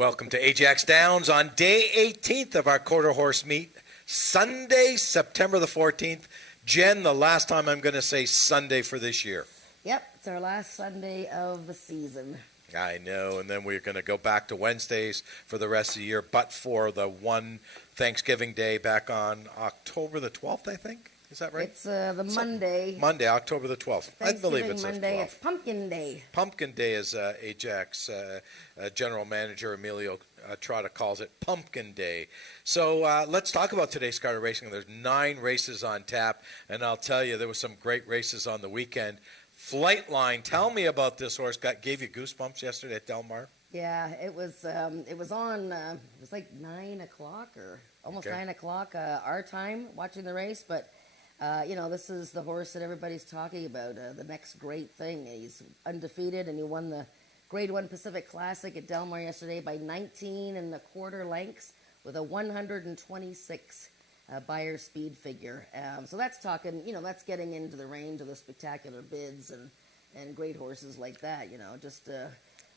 Welcome to AjaxDowns on day 18th of our quarter horse meet, Sunday, September the 14th. Jen, the last time I'm going to say Sunday for this year. Yep, it's our last Sunday of the season. I know, and then we're going to go back to Wednesdays for the rest of the year, but for the one Thanksgiving Day back on October the 12th, I think. Is that right? It's the Monday. Monday, October the 12th. I believe it's Monday. 12th. It's Pumpkin Day. Pumpkin Day, as Ajax General Manager Emilio Trotta calls it, Pumpkin Day. So let's talk about today's card of racing. There's 9 races on tap, and I'll tell you, there were some great races on the weekend. Flightline, tell me about this horse. Gave you goosebumps yesterday at Del Mar? Yeah, it was on, it was like 9 o'clock or almost 9 o'clock our time watching the race, but this is the horse that everybody's talking about, the next great thing. He's undefeated, and he won the Grade 1 Pacific Classic at Del Mar yesterday by 19 1/4 lengths with a 126 buyer speed figure. So that's talking, that's getting into the range of the spectacular bids and great horses like that, just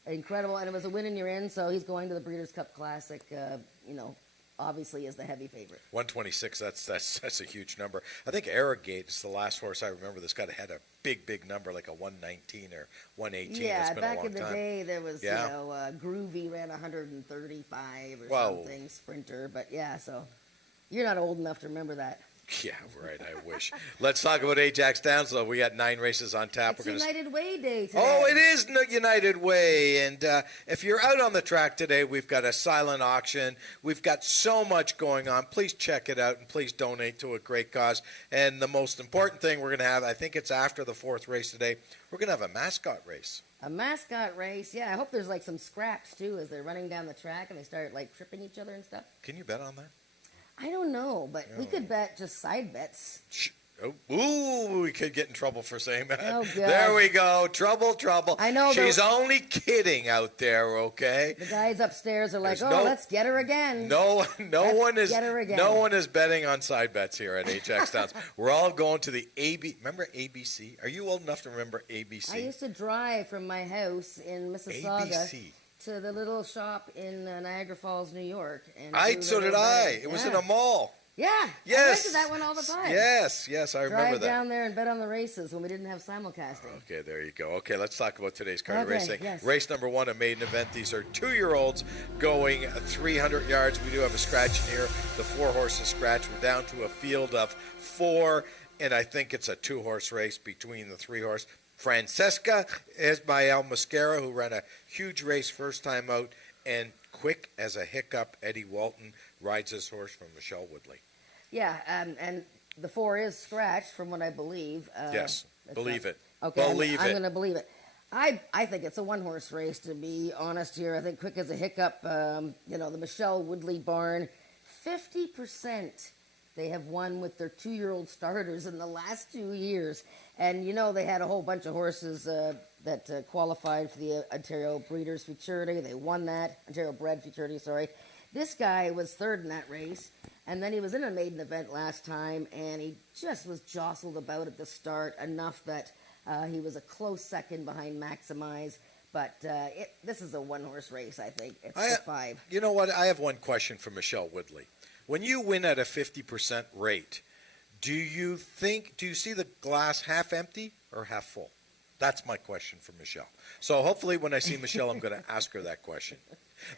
incredible. And it was a win in your end, so he's going to the Breeders' Cup Classic, obviously is the heavy favorite. 126, that's a huge number. I think Arrogate is the last horse I remember that's had a big number, like a 119 or 118. Yeah, it's been back a long in the time. day there was, Groovy ran 135 or something, Sprinter. But yeah, so you're not old enough to remember that. Yeah, right, I wish. Let's talk about AjaxDowns, though. We got 9 races on tap. It's United Way Day today. Oh, it is United Way. And if you're out on the track today, we've got a silent auction. We've got so much going on. Please check it out, and please donate to a great cause. And the most important thing we're going to have, I think it's after the 4th race today, we're going to have a mascot race. A mascot race, yeah. I hope there's like some scraps, too, as they're running down the track and they start like tripping each other and stuff. Can you bet on that? I don't know, but we could bet just side bets. Ooh, we could get in trouble for saying that. Oh, God. There we go. Trouble. I know. She's only kidding out there, okay? The guys upstairs are like, let's get her again. No one is get her again. No one is betting on side bets here at AjaxDowns. We're all going to the Remember ABC? Are you old enough to remember ABC? I used to drive from my house in Mississauga. ABC. To the little shop in Niagara Falls, New York. And So did I. It was in a mall. Yeah. Yes. I went to that one all the time. Yes, I remember that. Drive down there and bet on the races when we didn't have simulcasting. Okay, there you go. Okay, let's talk about today's card racing. Yes. Race number 1, a maiden event. These are 2-year-olds going 300 yards. We do have a scratch in here. The 4 horses scratch. We're down to a field of 4, and I think it's a 2-horse race between the 3 horse. Francesca Esmael Mosquera, who ran a huge race first time out, and quick as a hiccup, Eddie Walton rides his horse from Michelle Woodley. Yeah, and the 4 is scratched from what I believe. Yes, believe it. Okay, I'm going to believe it. I think it's a 1-horse race, to be honest here. I think quick as a hiccup, the Michelle Woodley barn, 50% they have won with their 2-year-old starters in the last 2 years. And, they had a whole bunch of horses that qualified for the Ontario Breeders' Futurity. They won that. Ontario Bred Futurity, sorry. This guy was 3rd in that race. And then he was in a maiden event last time, and he just was jostled about at the start enough that he was a close 2nd behind Maximize. But this is a 1-horse race, I think. It's the 5. You know what? I have one question for Michelle Woodley. When you win at a 50% rate, do you see the glass half empty or half full? That's my question for Michelle. So hopefully when I see Michelle, I'm going to ask her that question.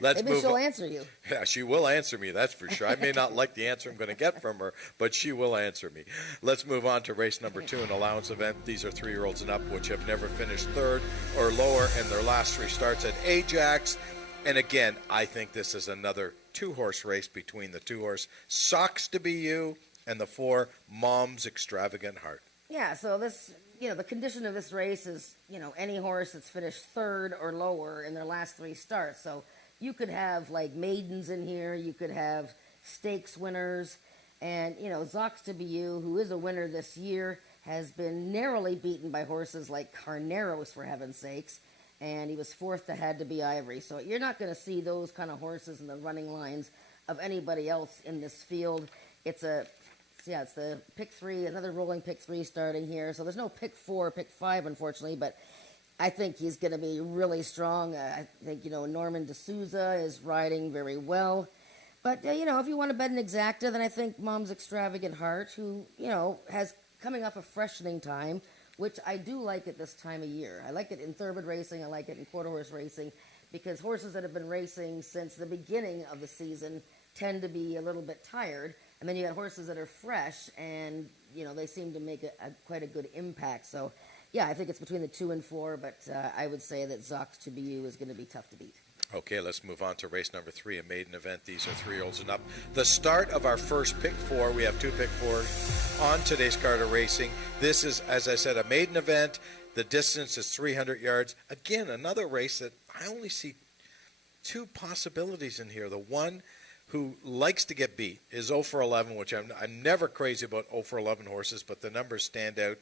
Maybe she'll answer you. Yeah, she will answer me, that's for sure. I may not like the answer I'm going to get from her, but she will answer me. Let's move on to race number 2, an allowance event. These are 3-year-olds and up, which have never finished 3rd or lower in their last 3 starts at Ajax. And again, I think this is another 2-horse race between the 2-horse Socks to Be You and the 4 Mom's Extravagant Heart. Yeah, so this, the condition of this race is, any horse that's finished 3rd or lower in their last 3 starts. So you could have, like, maidens in here. You could have stakes winners. And, Zox to Be You, who is a winner this year, has been narrowly beaten by horses like Carneros, for heaven's sakes. And he was 4th to Had to Be Ivory. So you're not going to see those kind of horses in the running lines of anybody else in this field. It's the pick 3, another rolling pick 3 starting here. So there's no pick 4, pick 5, unfortunately. But I think he's going to be really strong. I think, Norman D'Souza is riding very well. But, if you want to bet an exacta, then I think Mom's Extravagant Heart, who, has coming off a freshening time, which I do like at this time of year. I like it in thoroughbred racing. I like it in quarter horse racing because horses that have been racing since the beginning of the season tend to be a little bit tired. And then you got horses that are fresh and, they seem to make quite a good impact. So, yeah, I think it's between the 2 and 4, but I would say that Zox to BU is going to be tough to beat. Okay, let's move on to race number 3, a maiden event. These are 3-year-olds and up. The start of our first pick 4. We have 2 pick 4s on today's card of racing. This is, as I said, a maiden event. The distance is 300 yards. Again, another race that I only see 2 possibilities in here. The one who likes to get beat is 0 for 11, which I'm never crazy about 0 for 11 horses, but the numbers stand out.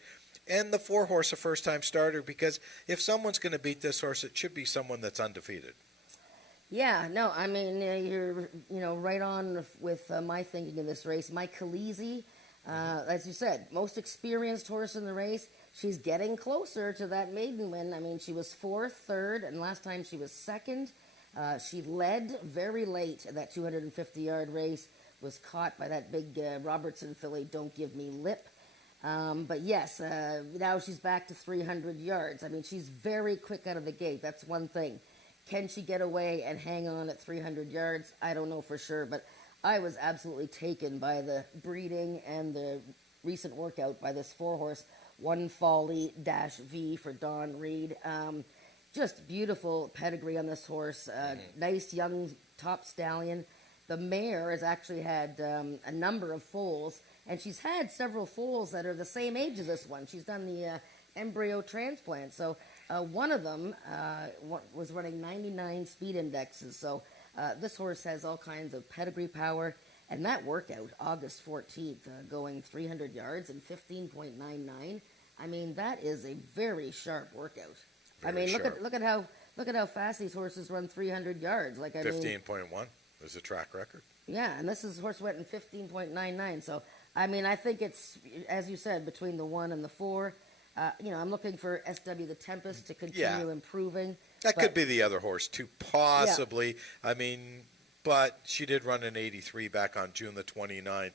And the 4 horse, a first-time starter, because if someone's going to beat this horse, it should be someone that's undefeated. Yeah, no, I mean, you're, right on with my thinking of this race. Mike Khaleesi, as you said, most experienced horse in the race. She's getting closer to that maiden win. I mean, she was 4th, 3rd, and last time she was 2nd. She led very late in that 250-yard race, was caught by that big Robertson filly, Don't Give Me Lip. But yes, now she's back to 300 yards. I mean, she's very quick out of the gate. That's one thing. Can she get away and hang on at 300 yards? I don't know for sure, but I was absolutely taken by the breeding and the recent workout by this 4 horse, One Folly -V for Don Reed. Just beautiful pedigree on this horse. Nice young top stallion. The mare has actually had a number of foals, and she's had several foals that are the same age as this one. She's done the embryo transplant. So one of them was running 99 speed indexes. So this horse has all kinds of pedigree power. And that workout, August 14th, going 300 yards and 15.99. I mean, that is a very sharp workout. Very sharp. Look at how fast these horses run 300 yards. 15.1 was the track record. Yeah, and this horse went in 15.99. So I mean, I think it's, as you said, between the 1 and the 4. I'm looking for SW the Tempest to continue improving. That could be the other horse too, possibly. Yeah. I mean, but she did run an 83 back on June the 29th.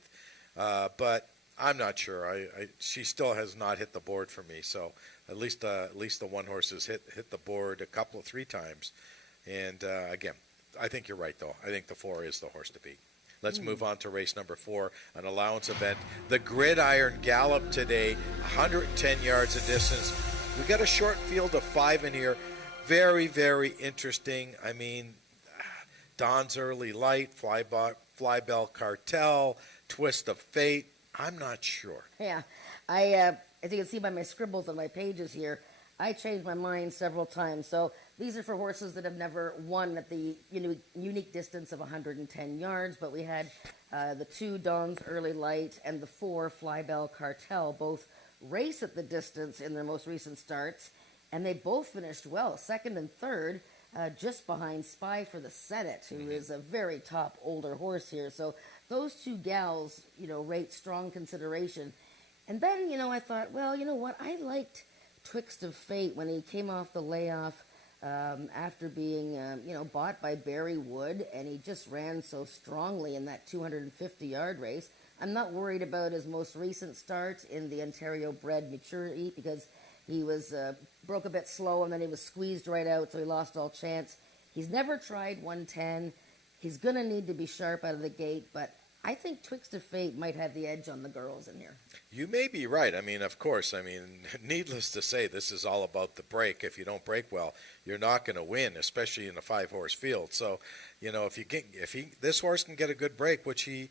But I'm not sure. She still has not hit the board for me. So at least the 1 horse has hit the board 3 times. And again, I think you're right though. I think the 4 is the horse to beat. Let's move on to race number 4, an allowance event. The Gridiron Gallop today, 110 yards of distance. We got a short field of 5 in here. Very, very interesting. I mean, Don's Early Light, Flybell Cartel, Twist of Fate. I'm not sure. Yeah, as you can see by my scribbles on my pages here, I changed my mind several times. So these are for horses that have never won at the unique distance of 110 yards. But we had the 2 Don's Early Light and the 4 Flybell Cartel both race at the distance in their most recent starts. And they both finished well, 2nd and 3rd, just behind Spy for the Senate, who is a very top older horse here. So those 2 gals, rate strong consideration. And then, I thought, well, you know what? I liked Twixt of Fate when he came off the layoff after being, bought by Barry Wood, and he just ran so strongly in that 250-yard race. I'm not worried about his most recent start in the Ontario bred maturity because he was broke a bit slow and then he was squeezed right out, so he lost all chance. He's never tried 110. He's going to need to be sharp out of the gate, but I think Twixt of Fate might have the edge on the girls in here. You may be right. I mean, of course. I mean, needless to say, this is all about the break. If you don't break well, you're not going to win, especially in a 5-horse field. So, this horse can get a good break, which he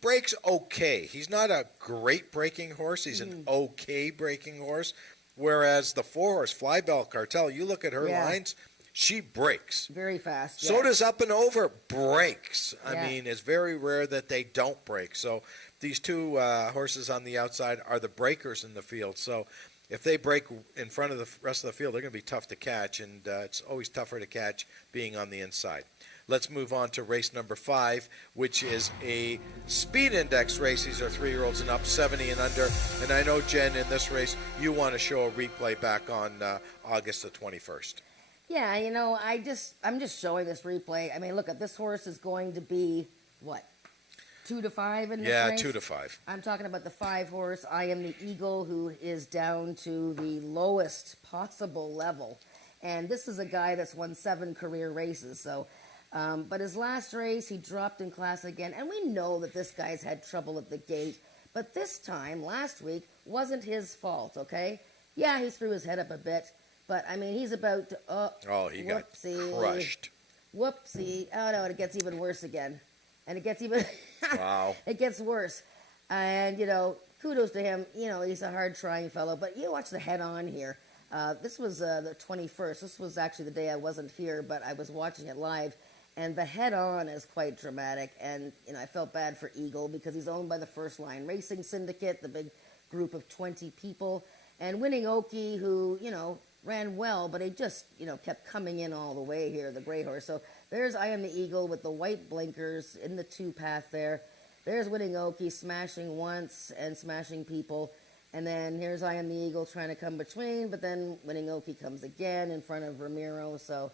breaks okay. He's not a great breaking horse. He's an okay breaking horse. Whereas the 4-horse Flybell Cartel, you look at her lines. She breaks. Very fast. So does Up and Over. Breaks. I mean, it's very rare that they don't break. So these 2 horses on the outside are the breakers in the field. So if they break in front of the rest of the field, they're going to be tough to catch. And it's always tougher to catch being on the inside. Let's move on to race number 5, which is a speed index race. These are 3-year-olds and up, 70 and under. And I know, Jen, in this race, you want to show a replay back on August the 21st. Yeah, I'm just showing this replay. I mean, look, this horse is going to be, what, 2 to 5 in this race? 2 to 5. I'm talking about the 5 horse, I Am the Eagle, who is down to the lowest possible level. And this is a guy that's won 7 career races. So, but his last race, he dropped in class again. And we know that this guy's had trouble at the gate. But this time, last week, wasn't his fault, okay? Yeah, he threw his head up a bit. But, I mean, he's about to... he got crushed. Whoopsie. Oh, no, and it gets even worse again. And it gets even... Wow. It gets worse. And, kudos to him. He's a hard-trying fellow. But you watch the head-on here. This was the 21st. This was actually the day I wasn't here, but I was watching it live. And the head-on is quite dramatic. And, I felt bad for Eagle because he's owned by the First Line Racing Syndicate, the big group of 20 people. And Winning Okie, who, ran well, but he just, kept coming in all the way here, the gray horse. So there's I Am the Eagle with the white blinkers in the 2 path there. There's Winning Okie smashing once and smashing people. And then here's I Am the Eagle trying to come between, but then Winning Okie comes again in front of Ramiro. So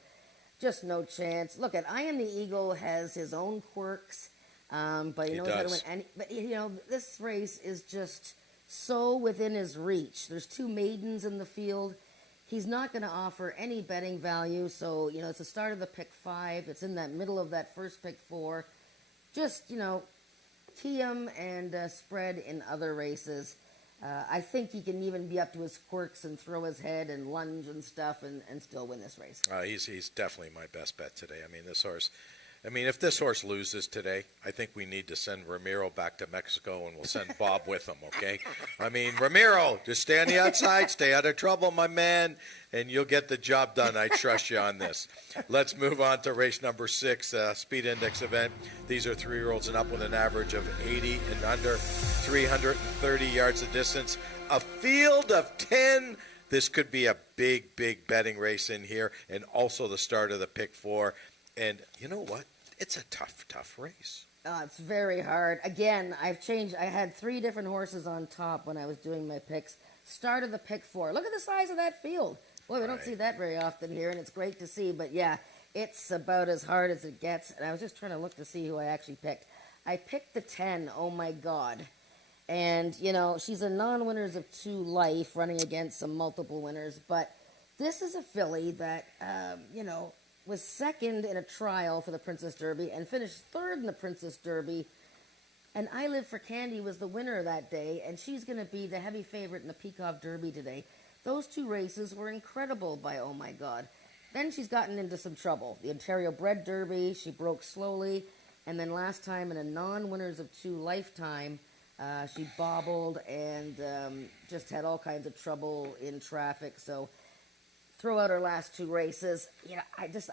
just no chance. Look, I Am the Eagle has his own quirks, but he knows how to win. And, but, this race is just so within his reach. There's 2 maidens in the field. He's not going to offer any betting value, so, it's the start of the pick 5. It's in that middle of that first pick 4. Just, key him and spread in other races. I think he can even be up to his quirks and throw his head and lunge and stuff and still win this race. He's definitely my best bet today. I mean, if this horse loses today, I think we need to send Ramiro back to Mexico, and we'll send Bob with him, okay? I mean, Ramiro, just stay on the outside, stay out of trouble, my man, and you'll get the job done. I trust you on this. Let's move on to race number 6, speed index event. These are 3-year-olds and up with an average of 80 and under, 330 yards of distance, a field of 10. This could be a big, big betting race in here, and also the start of the pick 4. And you know what? It's a tough, tough race. It's very hard. Again, I've changed. I had 3 different horses on top when I was doing my picks. Start of the pick 4. Look at the size of that field. Boy, we don't see that very often here, and it's great to see. But, yeah, it's about as hard as it gets. And I was just trying to look to see who I actually picked. I picked the 10, Oh My God. And, she's a non-winners of 2 life running against some multiple winners. But this is a filly that, was second in a trial for the Princess Derby and finished 3rd in the Princess Derby. And I Live for Candy was the winner that day, and she's going to be the heavy favorite in the Peacock Derby today. Those 2 races were incredible by Oh My God. Then she's gotten into some trouble. The Ontario Bred Derby, she broke slowly, and then last time in a non-winners of 2 lifetime, she bobbled and just had all kinds of trouble in traffic. So throw out her last 2 races.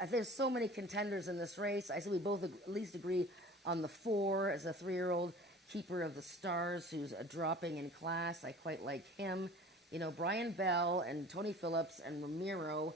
There's so many contenders in this race. I say we both at least agree on the 4 as a 3-year-old Keeper of the Stars, who's dropping in class. I quite like him. Brian Bell and Tony Phillips and Ramiro.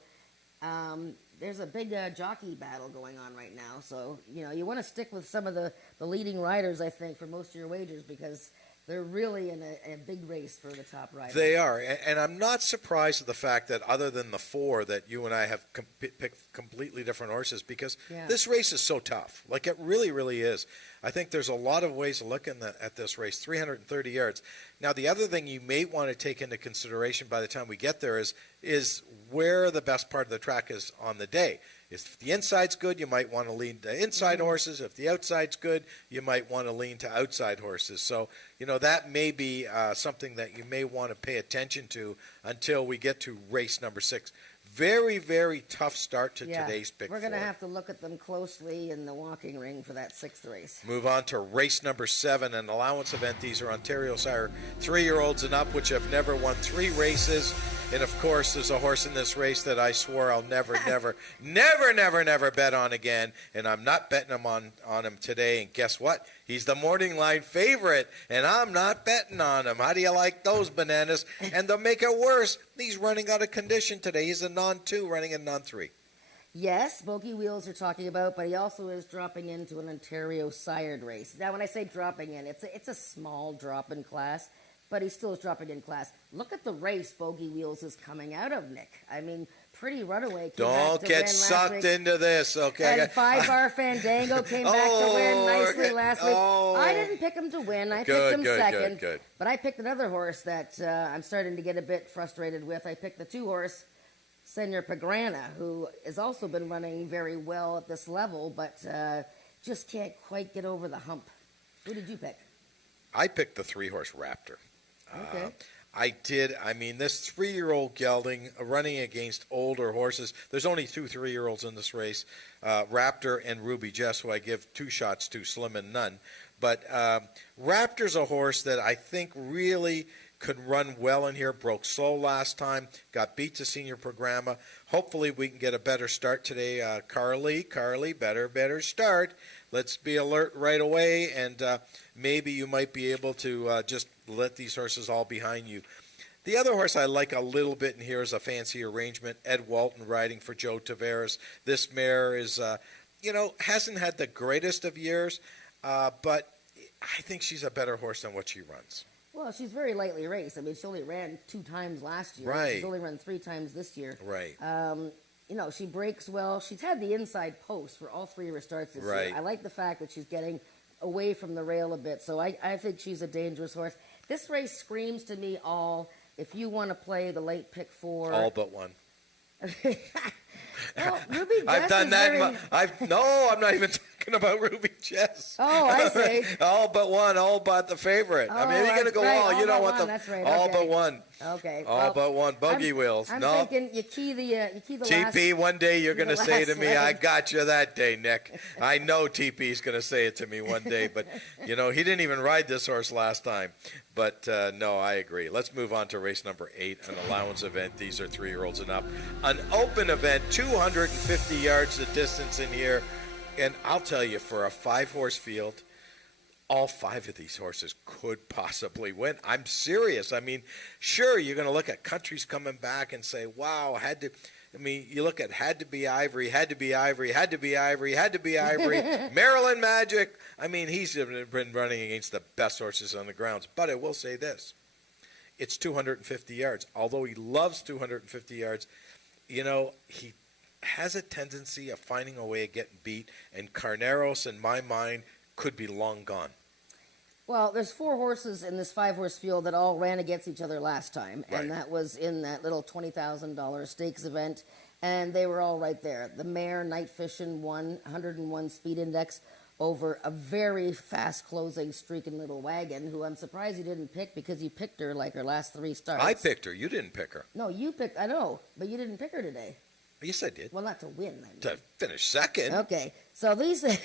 There's a big jockey battle going on right now. So, you want to stick with some of the leading riders, I think, for most of your wagers, because they're really in a big race for the top rider. They are, and I'm not surprised at the fact that other than the 4 that you and I have picked completely different horses, because this race is so tough. Like, it really, really is. I think there's a lot of ways of looking at this race, 330 yards. Now, the other thing you may want to take into consideration by the time we get there is where the best part of the track is on the day. If the inside's good, you might want to lean to inside horses. If the outside's good, you might want to lean to outside horses. So, that may be something that you may want to pay attention to until we get to race number 6. Very, very tough start to today's pick 4. We're going to have to look at them closely in the walking ring for that 6th race. Move on to race number 7, an allowance event. These are Ontario Sire 3-year-olds and up, which have never won 3 races. And, of course, there's a horse in this race that I swore I'll never bet on again. And I'm not betting on him today. And guess what? He's the morning line favorite, and I'm not betting on him. How do you like those bananas? And to make it worse, he's running out of condition today. He's a non-2 running in non-3. Yes, Bogey Wheels are talking about, but he also is dropping into an Ontario sired race. Now, when I say dropping in, it's a small drop in class, but he still is dropping in class. Look at the race Bogey Wheels is coming out of, Nick. I mean, Pretty Runaway came back Don't to get win sucked last week. into this, okay? And 5-Bar Fandango came back to win nicely last week. I didn't pick him to win. I picked him second. Good. But I picked another horse that I'm starting to get a bit frustrated with. I picked the 2-horse Senor Pagrana, who has also been running very well at this level, but just can't quite get over the hump. Who did you pick? I picked the 3-horse Raptor. Okay. I did. I mean, this 3-year-old gelding running against older horses. There's only 2 3-year-olds in this race, Raptor and Ruby Jess, who I give 2 shots to, Slim and None. But Raptor's a horse that I think really could run well in here. Broke slow last time. Got beat to Senior Programma. Hopefully we can get a better start today. Carly, better start. Let's be alert right away, and maybe you might be able to just let these horses all behind you. The other horse I like a little bit in here is a fancy arrangement. Ed Walton riding for Joe Tavares. This mare is, hasn't had the greatest of years, but I think she's a better horse than what she runs. Well, she's very lightly raced. I mean, she only ran 2 times last year. Right. She's only run 3 times this year. Right. She breaks well. She's had the inside post for all 3 of her starts this Right. year. I like the fact that she's getting away from the rail a bit, so I think she's a dangerous horse. This race screams to me all, if you want to play the late pick 4. All but one. Well, Ruby Jess I've done is that. very... No, I'm not even talking about Ruby Jess. Oh, I see. All but one. All but the favorite. I mean, you're going to go right, all. You don't want one, the that's right, all okay. but one. Okay. All well, but one. Buggy wheels. I'm no. thinking you key the last... TP, one day you're going to the say to last me, I leg. got you that day, Nick. I know TP's going to say it to me one day, but, he didn't even ride this horse last time. But, no, I agree. Let's move on to race number 8, an allowance event. These are 3-year-olds and up. An open event, 250 yards the distance in here. And I'll tell you, for a 5-horse field, all 5 of these horses could possibly win. I'm serious. I mean, sure, you're going to look at countries coming back and say, wow, you look at Had to Be Ivory, Had to Be Ivory, Had to Be Ivory, Had to Be Ivory, Maryland Magic. I mean, he's been running against the best horses on the grounds. But I will say this. It's 250 yards. Although he loves 250 yards, he has a tendency of finding a way of getting beat. And Carneros, in my mind, could be long gone. Well, there's 4 horses in this 5-horse field that all ran against each other last time, Right. and that was in that little $20,000 stakes event, and they were all right there. The mare, Night Fishin', won 101 speed index over a very fast-closing streaking little wagon, who I'm surprised you didn't pick because you picked her like her last 3 starts. I picked her. You didn't pick her. No, you picked, I know, but you didn't pick her today. Yes, I did. Well, not to win. I mean. To finish second. Okay, so these, of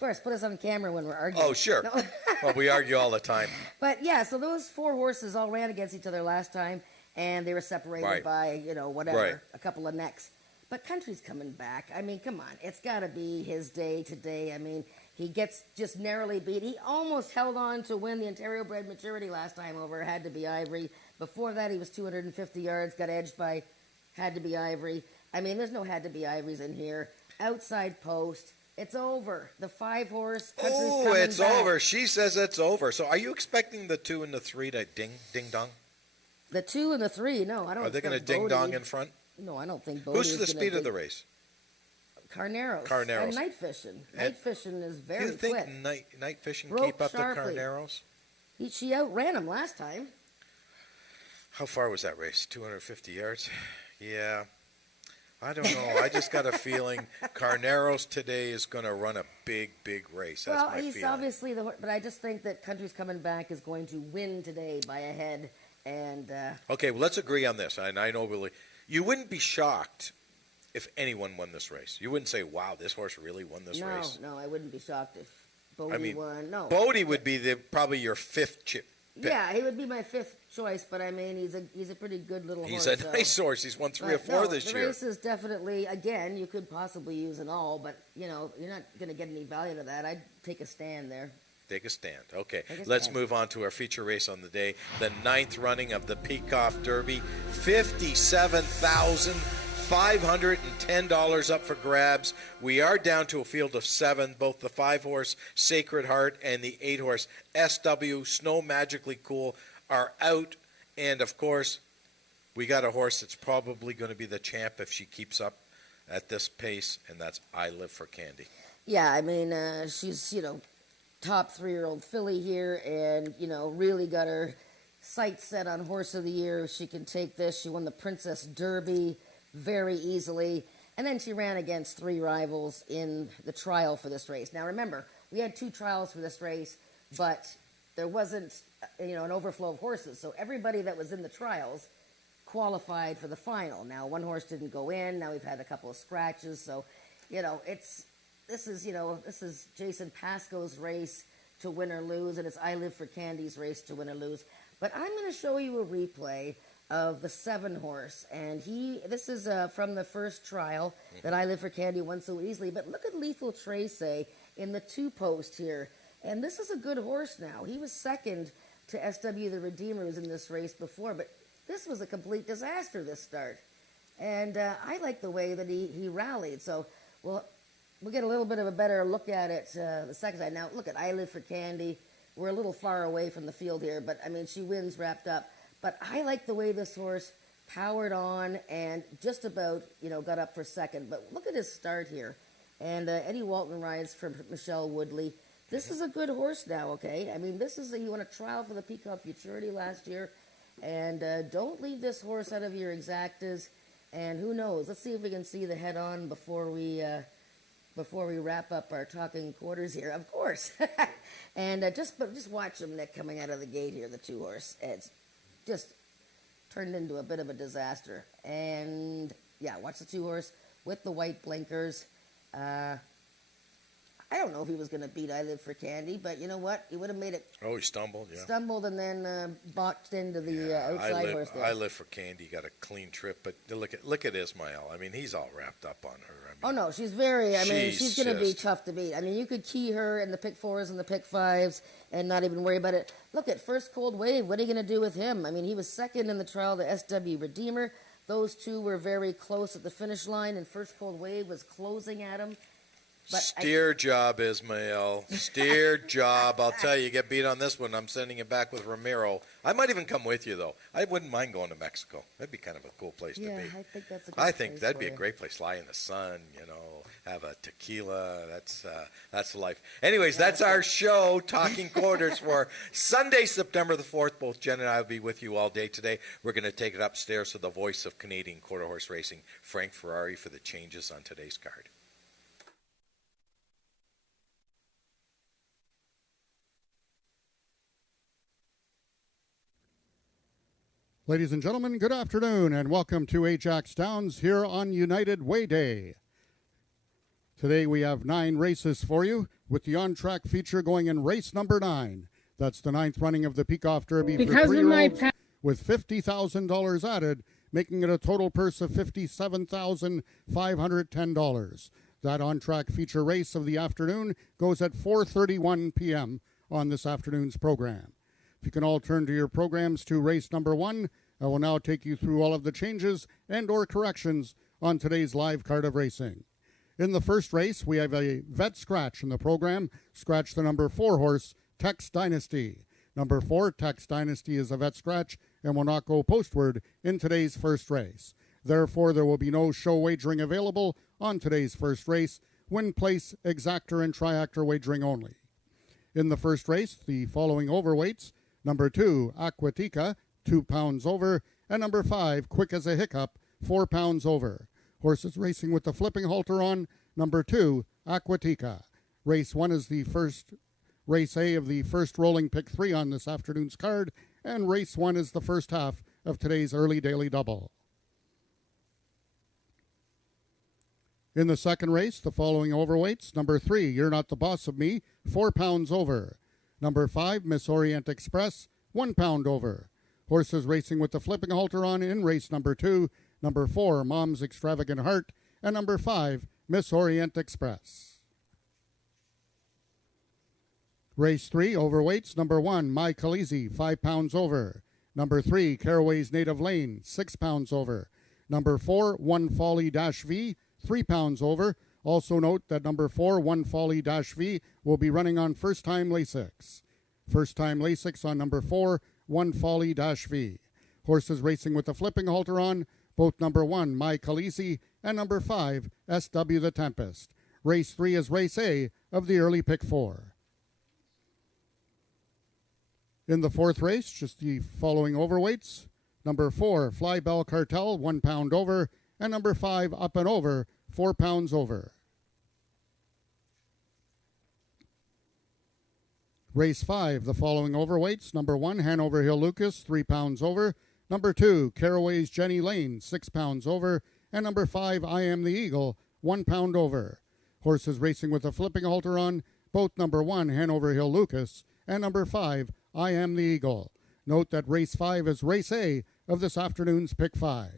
course, put us on camera when we're arguing. Oh, sure. No. Well, we argue all the time. But yeah, so those 4 horses all ran against each other last time, and they were separated Right. by, whatever, Right. a couple of necks. But Country's coming back. I mean, come on. It's got to be his day today. I mean, he gets just narrowly beat. He almost held on to win the Ontario Bred Maturity last time over Had to Be Ivory. Before that, he was 250 yards, got edged by Had to Be Ivory. I mean, there's no Had to Be Ivories in here. Outside post. It's over. The 5-horse Country's coming back. It's over. She says it's over. So are you expecting the 2 and the 3 to ding dong? The 2 and the 3, no, I don't. Are they going to expect ding dong Bodie. in front? No, I don't think Bodie Who's is the gonna speed of the ding- race? Carneros. Carneros. And Night Fishing. And- Night Fishing is very You think quick. night fishing Broke keep up sharply. the Carneros? She outran him last time. How far was that race? 250 yards? Yeah. I don't know. I just got a feeling Carneros today is going to run a big race. That's Well, my he's feeling. obviously but I just think that Country's Coming Back is going to win today by a head. And Okay, well, let's agree on this. And I know really, you wouldn't be shocked if anyone won this race. You wouldn't say, wow, this horse really won this race. No, I wouldn't be shocked if Bodie won. No. Bodie would be probably your 5th chip. pick. Yeah, he would be my 5th choice, but I mean, he's a pretty good little He's horse. a nice horse. He's won 3 or 4 this the year. race is definitely, again, you could possibly use an all, but, you're not going to get any value to that. I'd take a stand there. Take a stand. Okay, Take a let's stand. move on to our feature race on the day, the 9th running of the Peacock Derby. 57,000 $510 up for grabs. We are down to a field of 7. Both the 5-horse Sacred Heart and the 8-horse SW Snow Magically Cool are out. And, of course, we got a horse that's probably going to be the champ if she keeps up at this pace, and that's I Live for Candy. Yeah, I mean, she's, top 3-year-old filly here and, really got her sights set on Horse of the Year. She can take this. She won the Princess Derby very easily. And then she ran against 3 rivals in the trial for this race. Now, remember, we had 2 trials for this race, but there wasn't, an overflow of horses. So everybody that was in the trials qualified for the final. Now, one horse didn't go in. Now we've had a couple of scratches. So, this is Jason Pascoe's race to win or lose, and it's I Live for Candy's race to win or lose. But I'm going to show you a replay of the 7-horse, and this is from the first trial that I Live for Candy won so easily. But look at Lethal Trace in the 2-post here, and this is a good horse now. He was second to SW the Redeemer, who was in this race before, but this was a complete disaster, this start. And I like the way that he rallied. So, we'll get a little bit of a better look at it the second time. Now, look at I Live for Candy. We're a little far away from the field here, but, she wins wrapped up. But I like the way this horse powered on and just about, got up for second. But look at his start here. And Eddie Walton rides for Michelle Woodley. This is a good horse now, okay? He won a trial for the Peacock Futurity last year. And don't leave this horse out of your exactas. And who knows? Let's see if we can see the head-on before we wrap up our talking quarters here. Of course. And just watch him, Nick, coming out of the gate here, the 2-horse. It's just turned into a bit of a disaster. And, yeah, watch the 2-horse with the white blinkers. I don't know if he was going to beat I Live for Candy, but you know what? He would have made it. Oh, he stumbled, yeah. Stumbled and then boxed into the outside horse there. I Live for Candy got a clean trip, but look at Ismael. he's all wrapped up on her. Oh, no, she's she's going to be tough to beat. You could key her in the pick 4s and the pick 5s and not even worry about it. Look at First Cold Wave. What are you going to do with him? He was second in the trial, the SW Redeemer. Those 2 were very close at the finish line, and First Cold Wave was closing at him. But Steer job, Ismael. Steer job. I'll tell you, get beat on this one. I'm sending it back with Ramiro. I might even come with you, though. I wouldn't mind going to Mexico. That'd be kind of a cool place to be. Yeah, I think that's a good place that'd for be you. a great place. Lie in the sun, have a tequila. That's life. Anyways, that's our show, Talking Quarters, for Sunday, September the 4th. Both Jen and I will be with you all day today. We're going to take it upstairs to the voice of Canadian quarter horse racing, Frank Ferrari, for the changes on today's card. Ladies and gentlemen, good afternoon and welcome to AjaxDowns here on United Way Day. Today we have 9 races for you with the on-track feature going in race number 9. That's the 9th running of the Peacock Derby for 3-year-olds with $50,000 added, making it a total purse of $57,510. That on-track feature race of the afternoon goes at 4:31 p.m. on this afternoon's program. If you can all turn to your programs to race number 1, I will now take you through all of the changes and or corrections on today's live card of racing. In the first race, we have a vet scratch in the program. Scratch the number 4 horse, Tex Dynasty. Number 4, Tex Dynasty, is a vet scratch and will not go postward in today's first race. Therefore, there will be no show wagering available on today's first race. Win, place, exactor, and triactor wagering only. In the first race, the following overweights: number 2, Aquatica, 2 pounds over, and number 5, Quick as a Hiccup, 4 pounds over. Horses racing with the flipping halter on: number 2, Aquatica. Race 1 is the first race A of the first rolling pick 3 on this afternoon's card, and race 1 is the first half of today's early daily double. In the second race, the following overweights: number 3, You're Not the Boss of Me, 4 pounds over. Number 5, Miss Orient Express, 1 pound over. Horses racing with the flipping halter on in race number 2: number 4, Mom's Extravagant Heart, and number 5, Miss Orient Express. Race 3, overweights: number 1, My Khaleesi, 5 pounds over. Number 3, Caraway's Native Lane, 6 pounds over. Number 4, 1 Folly Dash V, 3 pounds over. Also note that number 4, 1 Folly Dash V, will be running on first-time Lasix. First-time Lasix on number 4, 1 Folly Dash V. Horses racing with the flipping halter on, both number 1, My Khaleesi, and number 5, SW the Tempest. Race 3 is Race A of the early pick 4. In the fourth race, just the following overweights. Number 4, Fly Bell Cartel, 1 pound over, and number 5, Up and Over, 4 pounds over. Race 5, the following overweights. Number 1, Hanover Hill Lucas, 3 pounds over. Number 2, Caraway's Jenny Lane, 6 pounds over. And number 5, I Am the Eagle, 1 pound over. Horses racing with a flipping halter on, both number 1, Hanover Hill Lucas, and number 5, I Am the Eagle. Note that race 5 is race A of this afternoon's pick 5.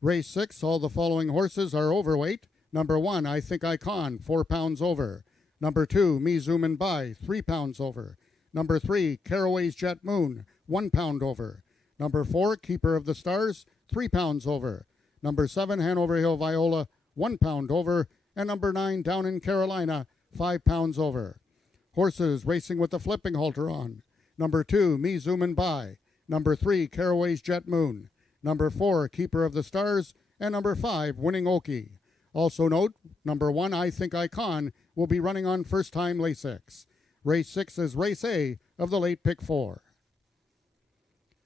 Race 6, all the following horses are overweight. Number 1, I Think I Con, 4 pounds over. Number 2, Me Zoom and Buy, 3 pounds over. Number 3, Caraway's Jet Moon, 1 pound over. Number 4, Keeper of the Stars, 3 pounds over. Number 7, Hanover Hill Viola, 1 pound over. And number 9, Down in Carolina, 5 pounds over. Horses racing with the flipping halter on. Number 2, Me Zoom and Buy. Number 3, Caraway's Jet Moon. Number 4, Keeper of the Stars. And number 5, Winning Okie. Also note, number 1, I Think I Con, will be running on first-time Lasix. Race 6 is Race A of the late pick 4.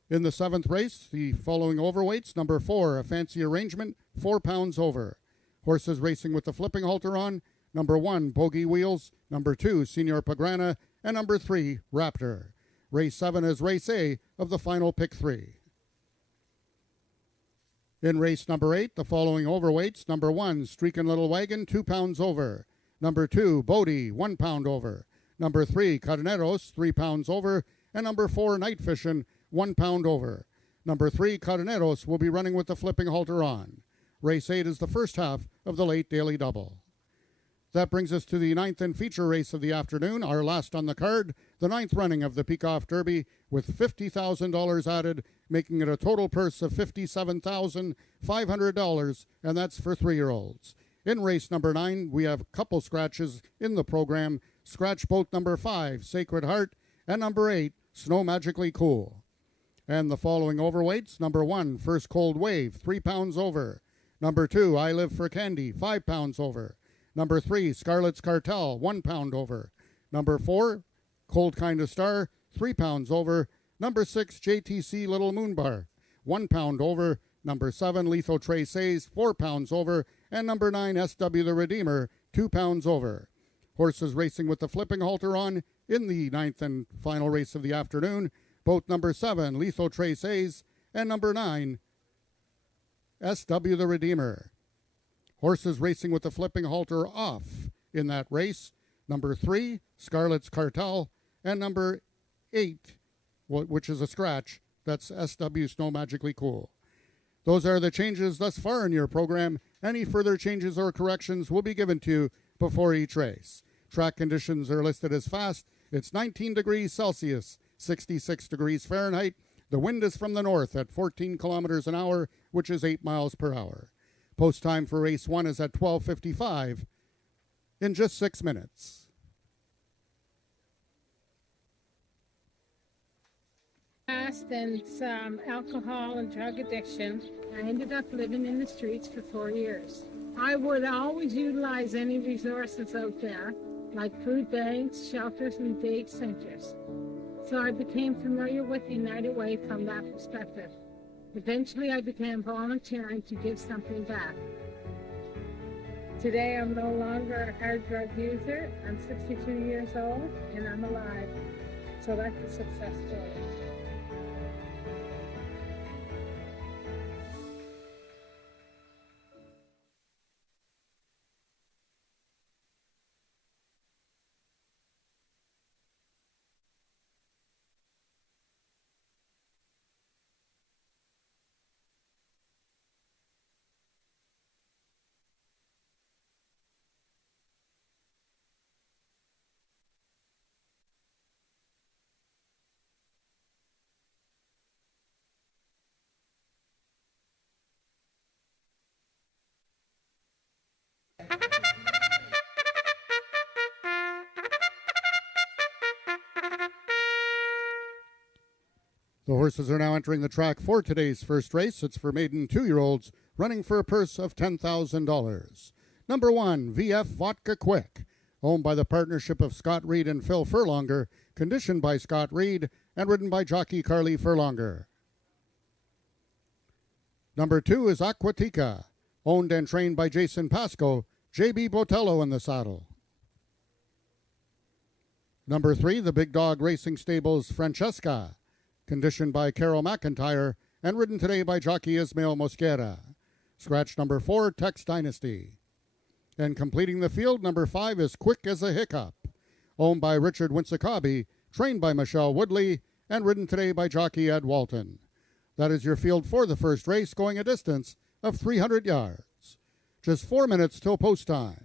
In the seventh race, the following overweights. Number 4, A Fancy Arrangement, 4 pounds over. Horses racing with the flipping halter on. Number 1, Bogey Wheels. Number 2, Senor Pagrana. And number 3, Raptor. Race 7 is Race A of the final pick 3. In race number 8, the following overweights. Number 1, Streakin' Little Wagon, 2 pounds over. Number 2, Bodie, 1 pound over. Number 3, Carneros, 3 pounds over. And number 4, Night Fishin', 1 pound over. Number 3, Carneros, will be running with the flipping halter on. Race 8 is the first half of the late daily double. That brings us to the ninth and feature race of the afternoon, our last on the card, the ninth running of the Peacock Derby, with $50,000 added, making it a total purse of $57,500, and that's for 3-year-olds. In race number 9, we have couple scratches in the program. Scratch both number 5, Sacred Heart, and number 8, Snow Magically Cool. And the following overweights. Number 1, First Cold Wave, 3 pounds over. Number 2, I Live for Candy, 5 pounds over. Number 3, Scarlet's Cartel, 1 pound over. Number 4, Cold Kind of Star, 3 pounds over. Number 6, JTC Little Moon Bar, 1 pound over. Number 7, Lethal Traces, 4 pounds over. And number 9, SW the Redeemer, 2 pounds over. Horses racing with the flipping halter on in the ninth and final race of the afternoon. Both number 7, Lethal Traces, and number 9, SW the Redeemer. Horses racing with the flipping halter off in that race. Number 3, Scarlet's Cartel, and number 8, which is a scratch, that's SW Snow Magically Cool. Those are the changes thus far in your program. Any further changes or corrections will be given to you before each race. Track conditions are listed as fast. It's 19 degrees Celsius, 66 degrees Fahrenheit. The wind is from the north at 14 kilometers an hour, which is 8 miles per hour. Post time for race 1 is at 12:55 in just 6 minutes. Past and some alcohol and drug addiction. I ended up living in the streets for 4 years. I would always utilize any resources out there, like food banks, shelters, and day centers. So I became familiar with United Way from that perspective. Eventually, I began volunteering to give something back. Today, I'm no longer a hard drug user. I'm 62 years old, and I'm alive. So that's a success story. The horses are now entering the track for today's first race. It's for maiden 2-year-olds, running for a purse of $10,000. Number 1, VF Vodka Quick, owned by the partnership of Scott Reed and Phil Furlonger, conditioned by Scott Reed, and ridden by jockey Carly Furlonger. Number 2 is Aquatica, owned and trained by Jason Pasco, J.B. Botello in the saddle. Number 3, the Big Dog Racing Stables Francesca, conditioned by Carol McIntyre, and ridden today by jockey Ismael Mosquera. Scratch number 4, Tex Dynasty. And completing the field, number 5 is Quick as a Hiccup, owned by Richard Winsakabi, trained by Michelle Woodley, and ridden today by jockey Ed Walton. That is your field for the first race, going a distance of 300 yards. Just 4 minutes till post time.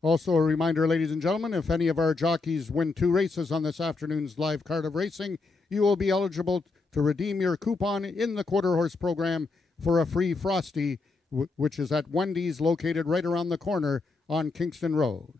Also a reminder, ladies and gentlemen, if any of our jockeys win 2 races on this afternoon's live card of racing, you will be eligible to redeem your coupon in the quarter horse program for a free Frosty, which is at Wendy's located right around the corner on Kingston Road.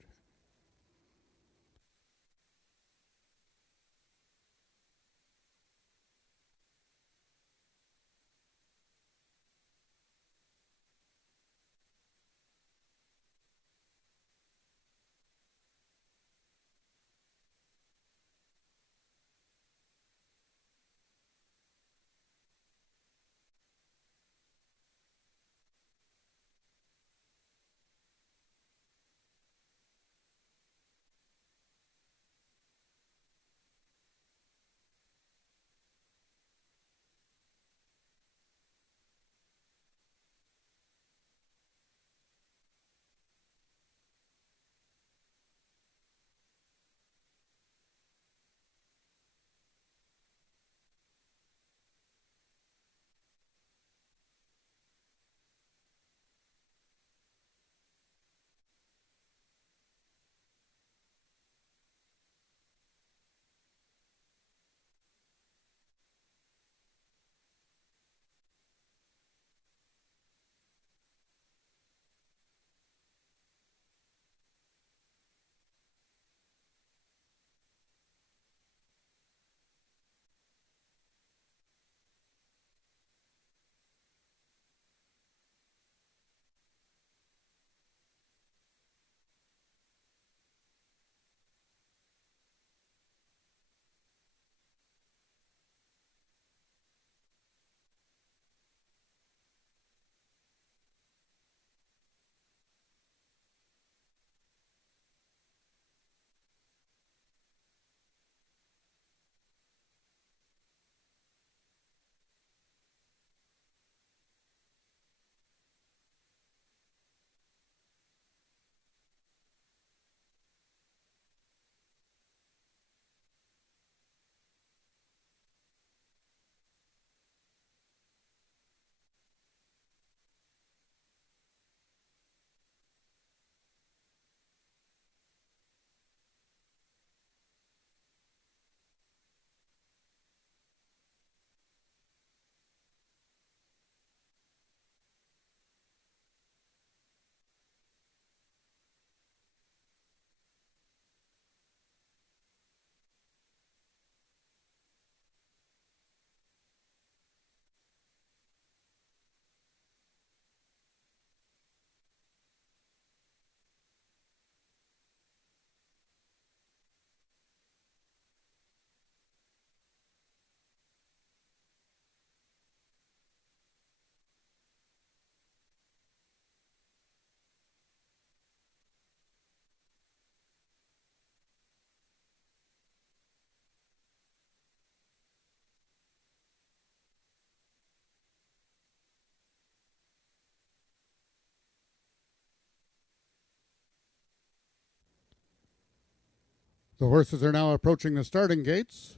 The horses are now approaching the starting gates.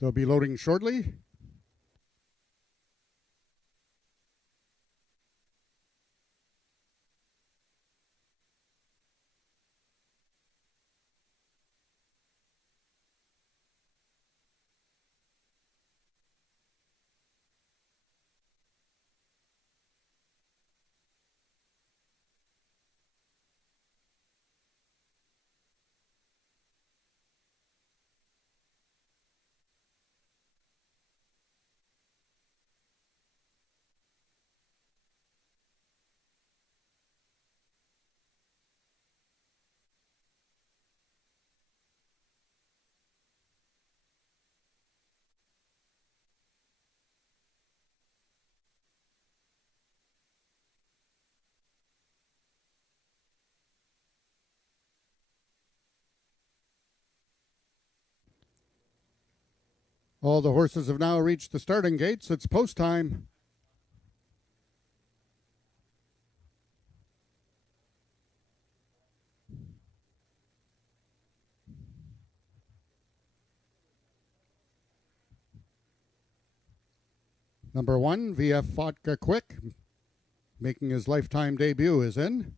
They'll be loading shortly. All the horses have now reached the starting gates. It's post time. Number 1, VF Vodka Quick, making his lifetime debut, is in.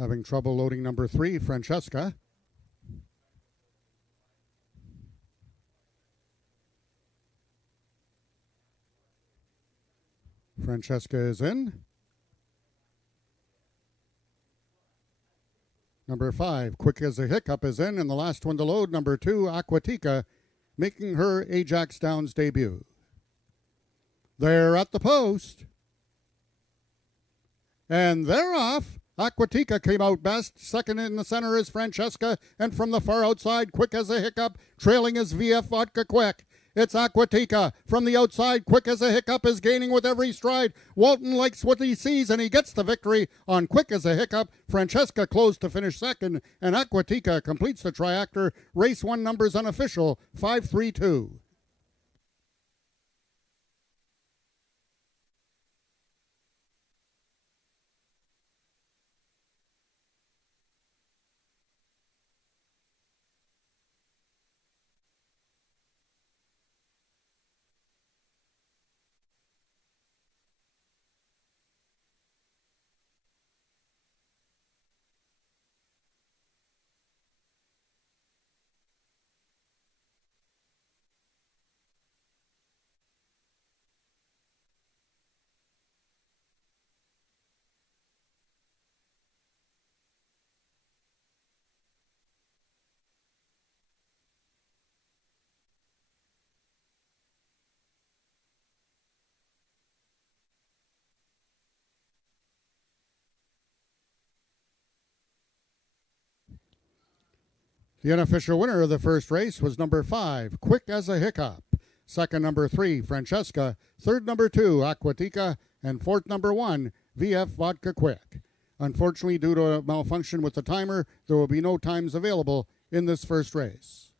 Having trouble loading number 3, Francesca. Francesca is in. Number 5, Quick as a Hiccup, is in, and the last one to load, number 2, Aquatica, making her AjaxDowns debut. They're at the post. And they're off. Aquatica came out best. Second in the center is Francesca, and from the far outside, Quick as a Hiccup, trailing is VF Vodka Quick. It's Aquatica. From the outside, Quick as a Hiccup is gaining with every stride. Walton likes what he sees, and he gets the victory on Quick as a Hiccup. Francesca closed to finish second, and Aquatica completes the triactor. Race 1 numbers unofficial, 5-3-2. The unofficial winner of the first race was number 5, Quick as a Hiccup. Second, number 3, Francesca. Third, number 2, Aquatica. And fourth, number 1, VF Vodka Quick. Unfortunately, due to a malfunction with the timer, there will be no times available in this first race.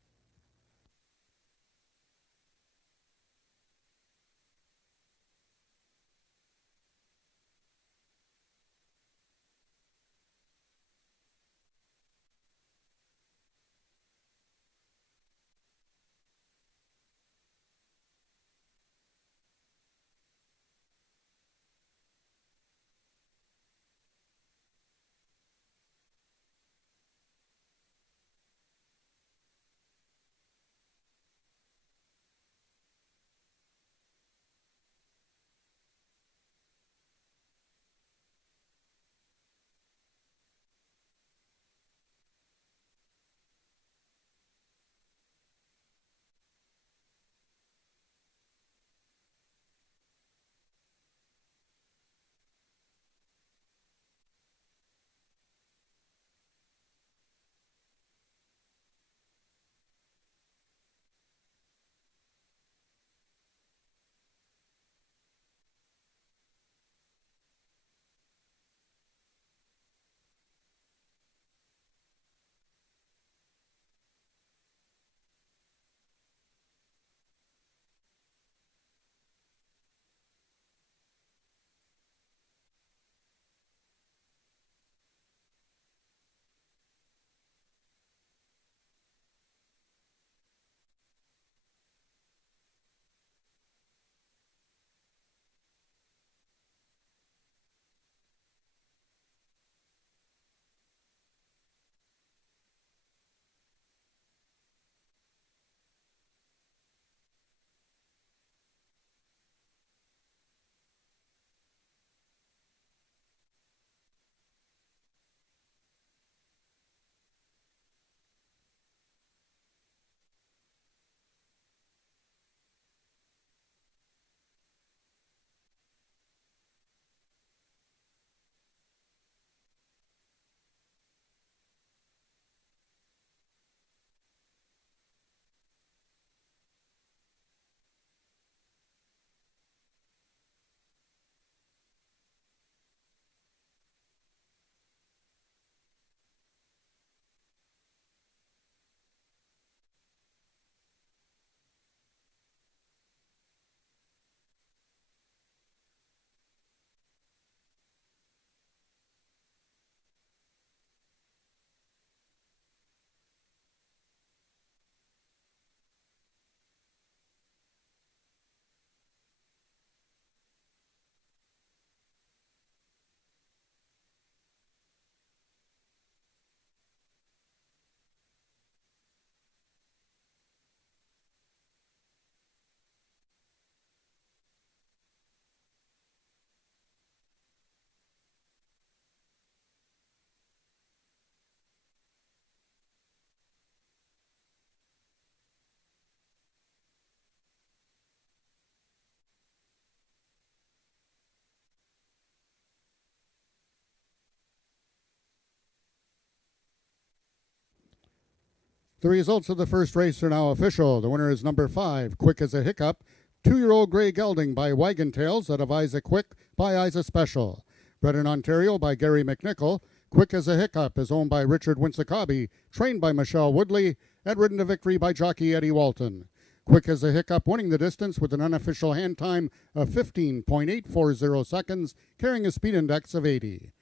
The results of the first race are now official. The winner is number 5, Quick as a Hiccup, 2-year-old Grey Gelding by Wagon Tails out of Isa Quick by Isa Special. Bred in Ontario by Gary McNichol, Quick as a Hiccup is owned by Richard Winsakabi, trained by Michelle Woodley, and ridden to victory by jockey Eddie Walton. Quick as a Hiccup winning the distance with an unofficial hand time of 15.840 seconds, carrying a speed index of 80.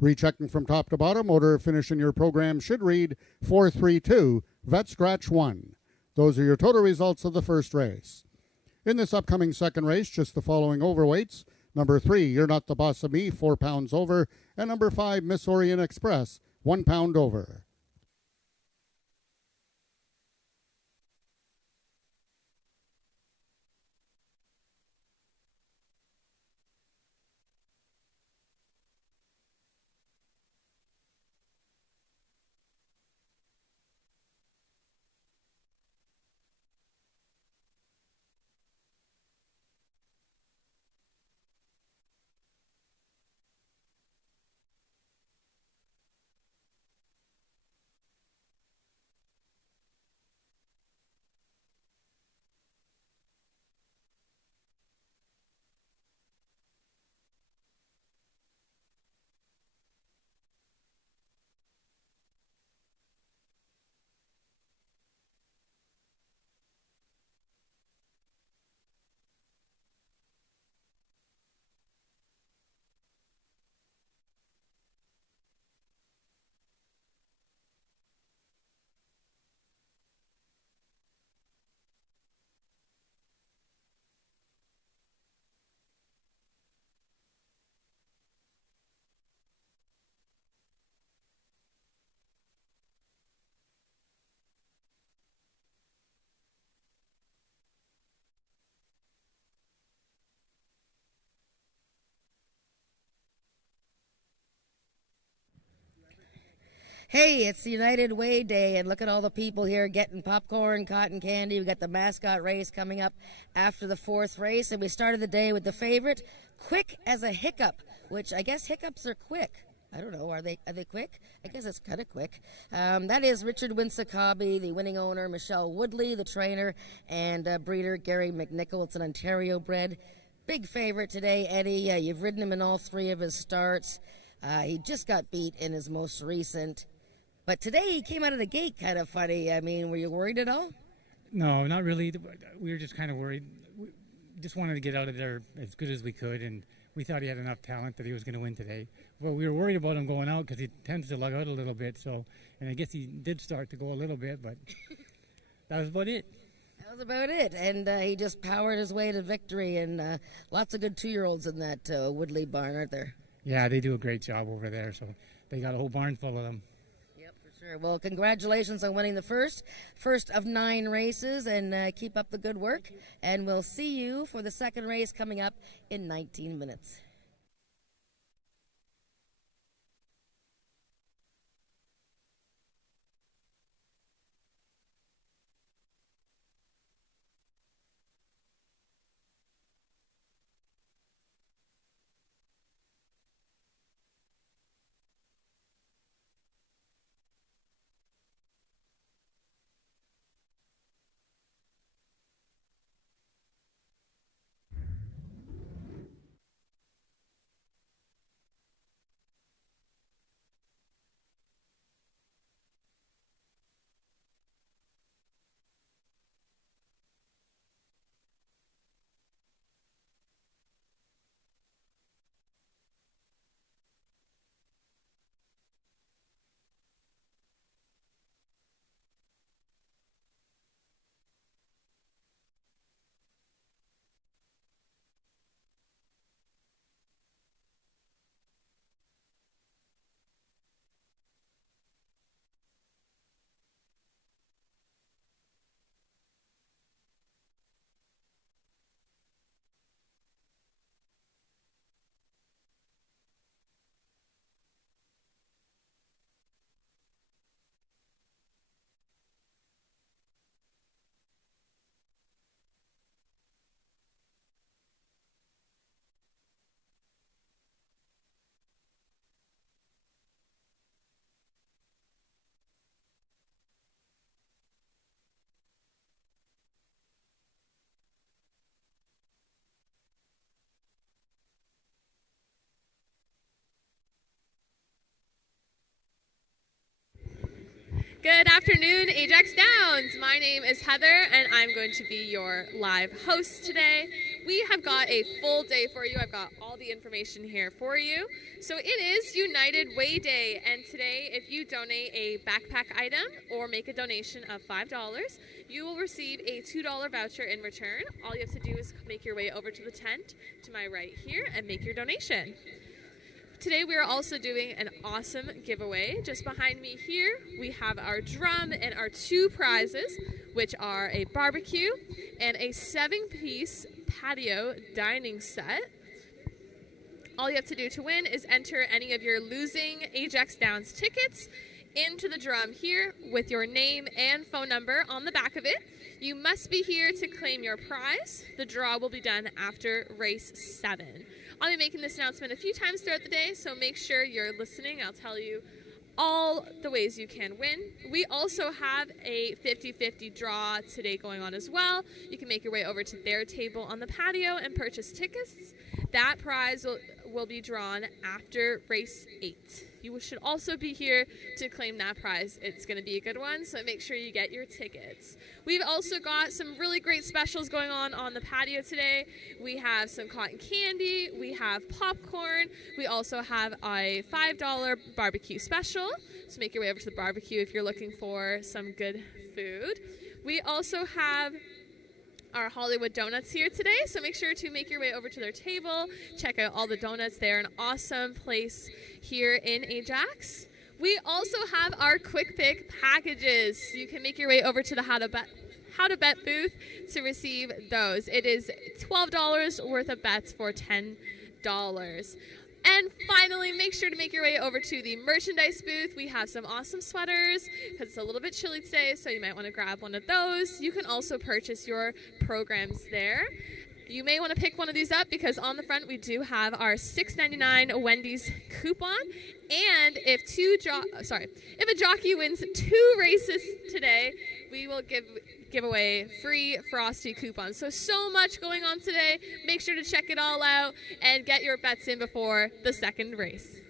Rechecking from top to bottom, order finish in your program should read 432, Vet Scratch 1. Those are your total results of the first race. In this upcoming second race, just the following overweights. Number 3, You're Not the Boss of Me, 4 pounds over. And number 5, Miss Orient Express, 1 pound over. Hey, it's United Way Day, and look at all the people here getting popcorn, cotton candy. We got the mascot race coming up after the fourth race, and we started the day with the favorite, Quick as a Hiccup, which I guess hiccups are quick. I don't know. Are they quick? I guess it's kind of quick. That is Richard Winsakabi, the winning owner, Michelle Woodley, the trainer, and breeder Gary McNichol. It's an Ontario bred. Big favorite today, Eddie. You've ridden him in all 3 of his starts. He just got beat in his most recent. But today he came out of the gate kind of funny. I mean, were you worried at all? No, not really. We were just kind of worried. We just wanted to get out of there as good as we could, and we thought he had enough talent that he was going to win today. But we were worried about him going out because he tends to lug out a little bit. So, and I guess he did start to go a little bit, but that was about it. That was about it. And he just powered his way to victory. And lots of good 2-year-olds in that Woodley barn, aren't there? Yeah, they do a great job over there. So they got a whole barn full of them. Sure. Well, congratulations on winning the first of 9 races, and keep up the good work. And we'll see you for the second race coming up in 19 minutes. Good afternoon, Ajax Downs. My name is Heather, and I'm going to be your live host today. We have got a full day for you. I've got all the information here for you. So it is United Way Day, and today, if you donate a backpack item or make a donation of $5, you will receive a $2 voucher in return. All you have to do is make your way over to the tent to my right here and make your donation. Today we are also doing an awesome giveaway. Just behind me here, we have our drum and our 2 prizes, which are a barbecue and a 7-piece patio dining set. All you have to do to win is enter any of your losing Ajax Downs tickets into the drum here with your name and phone number on the back of it. You must be here to claim your prize. The draw will be done after race 7. I'll be making this announcement a few times throughout the day, so make sure you're listening. I'll tell you all the ways you can win. We also have a 50-50 draw today going on as well. You can make your way over to their table on the patio and purchase tickets. That prize will be drawn after race 8. You should also be here to claim that prize. It's going to be a good one, so make sure you get your tickets. We've also got some really great specials going on the patio today. We have some cotton candy. We have popcorn. We also have a $5 barbecue special. So make your way over to the barbecue if you're looking for some good food. We also have our Hollywood Donuts here today, so make sure to make your way over to their table. Check out all the donuts. They're an awesome place here in Ajax. We also have our quick pick packages. You can make your way over to the How to Bet booth to receive those. It is $12 worth of bets for $10. And finally, make sure to make your way over to the merchandise booth. We have some awesome sweaters because it's a little bit chilly today, so you might want to grab one of those. You can also purchase your programs there. You may want to pick one of these up because on the front we do have our $6.99 Wendy's coupon. And if a jockey wins 2 races today, we will give away free Frosty coupons. So much going on today. Make sure to check it all out and get your bets in before the second race.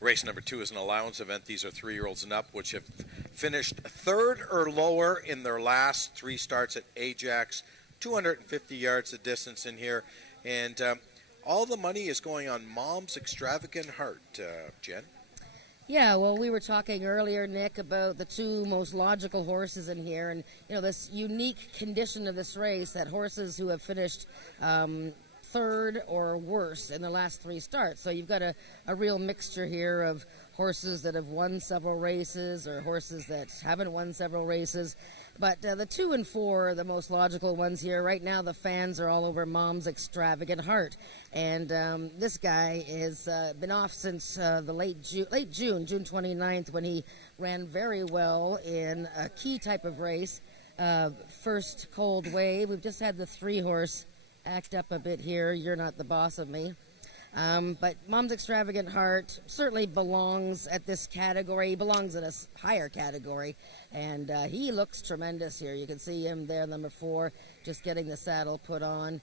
Race number 2 is an allowance event. These are 3-year-olds and up, which have finished 3rd or lower in their last 3 starts at Ajax. 250 yards the distance in here. And all the money is going on Mom's Extravagant Heart. Jen? Yeah, well, we were talking earlier, Nick, about the two most logical horses in here, and this unique condition of this race that horses who have finished third or worse in the last three starts. So you've got a real mixture here of horses that have won several races or horses that haven't won several races. But the 2 and 4 are the most logical ones here. Right now, the fans are all over Mom's Extravagant Heart. And this guy has been off since the late June, June 29th, when he ran very well in a key type of race. First Cold Wave. We've just had the 3-horse act up a bit here. You're not the boss of me. But Mom's Extravagant Heart certainly belongs at this category. He belongs in a higher category. And he looks tremendous here. You can see him there, number 4, just getting the saddle put on.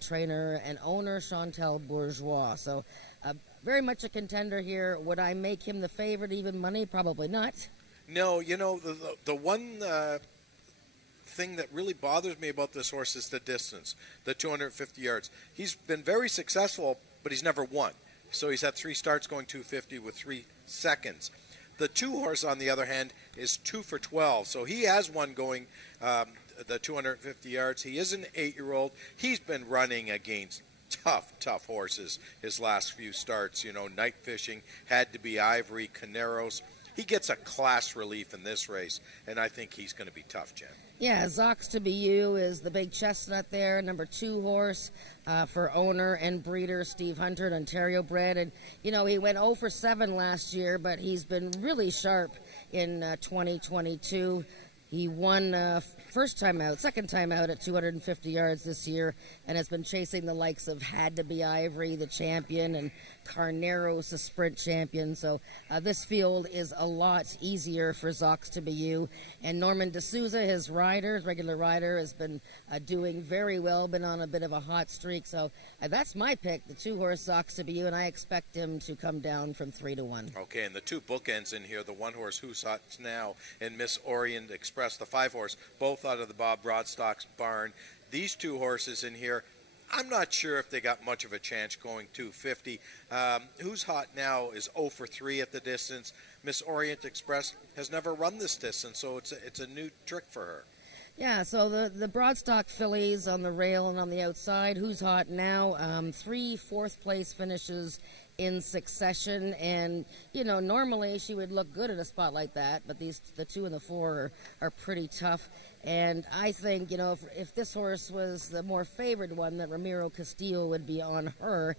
Trainer and owner, Chantal Bourgeois. So very much a contender here. Would I make him the favorite, even money? Probably not. No, the one thing that really bothers me about this horse is the distance, the 250 yards. He's been very successful, but he's never won. So he's had 3 starts going 250 with 3 seconds. The 2 horse, on the other hand, is 2 for 12. So he has one going the 250 yards. He is an 8-year-old. He's been running against tough horses his last few starts. Night Fishing, Had to Be Ivory, Caneros. He gets a class relief in this race, and I think he's going to be tough, Jen. Yeah, Zox to Be You is the big chestnut there, number 2 horse for owner and breeder Steve Hunter, an Ontario bred. And, he went 0 for 7 last year, but he's been really sharp in 2022. He won first time out, second time out at 250 yards this year, and has been chasing the likes of Had to Be Ivory, the champion, and Carneros, the sprint champion. So this field is a lot easier for Zox to Be You. And Norman D'Souza, his regular rider, has been doing very well, been on a bit of a hot streak. So that's my pick, the 2-horse Zox to Be You, and I expect him to come down from 3 to 1. Okay, and the 2 bookends in here, the 1-horse Who's Hot Now and Miss Orient Express, the 5-horse, both out of the Bob Broadstock's barn. These 2 horses in here, I'm not sure if they got much of a chance going 250. Who's Hot Now is 0 for 3 at the distance. Miss Orient Express has never run this distance, so it's a new trick for her. Yeah, so the Broadstock fillies on the rail and on the outside. Who's Hot Now? 3 fourth-place finishes in succession, and normally she would look good in a spot like that, but the 2 and the 4 are pretty tough. And I think if this horse was the more favored one, that Ramiro Castillo would be on her,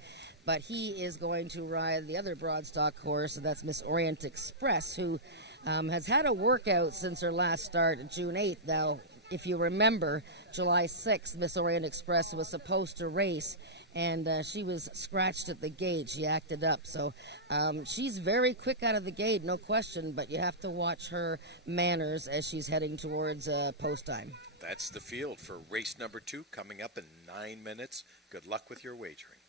but he is going to ride the other Broadstock horse, and that's Miss Orient Express, who has had a workout since her last start June 8th. Now, if you remember, July 6th, Miss Orient Express was supposed to race, and she was scratched at the gate. She acted up. So she's very quick out of the gate, no question, but you have to watch her manners as she's heading towards post time. That's the field for race number 2 coming up in 9 minutes. Good luck with your wagering.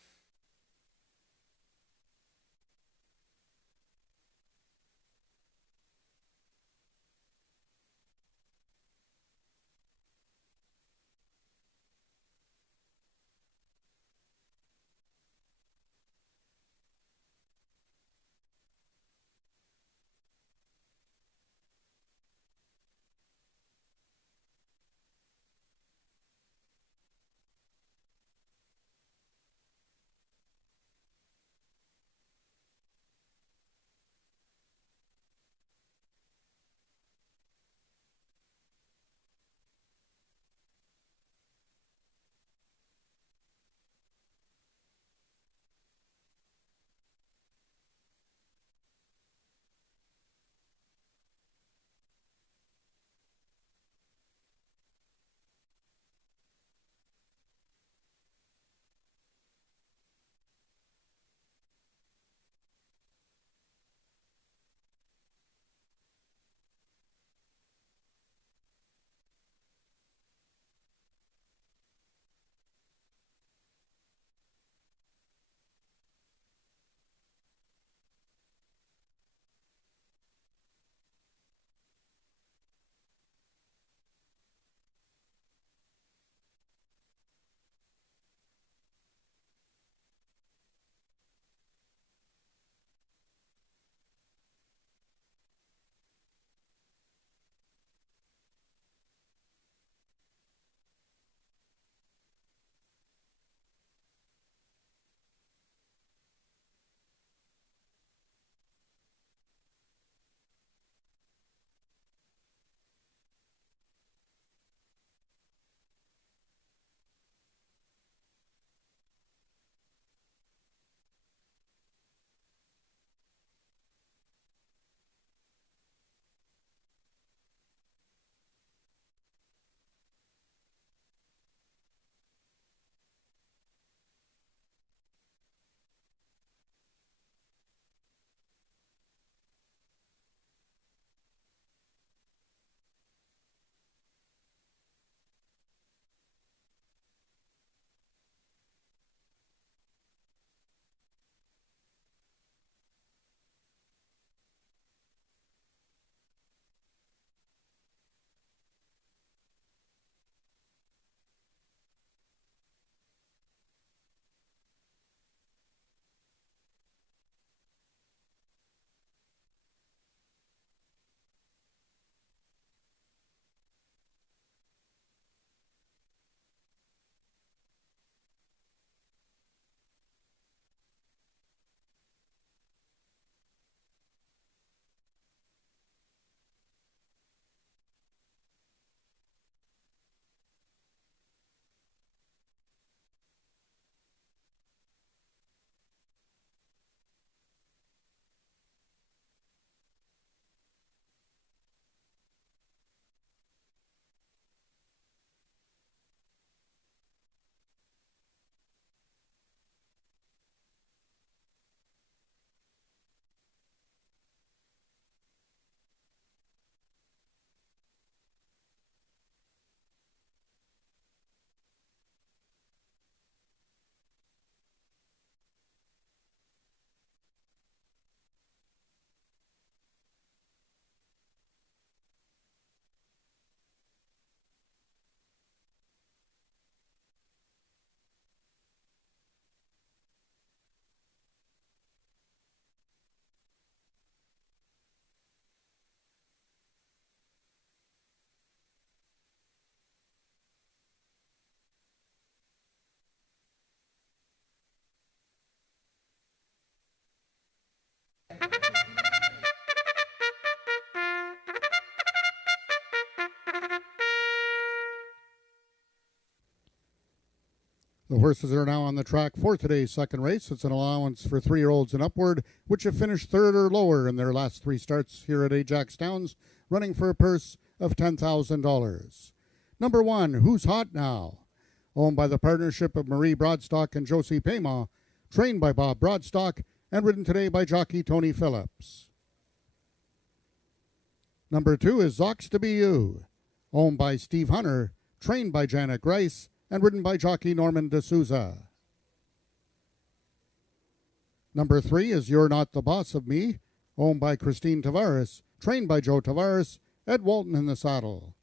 The horses are now on the track for today's second race. It's an allowance for 3-year-olds and upward, which have finished third or lower in their last 3 starts here at AjaxDowns, running for a purse of $10,000. Number 1, Who's Hot Now? Owned by the partnership of Marie Broadstock and Josie Payma, trained by Bob Broadstock, and ridden today by jockey Tony Phillips. Number 2 is Zox to Be You, owned by Steve Hunter, trained by Janet Grice, and ridden by jockey Norman D'Souza. Number 3 is You're Not the Boss of Me, owned by Christine Tavares, trained by Joe Tavares, Ed Walton in the saddle.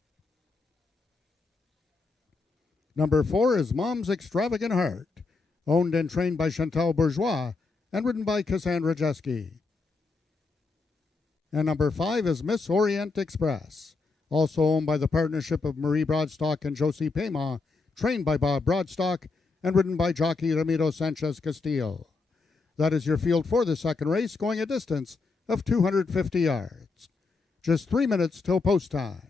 Number 4 is Mom's Extravagant Heart, owned and trained by Chantal Bourgeois, and ridden by Cassandra Jeske. And number 5 is Miss Orient Express, also owned by the partnership of Marie Broadstock and Josie Payma, trained by Bob Broadstock, and ridden by jockey Ramiro Sanchez Castillo. That is your field for the second race, going a distance of 250 yards. Just 3 minutes till post time.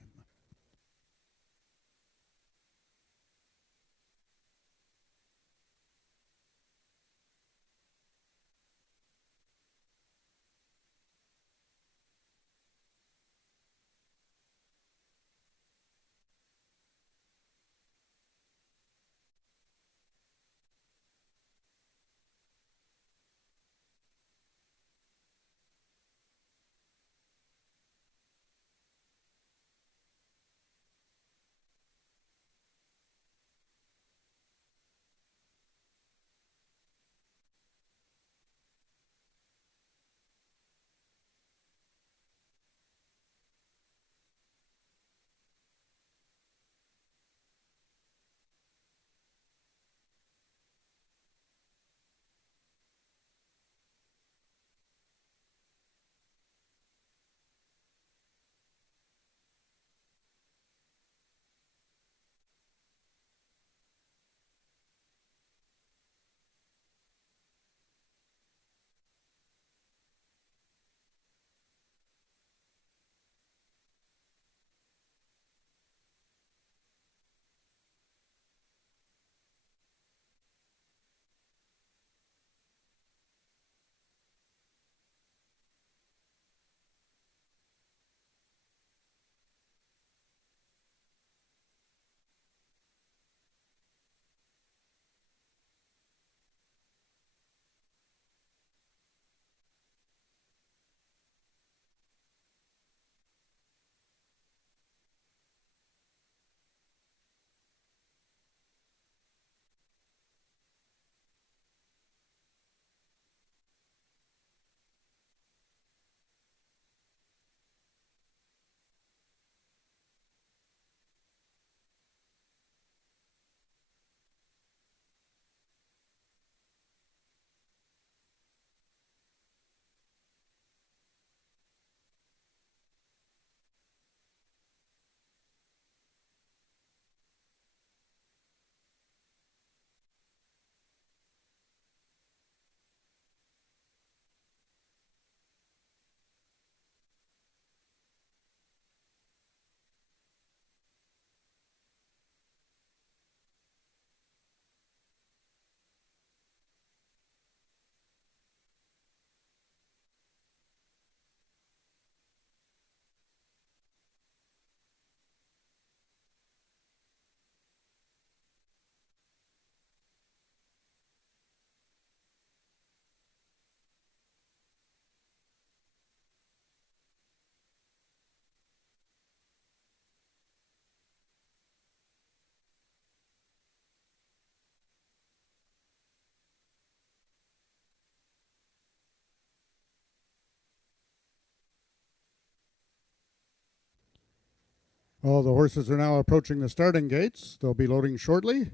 All the horses are now approaching the starting gates. They'll be loading shortly.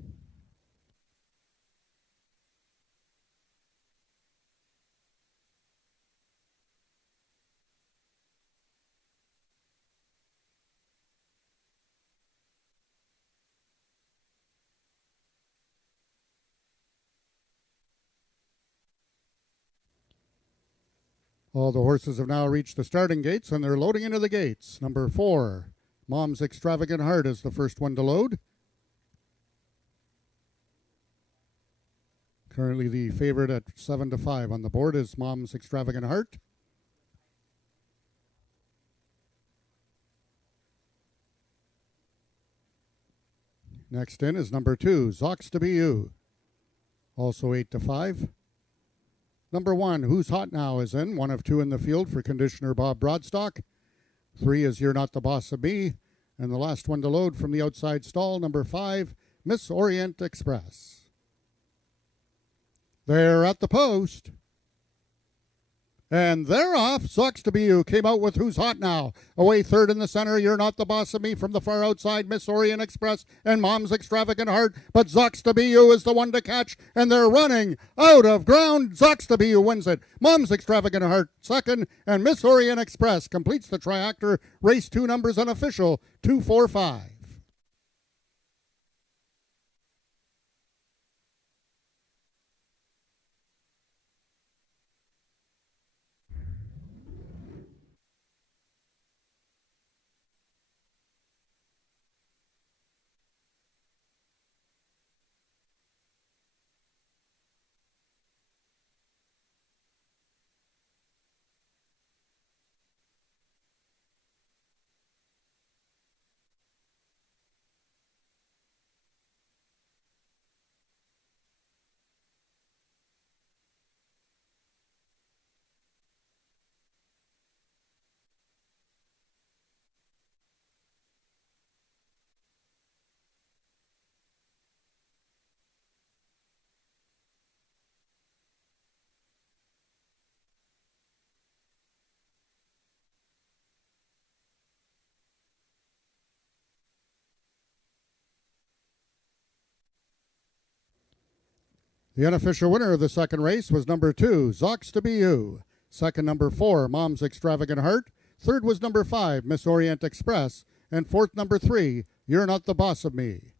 All the horses have now reached the starting gates, and they're loading into the gates. Number 4, Mom's Extravagant Heart is the first one to load. Currently the favorite at 7-5 on the board is Mom's Extravagant Heart. Next in is number 2, Zox to Be You. Also 8-5. Number 1, Who's Hot Now is in. 1 of 2 in the field for conditioner Bob Broadstock. 3 is You're Not the Boss of Me. And the last one to load from the outside stall, number 5, Miss Orient Express. They're at the post. And they're off. Sucks to Be You came out with Who's Hot Now. Away third in the center, You're Not the Boss of Me from the far outside, Miss Orient Express and Mom's Extravagant Heart. But Zucks to Be You is the one to catch, and they're running out of ground. Zucks to Be You wins it. Mom's Extravagant Heart second, and Miss Orient Express completes the triactor. Race 2 numbers unofficial, 2-4-5. The unofficial winner of the second race was number 2, Zox to Be You. Second, number 4, Mom's Extravagant Heart. Third was number 5, Miss Orient Express. And fourth, number 3, You're Not the Boss of Me.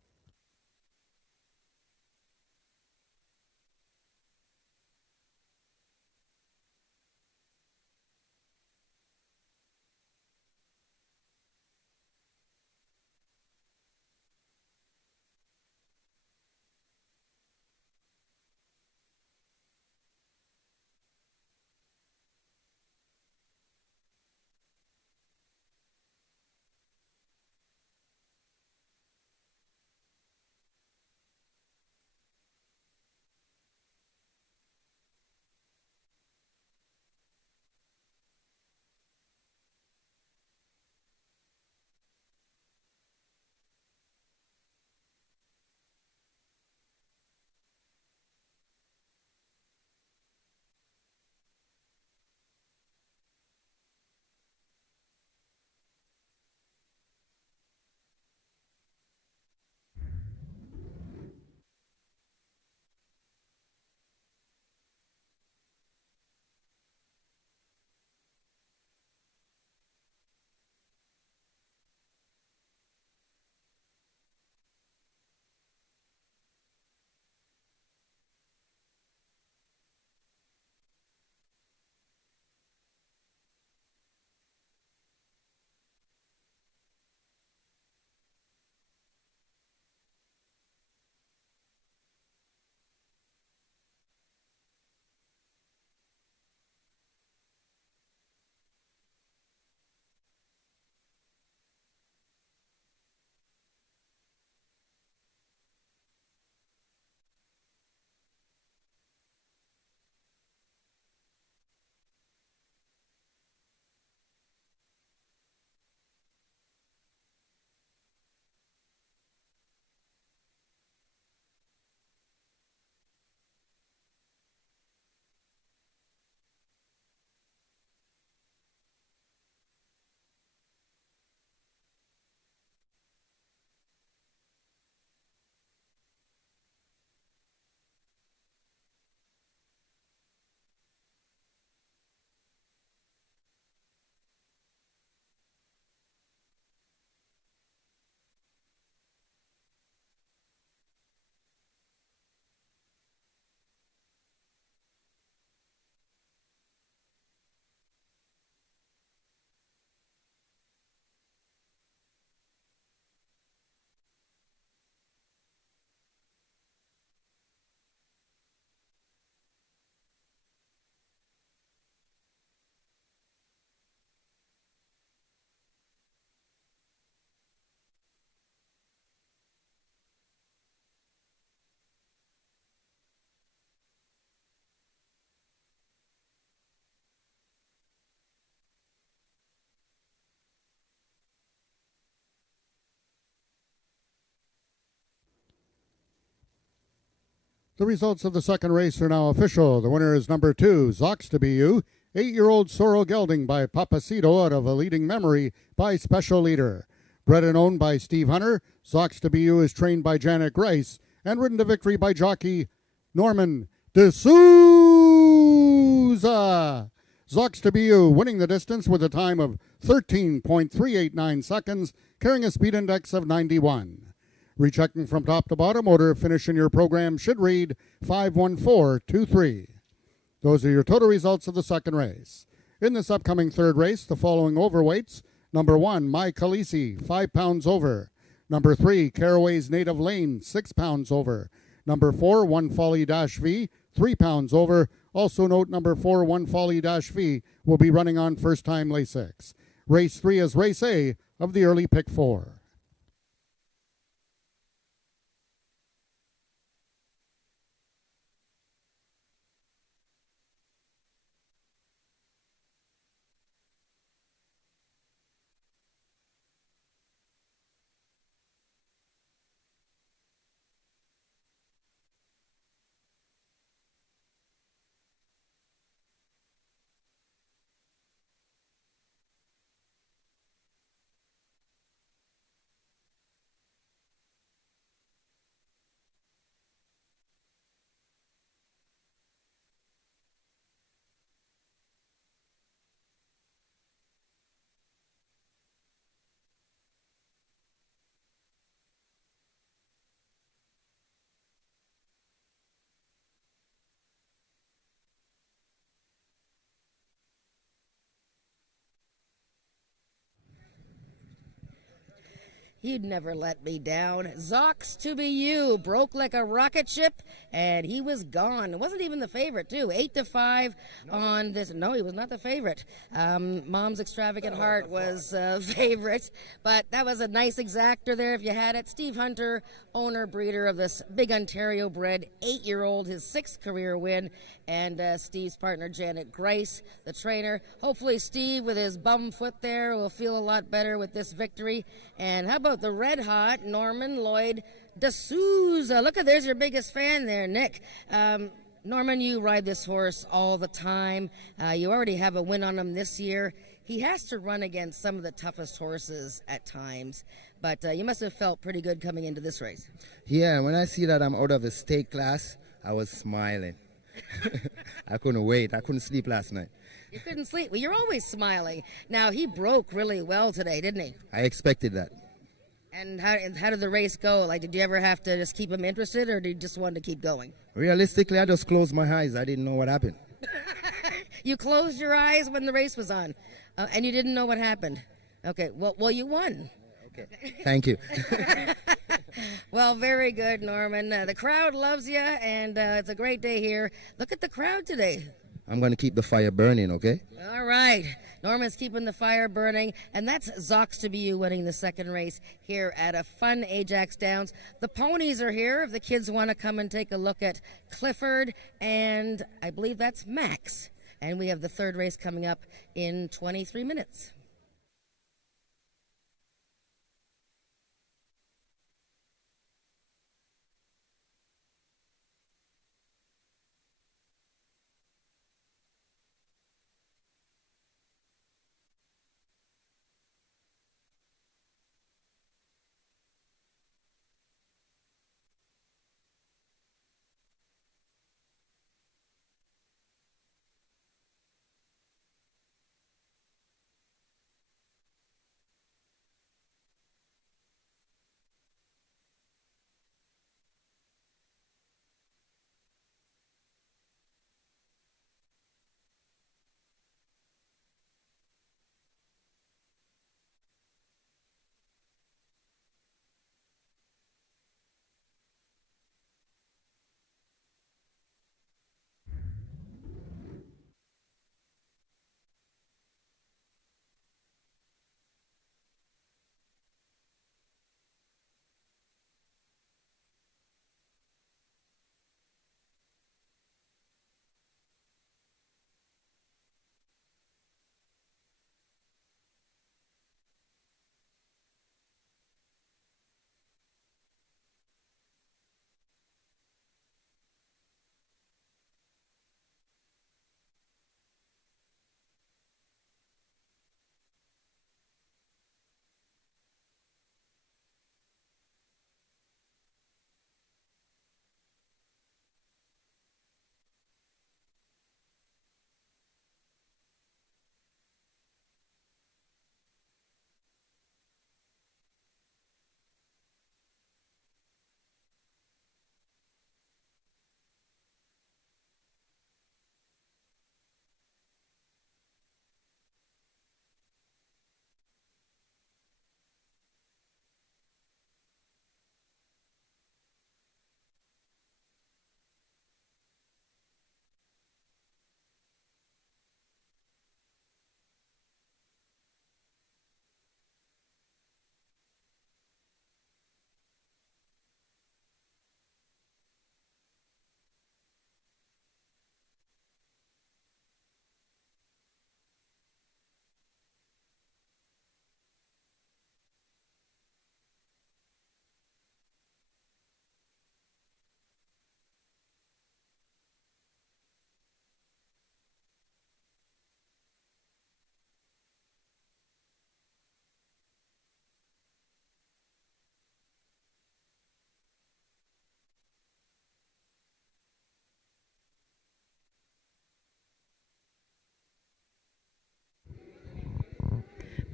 The results of the second race are now official. The winner is number 2, Zox to Be You, 8-year-old Sorrel Gelding by Papacito out of A Leading Memory by Special Leader. Bred and owned by Steve Hunter, Zox to Be You is trained by Janet Grice and ridden to victory by jockey Norman D'Souza. Zox to Be You winning the distance with a time of 13.389 seconds, carrying a speed index of 91. Rechecking from top to bottom, order of finish in your program should read 51423. Those are your total results of the second race. In this upcoming third race, the following overweights: number 1, My Khaleesi, 5 pounds over. Number 3, Caraway's Native Lane, 6 pounds over. Number 4, One Folly Dash V, 3 pounds over. Also note number 4, One Folly Dash V, will be running on first time Lasix. Race 3 is race A of the early pick 4. You'd never let me down. Zox to Be You broke like a rocket ship, and he was gone. It wasn't even the favorite, too. 8-5 on this. No, he was not the favorite. Mom's Extravagant Heart was favorite, but that was a nice exactor there if you had it. Steve Hunter, owner, breeder of this big Ontario bred 8-year-old, his 6th career win, and Steve's partner, Janet Grice, the trainer. Hopefully Steve, with his bum foot there, will feel a lot better with this victory. And how about the red hot Norman Lloyd D'Souza? Look at, there's your biggest fan there, Nick. Norman, you ride this horse all the time. You already have a win on him this year. He has to run against some of the toughest horses at times, but you must have felt pretty good coming into this race. Yeah, when I see that I'm out of the stake class, I was smiling. I couldn't wait. I couldn't sleep last night. You couldn't sleep. Well, you're always smiling. Now, he broke really well today, didn't he? I expected that. And how did the race go? Like, did you ever have to just keep him interested, or did you just want to keep going? Realistically, I just closed my eyes. I didn't know what happened. You closed your eyes when the race was on, and you didn't know what happened. Okay, well, you won. Okay, thank you. Well, very good, Norman. The crowd loves you, and it's a great day here. Look at the crowd today. I'm going to keep the fire burning, okay? All right. Norman's keeping the fire burning, and that's Zox to Be You winning the second race here at a fun AjaxDowns. The ponies are here if the kids want to come and take a look at Clifford, and I believe that's Max. And we have the third race coming up in 23 minutes.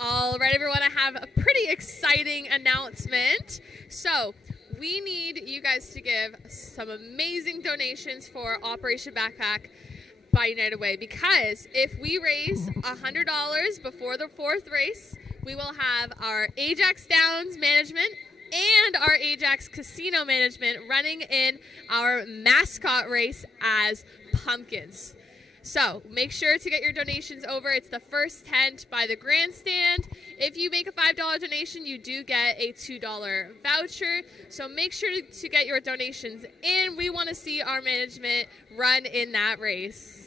All right, everyone, I have a pretty exciting announcement. So we need you guys to give some amazing donations for Operation Backpack by United Way, because if we raise $100 before the 4th race, we will have our AjaxDowns management and our Ajax Casino management running in our mascot race as pumpkins. So make sure to get your donations over. It's the first tent by the grandstand. If you make a $5 donation, you do get a $2 voucher. So make sure to get your donations in. We want to see our management run in that race.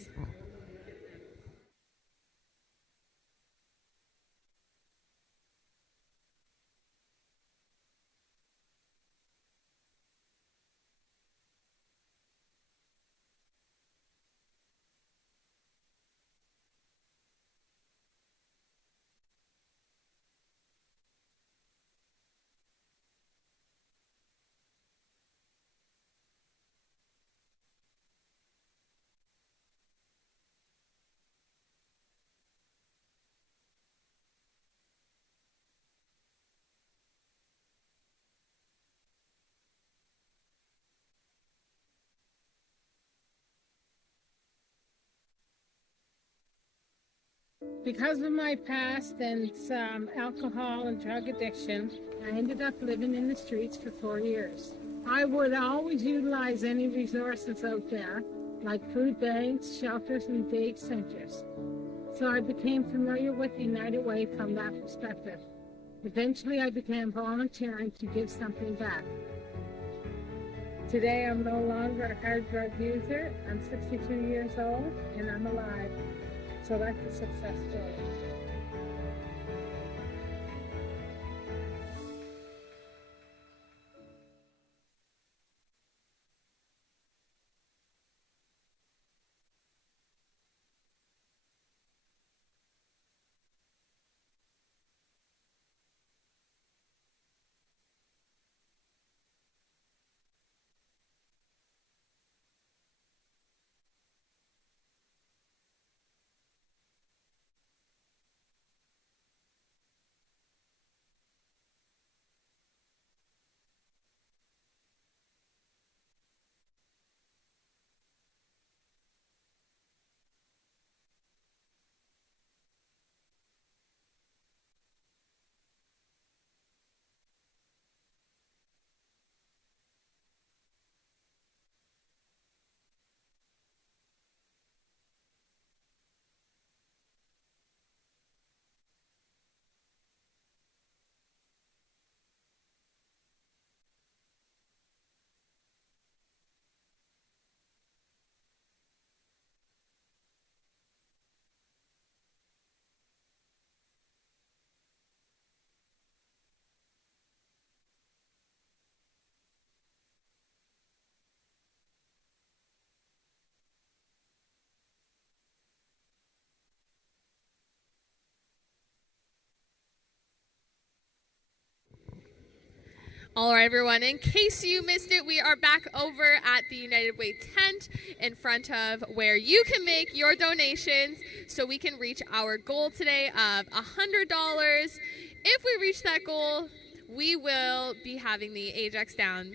Because of my past and some alcohol and drug addiction, I ended up living in the streets for 4 years. I would always utilize any resources out there, like food banks, shelters, and day centers. So I became familiar with United Way from that perspective. Eventually, I began volunteering to give something back. Today, I'm no longer a hard drug user. I'm 62 years old, and I'm alive. So that's a success story. All right, everyone, in case you missed it, we are back over at the United Way tent in front of where you can make your donations so we can reach our goal today of $100. If we reach that goal, we will be having the AjaxDowns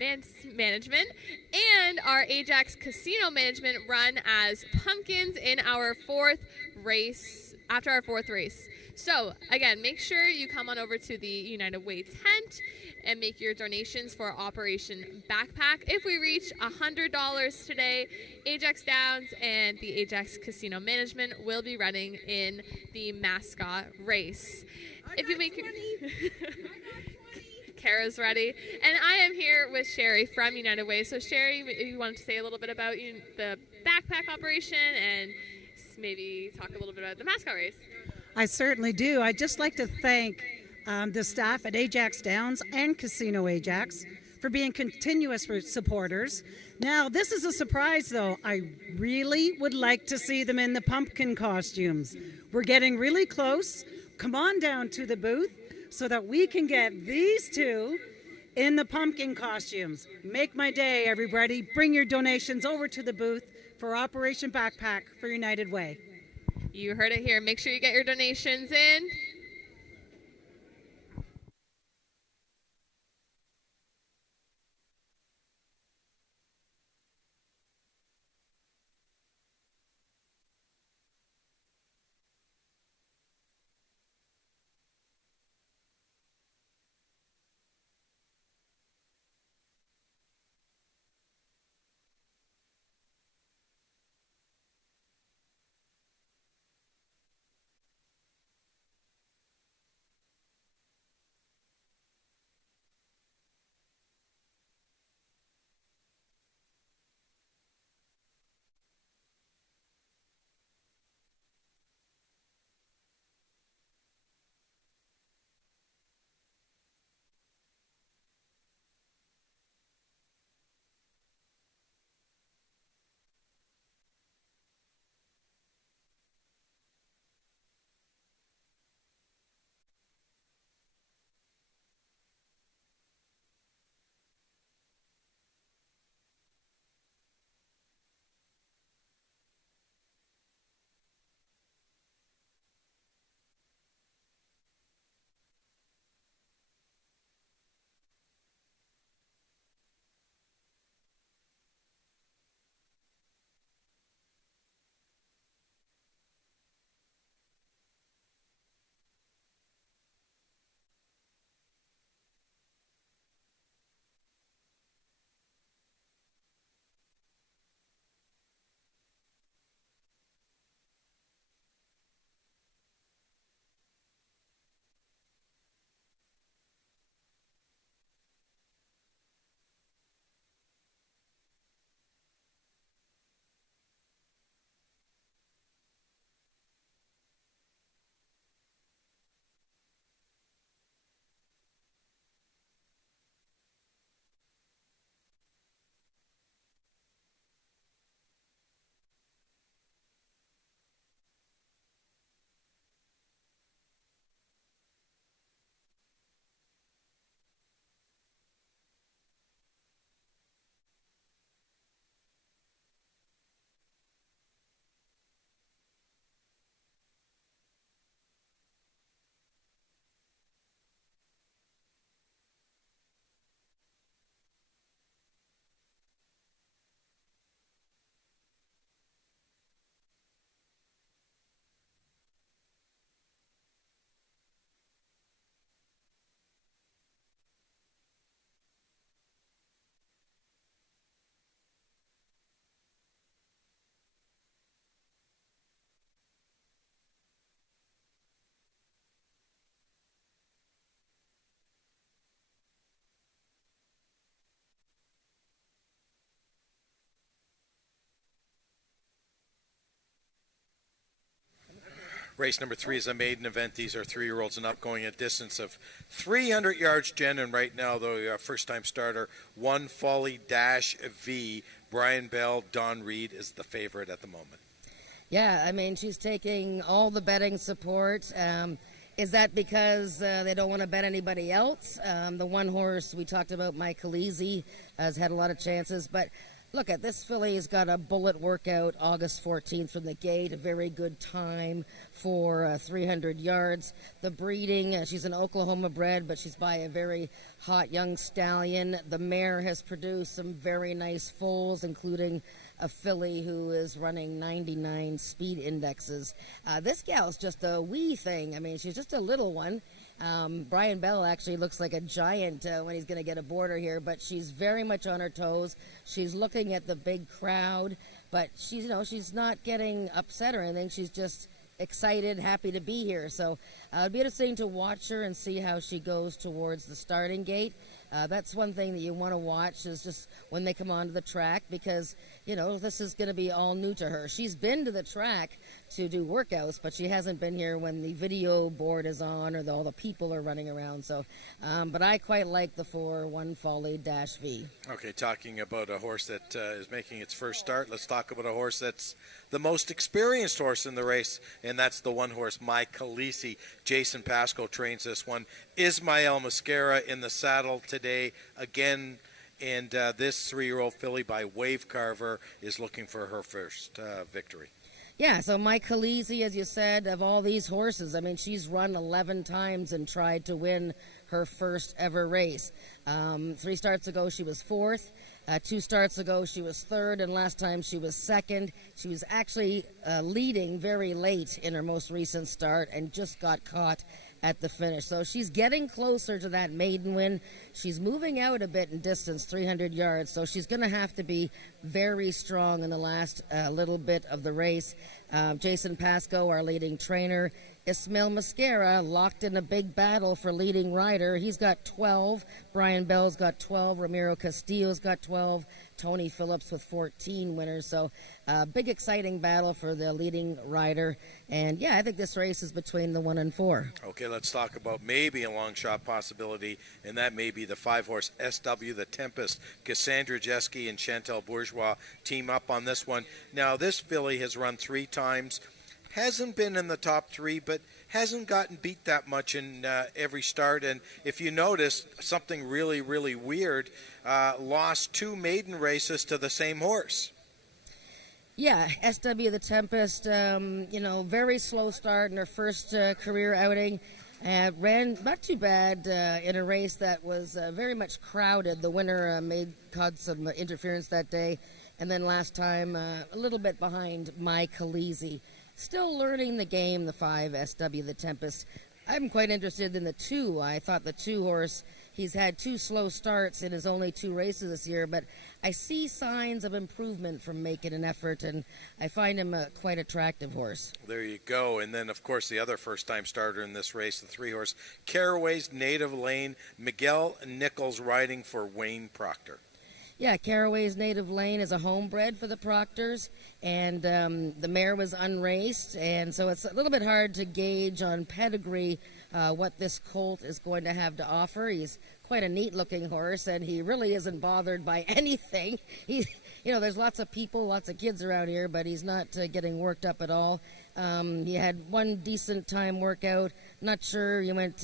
management and our Ajax Casino management run as pumpkins in our 4th race, after our 4th race. So, again, make sure you come on over to the United Way tent and make your donations for Operation Backpack. If we reach $100 today, AjaxDowns and the Ajax Casino Management will be running in the mascot race. If you make Kara's ready. And I am here with Sherry from United Way. So Sherry, you wanted to say a little bit about the backpack operation and maybe talk a little bit about the mascot race. I certainly do. I'd just like to thank the staff at AjaxDowns and Casino Ajax for being continuous supporters. Now, this is a surprise, though. I really would like to see them in the pumpkin costumes. We're getting really close. Come on down to the booth so that we can get these two in the pumpkin costumes. Make my day, everybody. Bring your donations over to the booth for Operation Backpack for United Way. You heard it here. Make sure you get your donations in. Race number 3 is a maiden event. These are 3-year-olds and up, going a distance of 300 yards, Jen. And right now, the first-time starter, One Folly Dash V, Brian Bell, Don Reed is the favorite at the moment. Yeah, I mean, she's taking all the betting support. Is that because they don't want to bet anybody else? The one horse we talked about, Mike Khaleesi, has had a lot of chances. But look at this filly's got a bullet workout August 14th from the gate, a very good time for 300 yards. The breeding, she's an Oklahoma bred, but she's by a very hot young stallion. The mare has produced some very nice foals, including a filly who is running 99 speed indexes. This gal's just a wee thing. I mean, she's just a little one. Brian Bell actually looks like a giant when he's going to get aboard her here, but she's very much on her toes. She's looking at the big crowd, but she's not getting upset or anything. She's just excited, happy to be here. So it'll be interesting to watch her and see how she goes towards the starting gate. That's one thing that you want to watch, is just when they come onto the track, because this is going to be all new to her. She's been to the track to do workouts, but she hasn't been here when the video board is on or all the people are running around. So, but I quite like the 4 One Folly Dash V. Okay, talking about a horse that is making its first start, let's talk about a horse that's the most experienced horse in the race, and that's the one horse, My Khaleesi. Jason Pascoe trains this one. Ismael Mascara in the saddle today again, and this 3-year-old filly by Wave Carver is looking for her first victory. Yeah, so My Khaleesi, as you said, of all these horses, I mean, she's run 11 times and tried to win her first ever race. 3 starts ago, she was 4th. 2 starts ago, she was 3rd, and last time she was 2nd. She was actually leading very late in her most recent start and just got caught at the finish. So she's getting closer to that maiden win. She's moving out a bit in distance, 300 yards, so she's going to have to be very strong in the last little bit of the race. Jason Pascoe, our leading trainer. Ismael Mascara locked in a big battle for leading rider. He's got 12. Brian Bell's got 12. Ramiro Castillo's got 12. Tony Phillips with 14 winners. So big exciting battle for the leading rider. And yeah, I think this race is between the 1 and 4. Okay, let's talk about maybe a long shot possibility, and that may be the 5-horse SW The Tempest. Cassandra Jeske and Chantal Bourgeois team up on this one. Now, this filly has run 3 times. Hasn't been in the top 3, but hasn't gotten beat that much in every start. And if you notice, something really, really weird, lost 2 maiden races to the same horse. Yeah, SW The Tempest, very slow start in her first career outing. Ran not too bad in a race that was very much crowded. The winner caused some interference that day. And then last time, a little bit behind My Khaleesi. Still learning the game, the 5 SW The Tempest. I'm quite interested in the 2. I thought the 2 horse, he's had 2 slow starts in his only 2 races this year, but I see signs of improvement from making an effort, and I find him a quite attractive horse. There you go. And then, of course, the other first-time starter in this race, the 3-horse Caraway's Native Lane, Miguel Nichols riding for Wayne Proctor. Yeah, Caraway's Native Lane is a homebred for the Proctors, and the mare was unraced, and so it's a little bit hard to gauge on pedigree what this colt is going to have to offer. He's quite a neat-looking horse, and he really isn't bothered by anything. There's lots of people, lots of kids around here, but he's not getting worked up at all. He had 1 decent time workout. Not sure, he went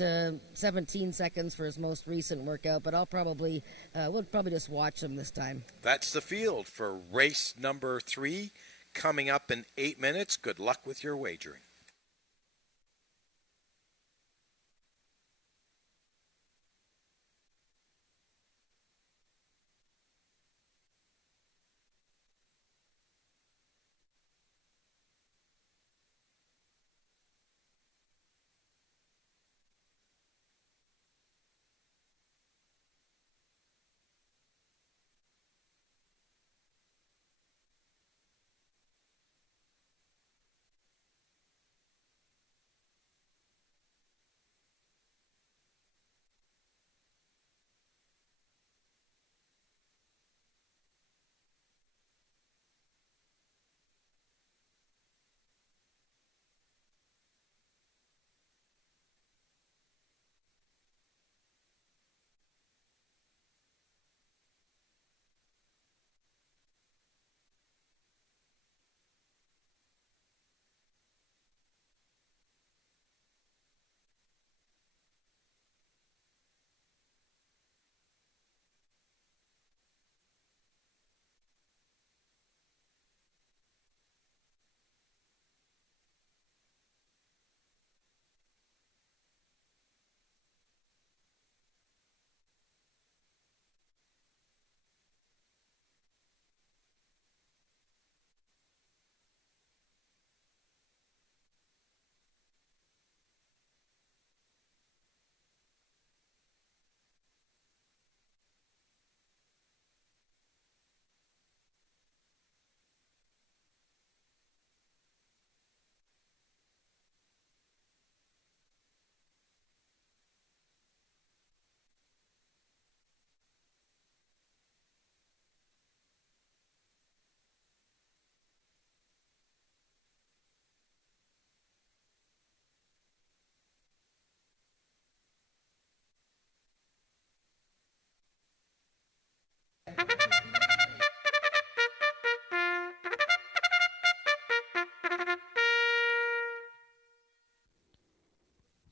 17 seconds for his most recent workout, but we'll probably just watch him this time. That's the field for race number 3 coming up in 8 minutes. Good luck with your wagering.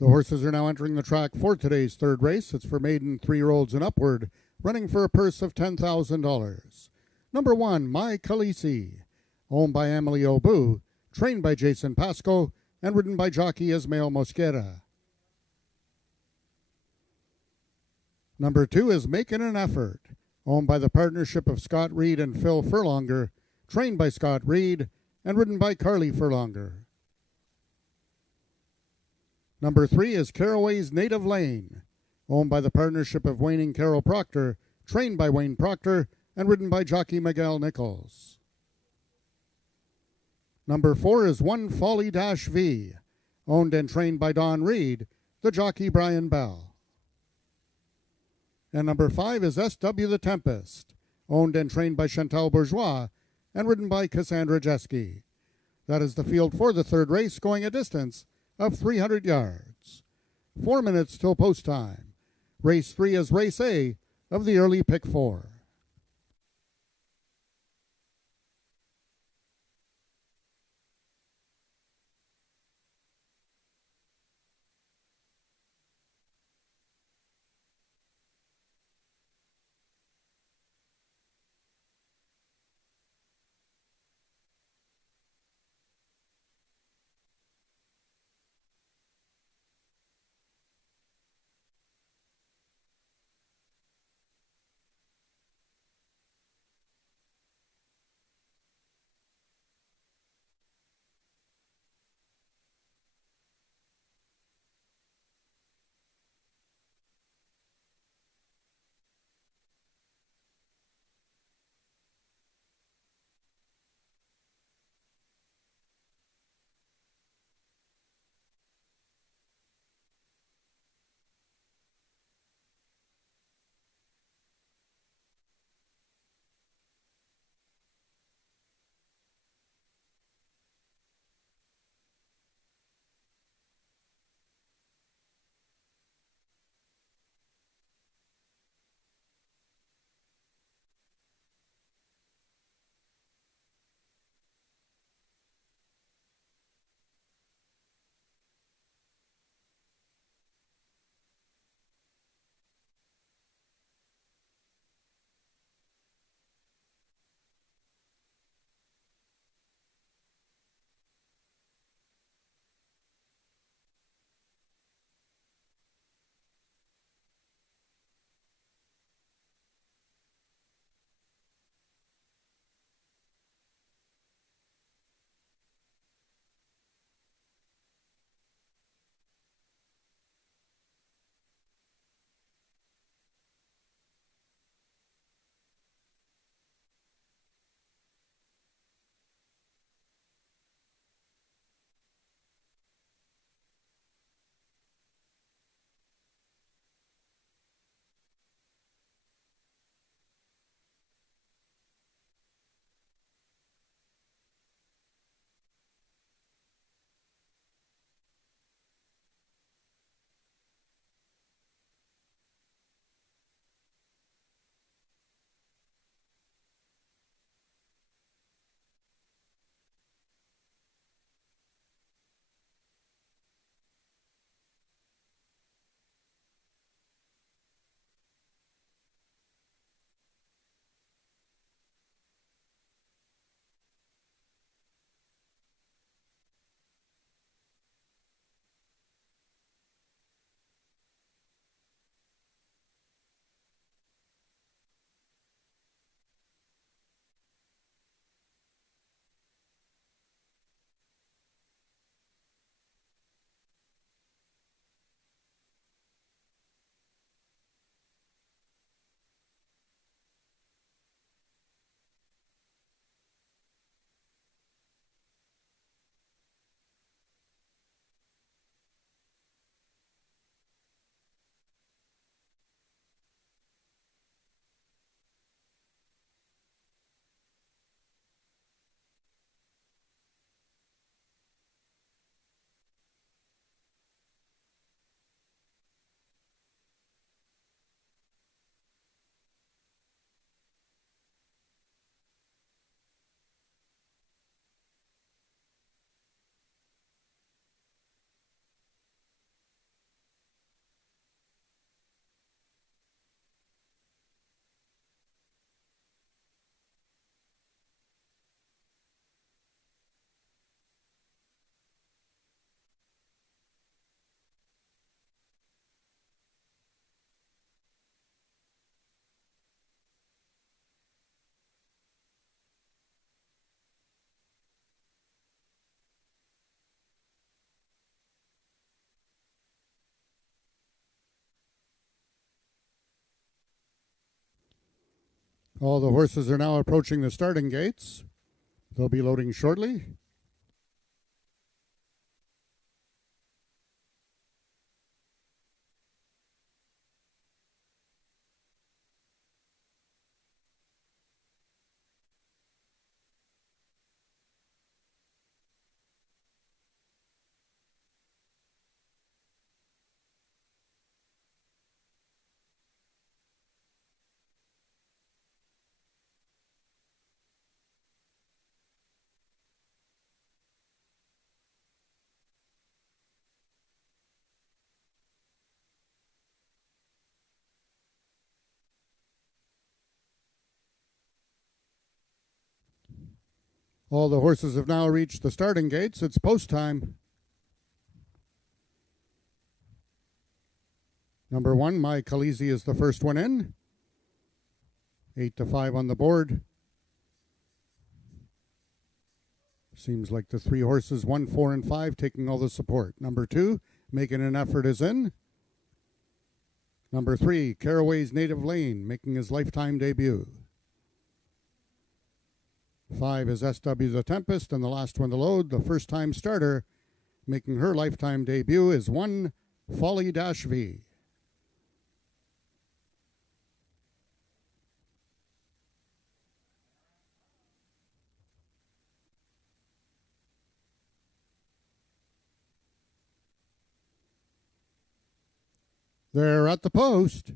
The horses are now entering the track for today's third race. It's for maiden 3-year-olds and upward, running for a purse of $10,000. Number 1, My Khaleesi, owned by Emily Obu, trained by Jason Pasco, and ridden by jockey Ismael Mosquera. Number 2 is Making an Effort, owned by the partnership of Scott Reed and Phil Furlonger, trained by Scott Reed, and ridden by Carly Furlonger. Number 3 is Caraway's Native Lane, owned by the partnership of Wayne and Carol Proctor, trained by Wayne Proctor, and ridden by jockey Miguel Nichols. Number 4 is One Folly Dash V, owned and trained by Don Reed, the jockey Brian Bell. And number 5 is SW the Tempest, owned and trained by Chantal Bourgeois, and ridden by Cassandra Jeske. That is the field for the third race, going a distance of 300 yards. 4 minutes till post time. Race 3 is Race A of the early pick 4. All the horses are now approaching the starting gates. They'll be loading shortly. All the horses have now reached the starting gates. It's post time. Number 1, My Khaleesi, is the first one in. 8-5 on the board. Seems like the 3 horses, 1, 4, and 5, taking all the support. Number 2, Making an Effort, is in. Number 3, Caraway's Native Lane, making his lifetime debut. 5 is SW the Tempest, and the last one to load, the first-time starter, making her lifetime debut, is 1, Folly-V. They're at the post.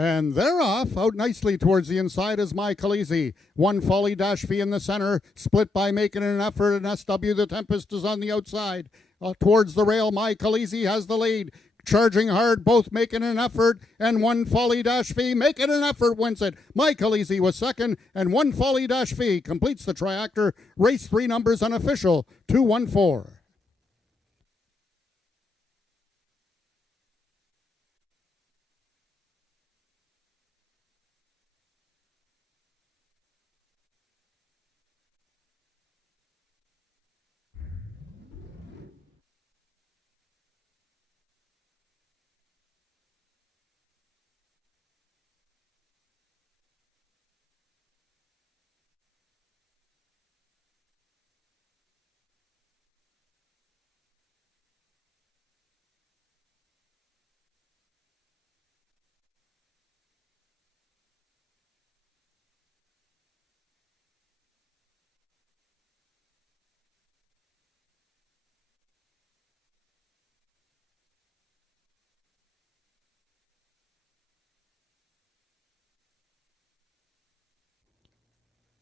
And they're off. Out nicely towards the inside is My Khaleesi. 1 Folly-V in the center, split by Making an Effort, and SW the Tempest is on the outside. Towards the rail, My Khaleesi has the lead. Charging hard, both Making an Effort and 1 Folly-V. Making an Effort wins it. My Khaleesi was second, and 1 Folly-V completes the triactor. Race 3 numbers unofficial, 214.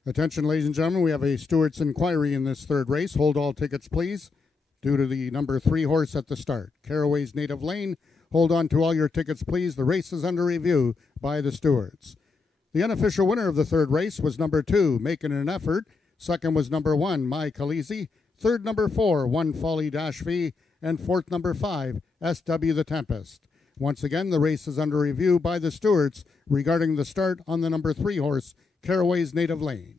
Attention, ladies and gentlemen, we have a Stewart's inquiry in this third race. Hold all tickets, please, due to the number 3 horse at the start. Caraway's Native Lane. Hold on to all your tickets, please. The race is under review by the Stewarts. The unofficial winner of the third race was number 2, Making an Effort. Second was number 1, My Khaleesi. Third, number 4, 1 Folly-V. And fourth, number 5, SW the Tempest. Once again, the race is under review by the Stewarts regarding the start on the number 3 horse, Caraway's Native Lane.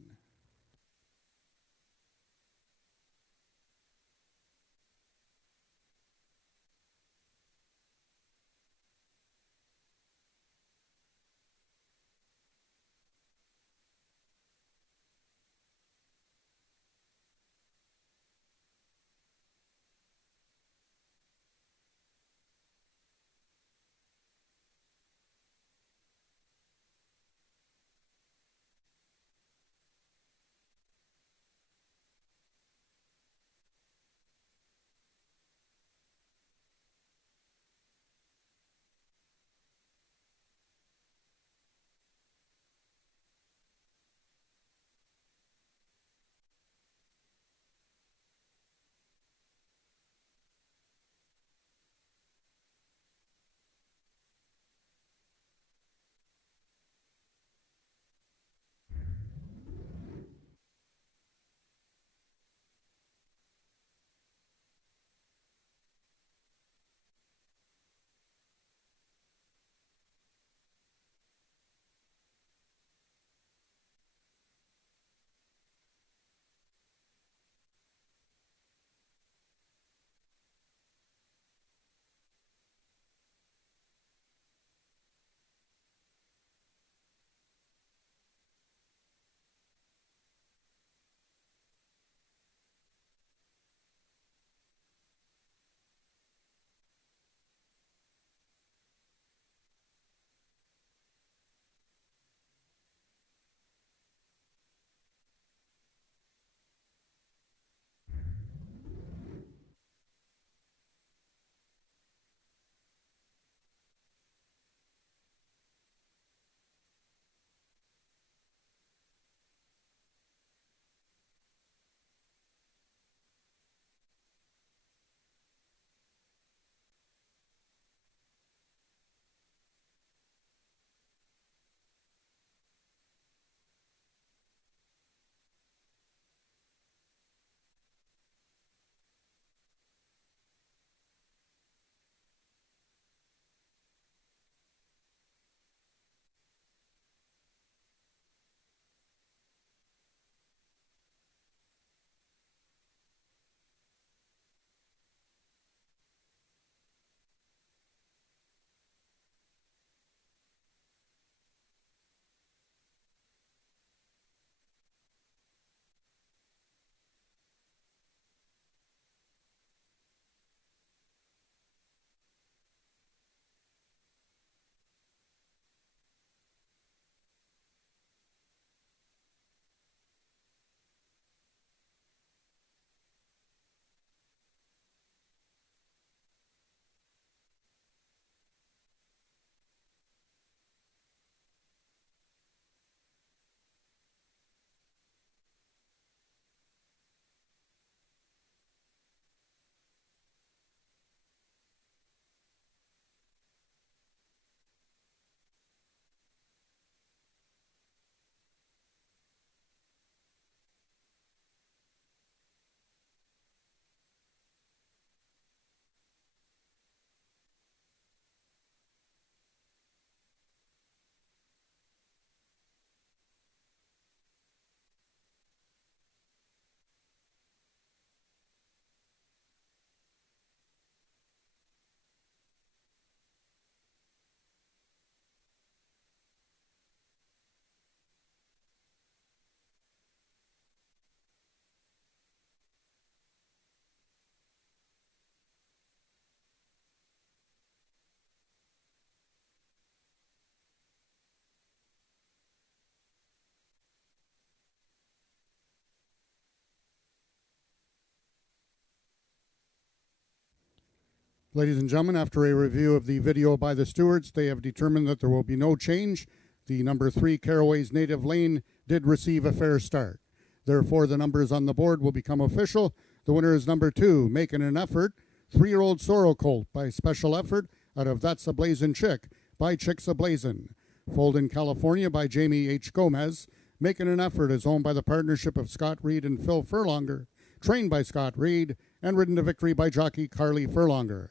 Ladies and gentlemen, after a review of the video by the stewards, they have determined that there will be no change. The number 3 Caraway's Native Lane did receive a fair start. Therefore, the numbers on the board will become official. The winner is number 2, Making an Effort, 3-year-old Sorrel Colt by Special Effort out of That's a Blazin' Chick by Chicks a Blazin'. Foaled in California by Jamie H. Gomez. Making an Effort is owned by the partnership of Scott Reed and Phil Furlonger, trained by Scott Reed, and ridden to victory by jockey Carly Furlonger.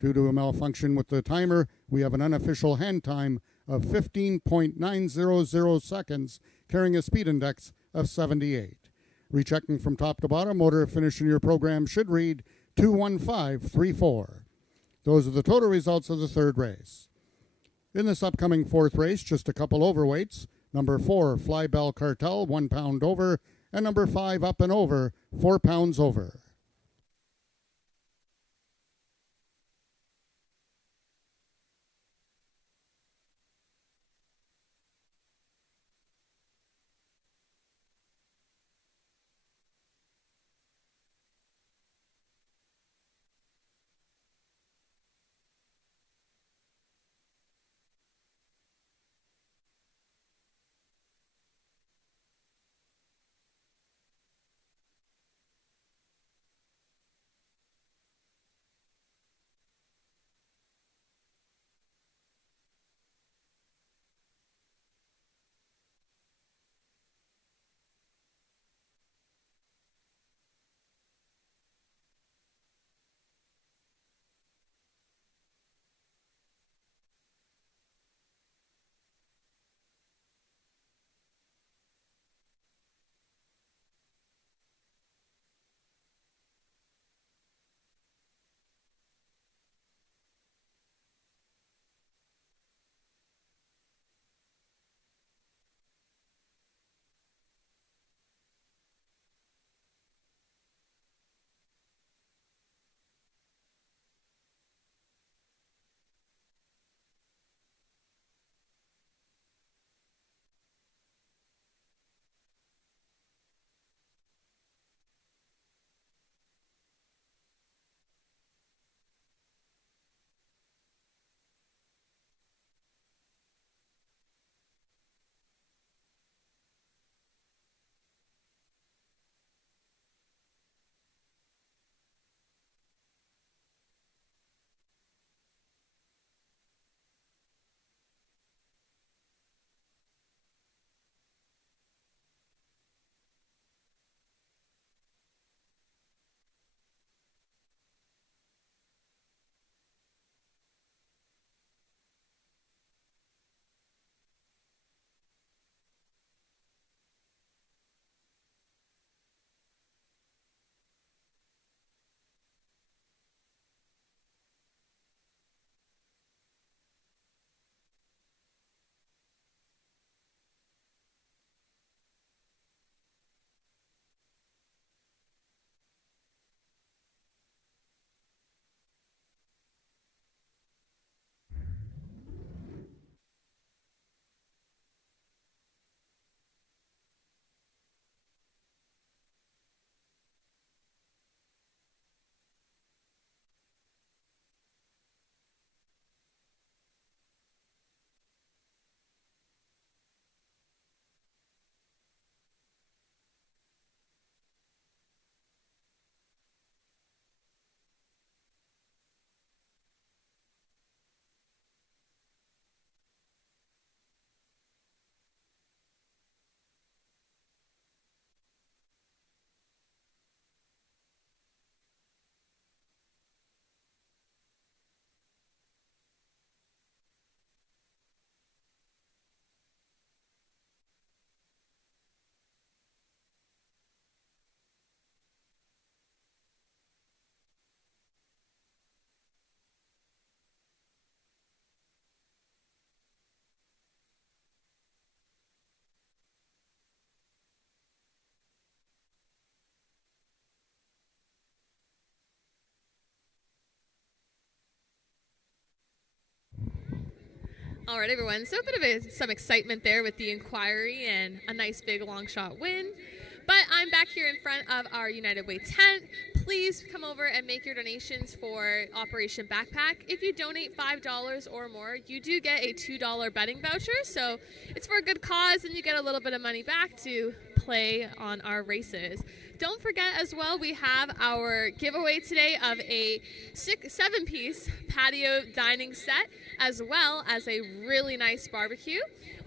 Due to a malfunction with the timer, we have an unofficial hand time of 15.900 seconds, carrying a speed index of 78. Rechecking from top to bottom, order of finish in your program should read 21534. Those are the total results of the third race. In this upcoming fourth race, just a couple overweights. Number 4, Fly Bell Cartel, 1 pound over, and number 5, Up and Over, 4 pounds over. All right, everyone. So a bit of some excitement there with the inquiry and a nice big long shot win. But I'm back here in front of our United Way tent, please come over and make your donations for Operation Backpack. If you donate $5 or more, you do get a $2 betting voucher. So it's for a good cause, and you get a little bit of money back to play on our races. Don't forget as well, we have our giveaway today of a 7-piece patio dining set, as well as a really nice barbecue.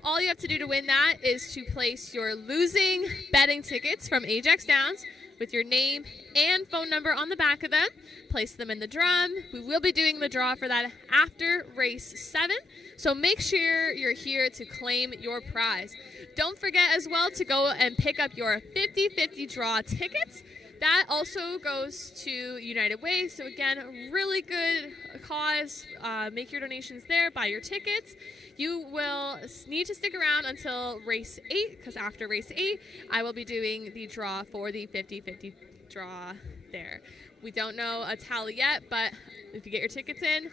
All you have to do to win that is to place your losing betting tickets from AjaxDowns with your name and phone number on the back of them. Place them in the drum. We will be doing the draw for that after race 7. So make sure you're here to claim your prize. Don't forget as well to go and pick up your 50/50 draw tickets. That also goes to United Way. So again, really good cause. Make your donations there, buy your tickets. You will need to stick around until race 8, because after race 8, I will be doing the draw for the 50/50 draw there. We don't know a tally yet, but if you get your tickets in,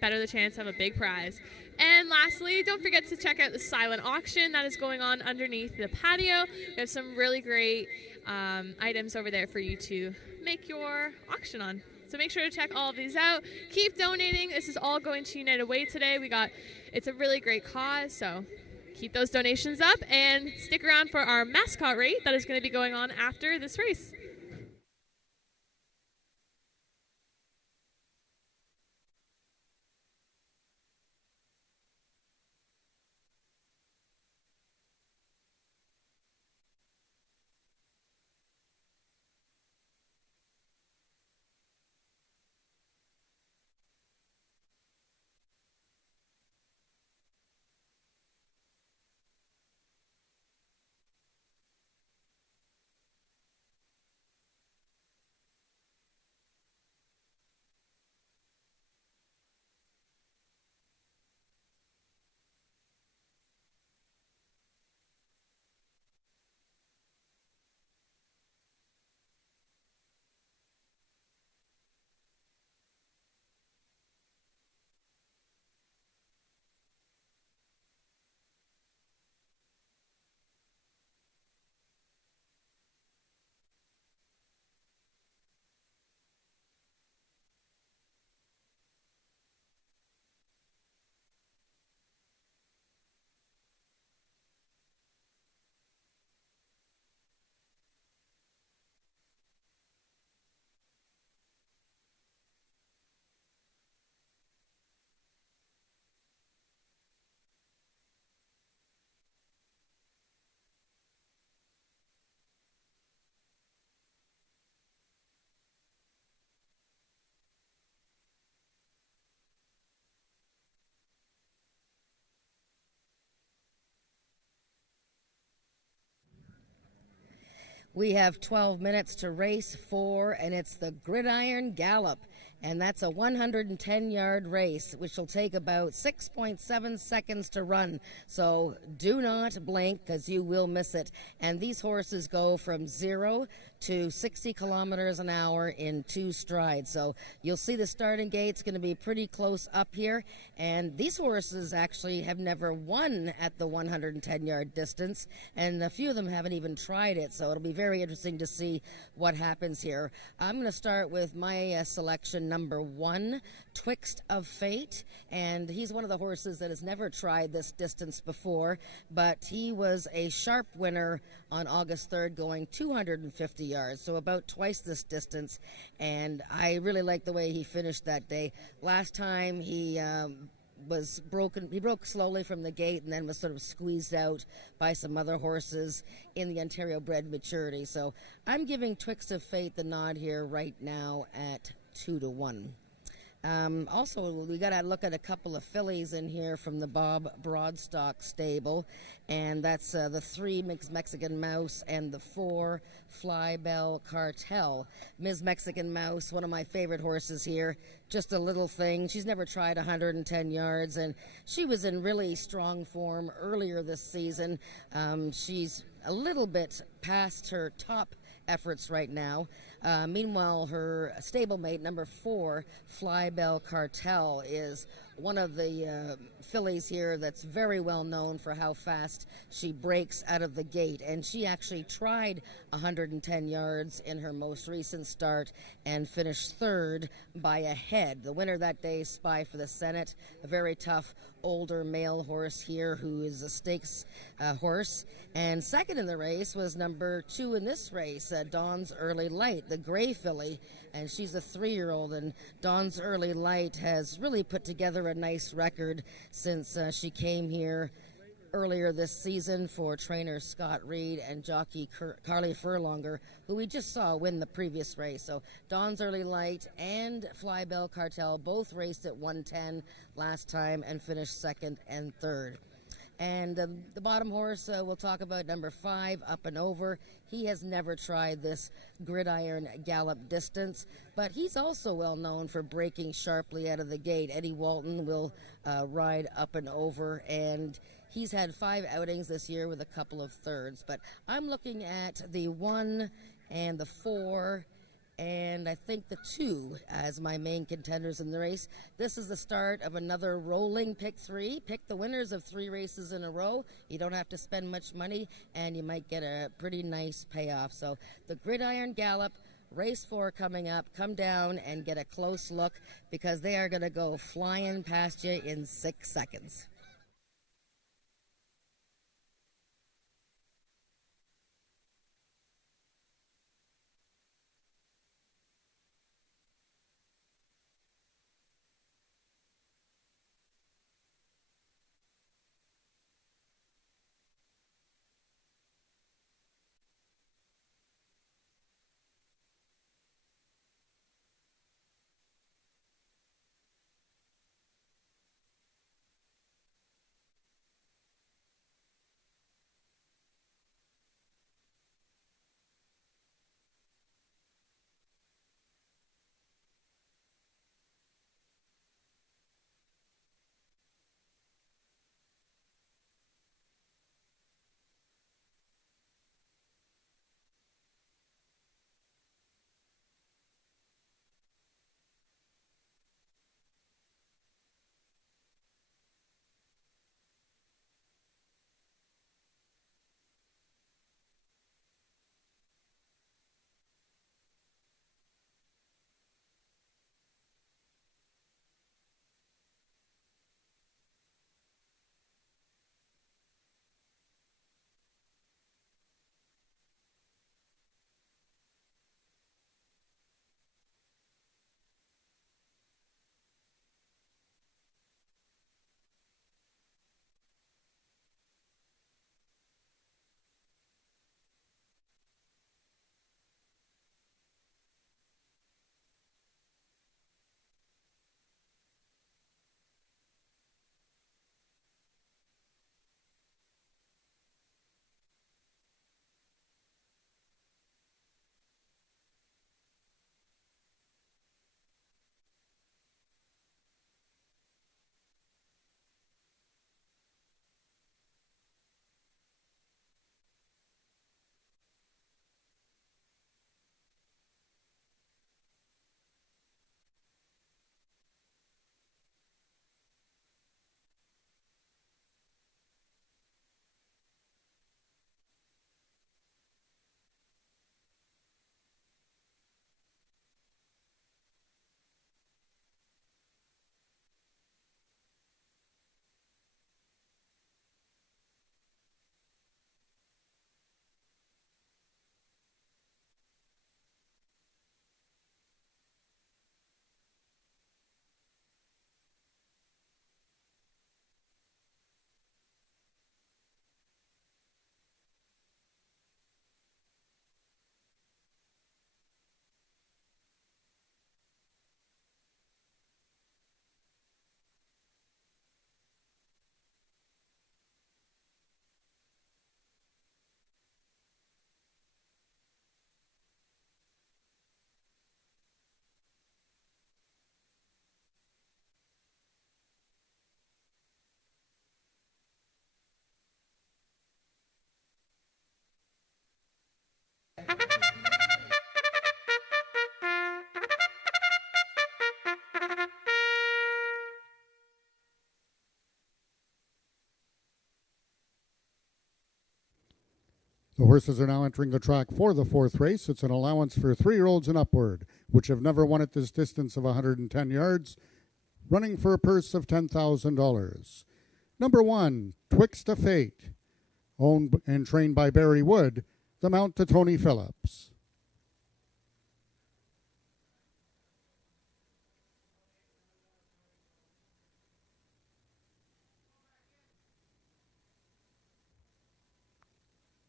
better the chance of a big prize. And lastly, don't forget to check out the silent auction that is going on underneath the patio. We have some really great items over there for you to make your auction on. So make sure to check all of these out. Keep donating. This is all going to United Way today. It's a really great cause, so keep those donations up and stick around for our mascot rate that is going to be going on after this race. We have 12 minutes to race 4, and it's the Gridiron Gallop. And that's a 110-yard race, which will take about 6.7 seconds to run. So do not blink, because you will miss it. And these horses go from 0 to 60 kilometers an hour in 2 strides. So you'll see the starting gate's going to be pretty close up here. And these horses actually have never won at the 110-yard distance. And a few of them haven't even tried it. So it'll be very interesting to see what happens here. I'm going to start with my selection, number 1, Twixt of Fate. And he's one of the horses that has never tried this distance before. But he was a sharp winner on August 3rd, going 250 yards, so about twice this distance, and I really like the way he finished that day. Last time he broke slowly from the gate and then was sort of squeezed out by some other horses in the Ontario bred maturity. So I'm giving Twixt of Fate the nod here right now at 2-1. Also, we got to look at a couple of fillies in here from the Bob Broadstock stable, and that's the 3 Mexican Mouse and the 4 Flybell Cartel. Ms. Mexican Mouse, one of my favorite horses here, just a little thing. She's never tried 110 yards, and she was in really strong form earlier this season. She's a little bit past her top efforts right now. Meanwhile, her stablemate, number 4, Flybell Cartel, is one of the fillies here that's very well known for how fast she breaks out of the gate. And she actually tried 110 yards in her most recent start and finished third by a head. The winner that day, Spy for the Senate, a very tough older male horse here who is a stakes horse. And second in the race was number 2 in this race, Dawn's Early Light, the gray filly, and she's a 3-year-old. And Dawn's Early Light has really put together a nice record since she came here earlier this season for trainer Scott Reed and jockey Carly Furlonger, who we just saw win the previous race. So Dawn's Early Light and Flybell Cartel both raced at 110 last time and finished second and third. And the bottom horse we'll talk about, number 5, Up and Over. He has never tried this gridiron gallop distance, but he's also well known for breaking sharply out of the gate. Eddie Walton will ride Up and Over, and he's had 5 outings this year with a couple of thirds. But I'm looking at the 1 and the 4 and I think the 2 as my main contenders in the race. This is the start of another rolling pick 3. Pick the winners of 3 races in a row. You don't have to spend much money, and you might get a pretty nice payoff. So the Gridiron Gallop, race 4 coming up. Come down and get a close look, because they are going to go flying past you in 6 seconds. The horses are now entering the track for the fourth race. It's an allowance for 3-year-olds and upward, which have never won at this distance of 110 yards, running for a purse of $10,000. Number 1, Twixt a Fate, owned and trained by Barry Wood, the mount to Tony Phillips.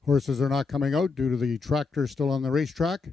Horses are not coming out due to the tractor still on the racetrack.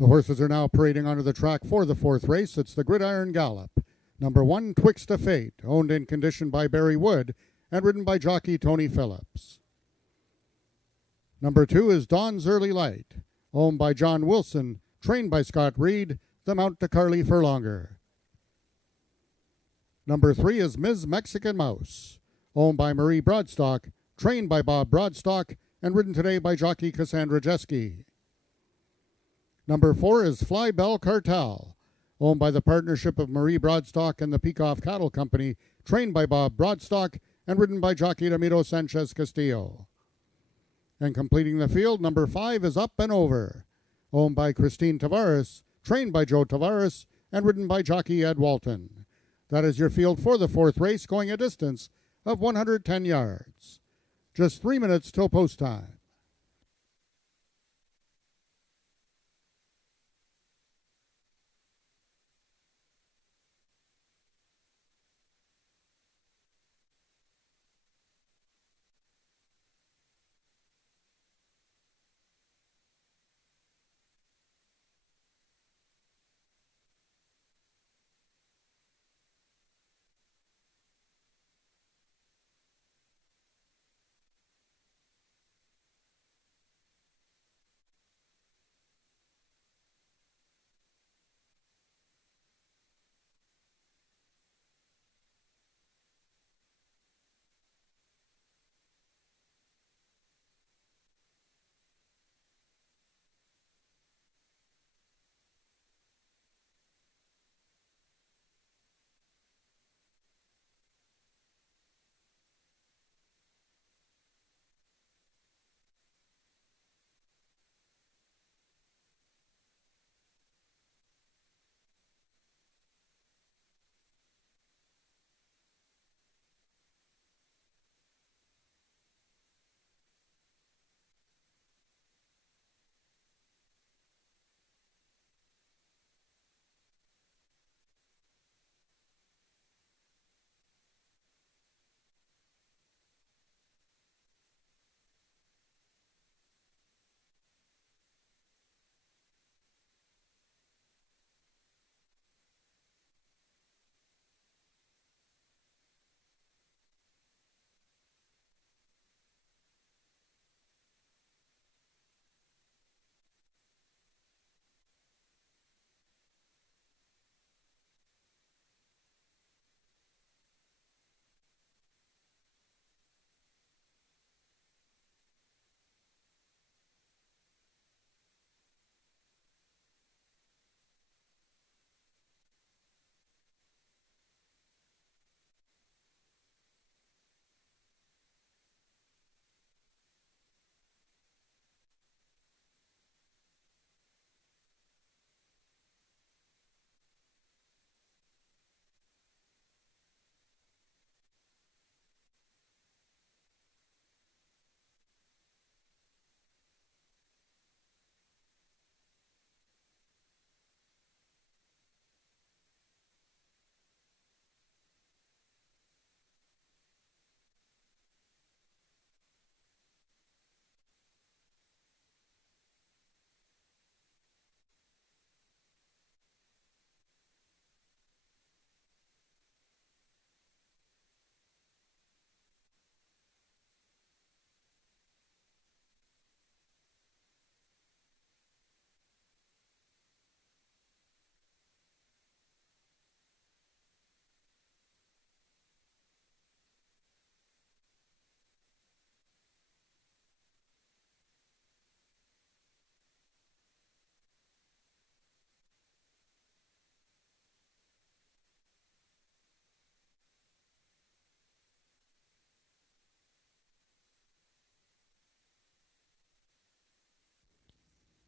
The horses are now parading onto the track for the fourth race. It's the Gridiron Gallop. Number 1, Twixt a Fate, owned and conditioned by Barry Wood and ridden by jockey Tony Phillips. Number 2 is Dawn's Early Light, owned by John Wilson, trained by Scott Reed, the mount to Carly Furlonger. Number 3 is Ms. Mexican Mouse, owned by Marie Broadstock, trained by Bob Broadstock, and ridden today by jockey Cassandra Jeske. Number 4 is Fly Bell Cartel, owned by the partnership of Marie Broadstock and the Peacock Cattle Company, trained by Bob Broadstock, and ridden by jockey Ramiro Sanchez Castillo. And completing the field, number 5 is Up and Over, owned by Christine Tavares, trained by Joe Tavares, and ridden by jockey Ed Walton. That is your field for the fourth race, going a distance of 110 yards. Just 3 minutes till post time.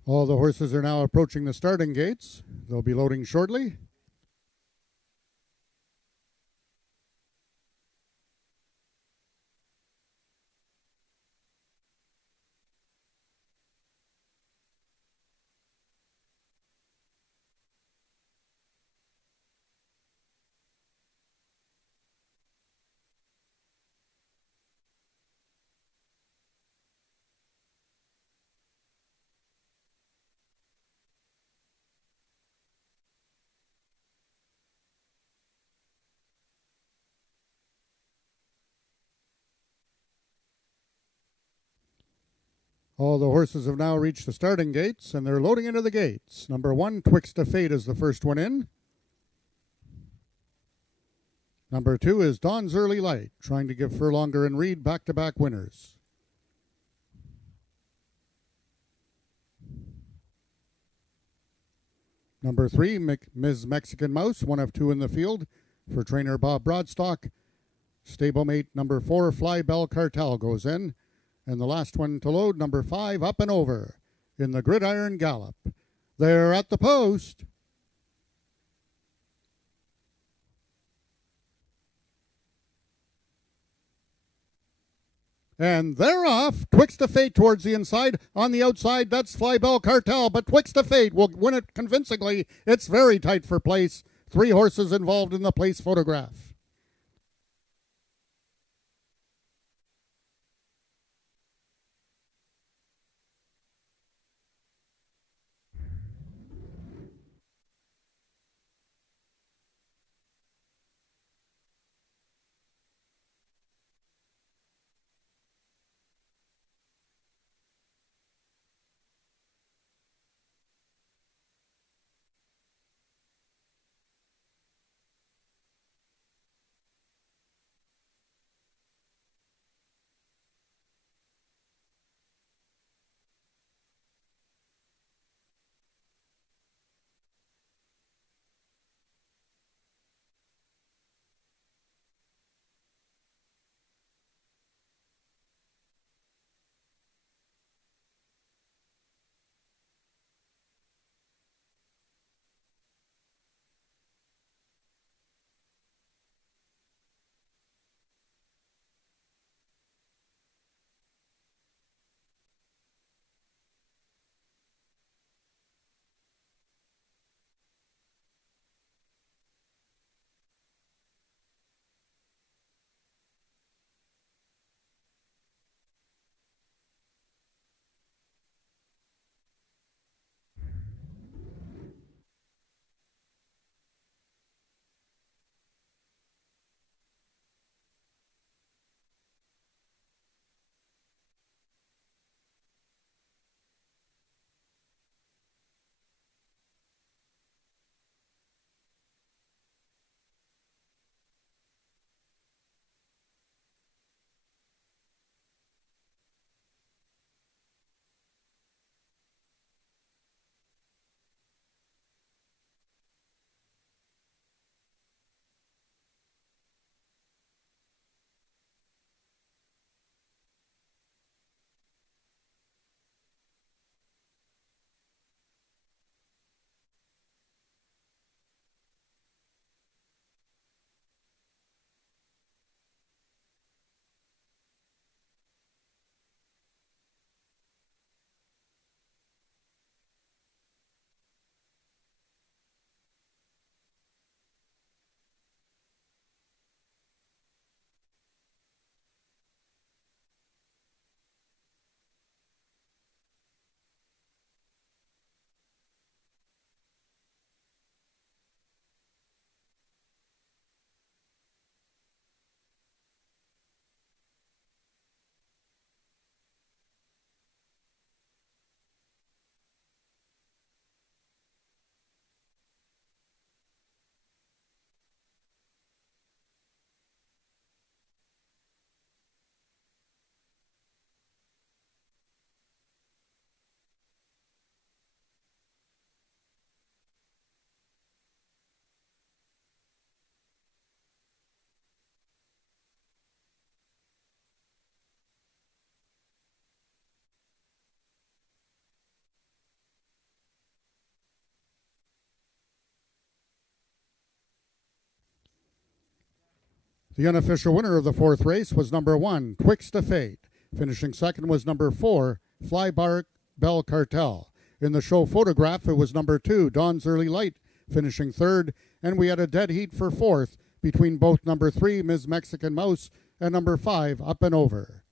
All the horses are now approaching the starting gates. They'll be loading shortly. All the horses have now reached the starting gates, and they're loading into the gates. Number 1, Twixt of Fate, is the first one in. Number 2 is Dawn's Early Light, trying to give Furlonger and Reed back-to-back winners. Number 3, Ms. Mexican Mouse, one of 2 in the field for trainer Bob Broadstock. Stablemate number 4, Fly Bell Cartel, goes in. And the last one to load, number 5, Up and Over, in the Gridiron Gallop. They're at the post. And they're off. Twixt of Fate towards the inside. On the outside, that's Fly Bell Cartel, but Twixt of Fate will win it convincingly. It's very tight for place. 3 horses involved in the place photograph. The unofficial winner of the fourth race was number 1, Twixt of Fate. Finishing second was number 4, Flybar Bell Cartel. In the show photograph, it was number 2, Dawn's Early Light, finishing third, and we had a dead heat for fourth between both number 3, Ms. Mexican Mouse, and number 5, Up and Over.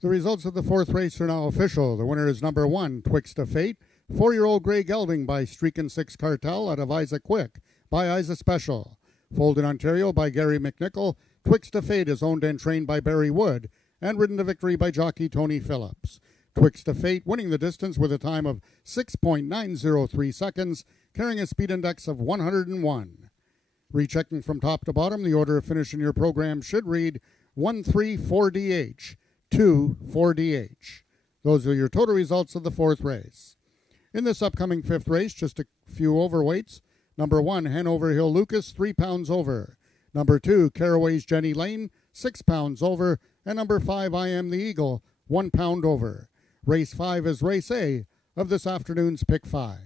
The results of the fourth race are now official. The winner is number 1, Twixt of Fate, 4-year-old Grey Gelding by Streakin' Six Cartel out of Isa Quick by Isa Special. Foaled in Ontario by Gary McNichol, Twixt of Fate is owned and trained by Barry Wood and ridden to victory by jockey Tony Phillips. Twixt of Fate winning the distance with a time of 6.903 seconds, carrying a speed index of 101. Rechecking from top to bottom, the order of finish in your program should read 1-3-4-DH. 2-4-DH. Those are your total results of the fourth race. In this upcoming fifth race, just a few overweights. Number 1, Hanover Hill Lucas, 3 pounds over. Number 2, Caraway's Jenny Lane, 6 pounds over. And number 5, I Am the Eagle, 1 pound over. Race 5 is race A of this afternoon's Pick 5.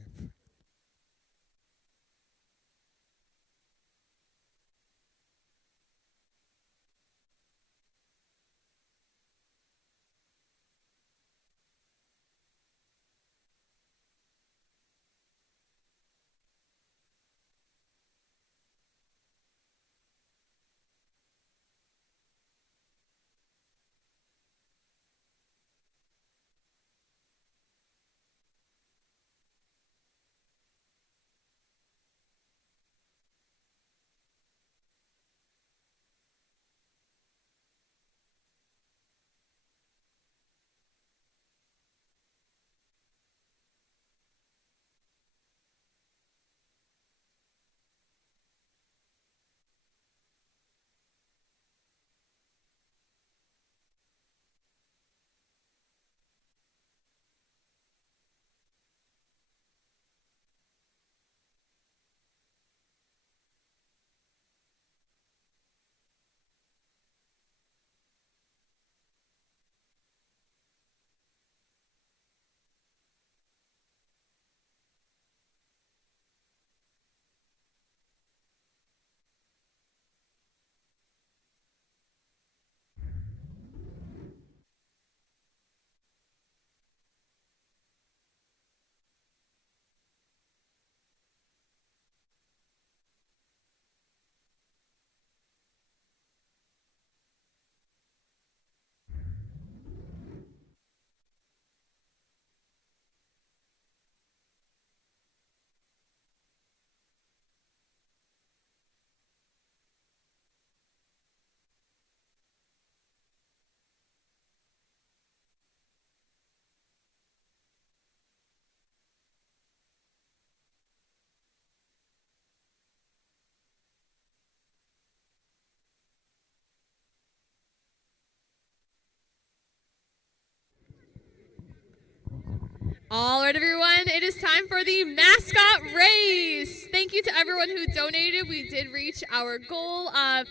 All right, everyone, it is time for the mascot race. Thank you to everyone who donated. We did reach our goal of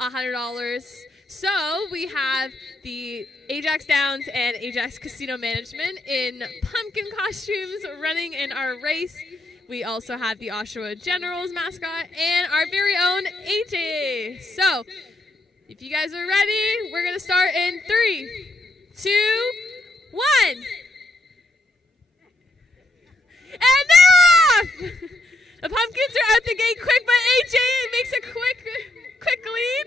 $100. So we have the AjaxDowns and Ajax Casino Management in pumpkin costumes running in our race. We also have the Oshawa Generals mascot and our very own AJ. So if you guys are ready, we're going to start in 3, 2, 1. And they're off! The pumpkins are out the gate quick, but AJ makes a quick lead.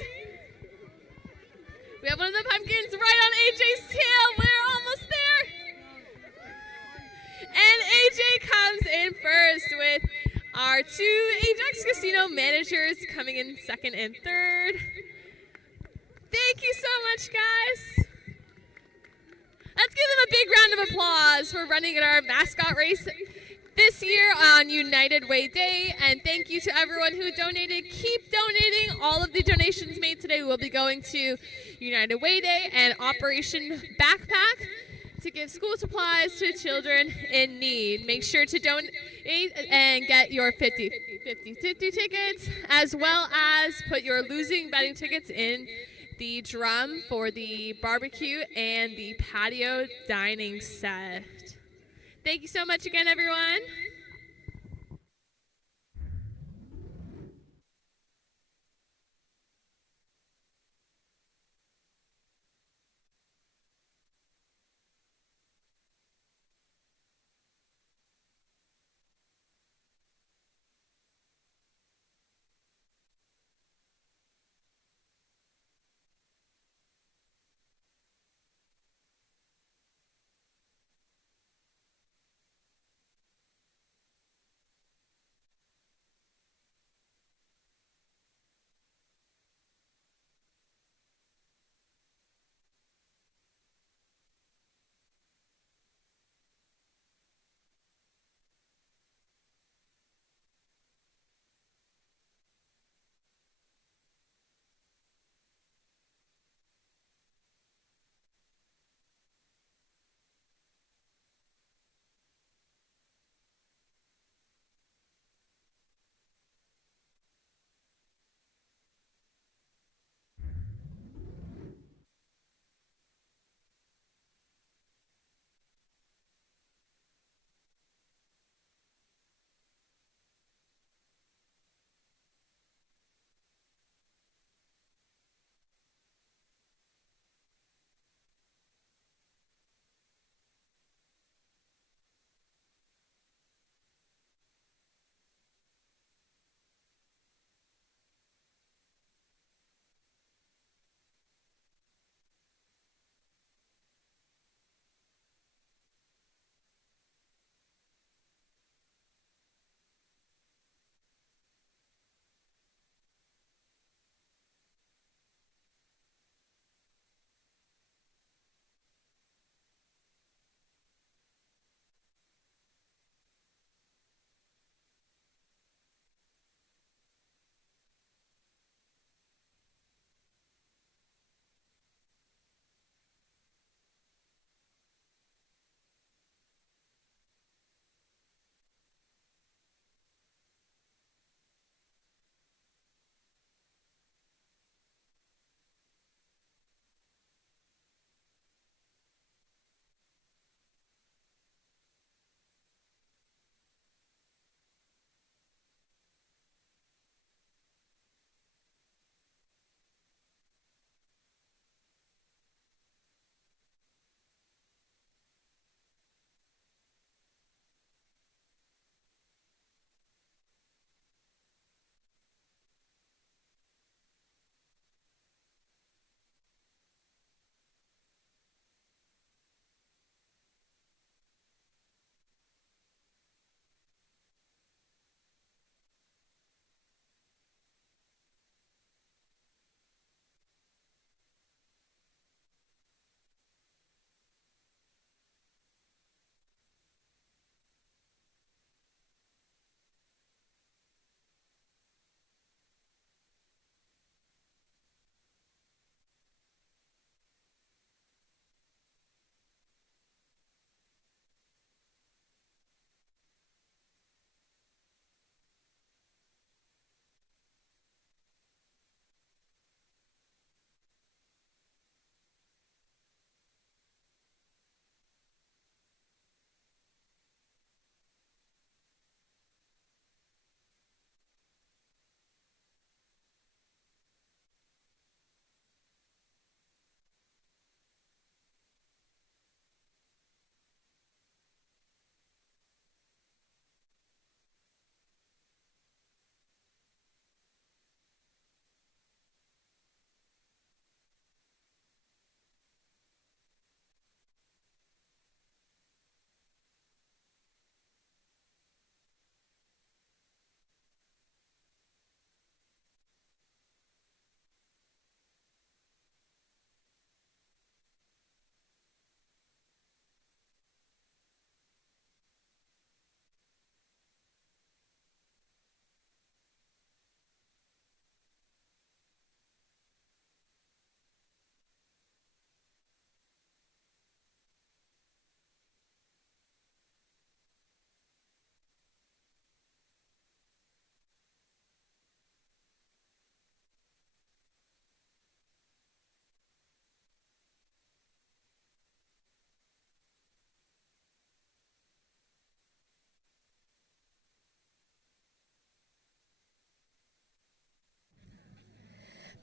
our two Ajax Casino managers coming in second and third. Thank you so much, guys. Let's give them a big round of applause for running in our mascot race this year on United Way Day. And thank you to everyone who donated. Keep donating. All of the donations made today will be going to United Way Day and Operation Backpack to give school supplies to children in need. Make sure to donate and get your 50 tickets, as well as put your losing betting tickets in the drum for the barbecue and the patio dining set. Thank you so much again, everyone.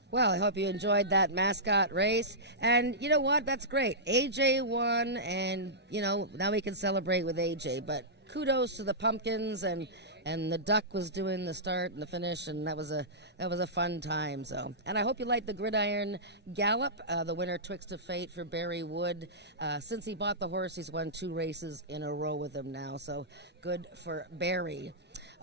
Well, I hope you enjoyed that mascot race. And you know what? That's great. AJ won, and, now we can celebrate with AJ. But kudos to the pumpkins, and the duck was doing the start and the finish, and that was a fun time. So, and I hope you like the Gridiron Gallop, the winner Twixt of Fate for Barry Wood. Since he bought the horse, he's won 2 races in a row with him now. So good for Barry.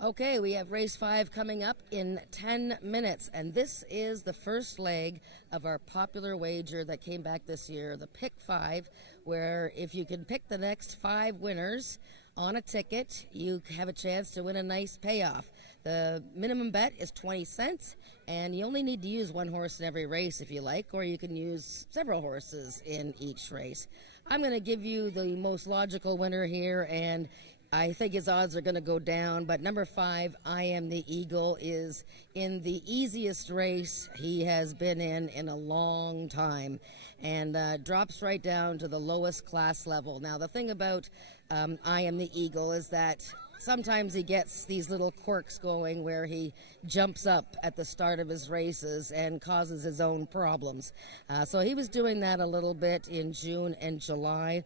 Okay, we have race 5 coming up in 10 minutes, and this is the first leg of our popular wager that came back this year, the Pick 5, where if you can pick the next 5 winners on a ticket, you have a chance to win a nice payoff. The minimum bet is 20 cents, and you only need to use 1 horse in every race if you like, or you can use several horses in each race. I'm going to give you the most logical winner here, and I think his odds are going to go down, but number 5, I Am the Eagle, is in the easiest race he has been in a long time, and drops right down to the lowest class level. Now, the thing about I Am the Eagle is that sometimes he gets these little quirks going where he jumps up at the start of his races and causes his own problems. So he was doing that a little bit in June and July.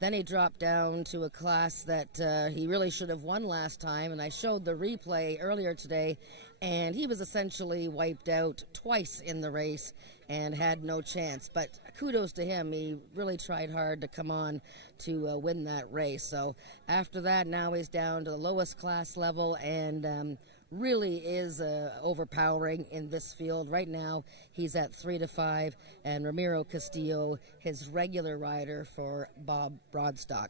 Then he dropped down to a class that he really should have won last time, and I showed the replay earlier today, and he was essentially wiped out twice in the race and had no chance. But kudos to him. He really tried hard to come on to win that race. So after that, now he's down to the lowest class level, and really is overpowering in this field. Right now, he's at 3-5, and Ramiro Castillo, his regular rider for Bob Broadstock.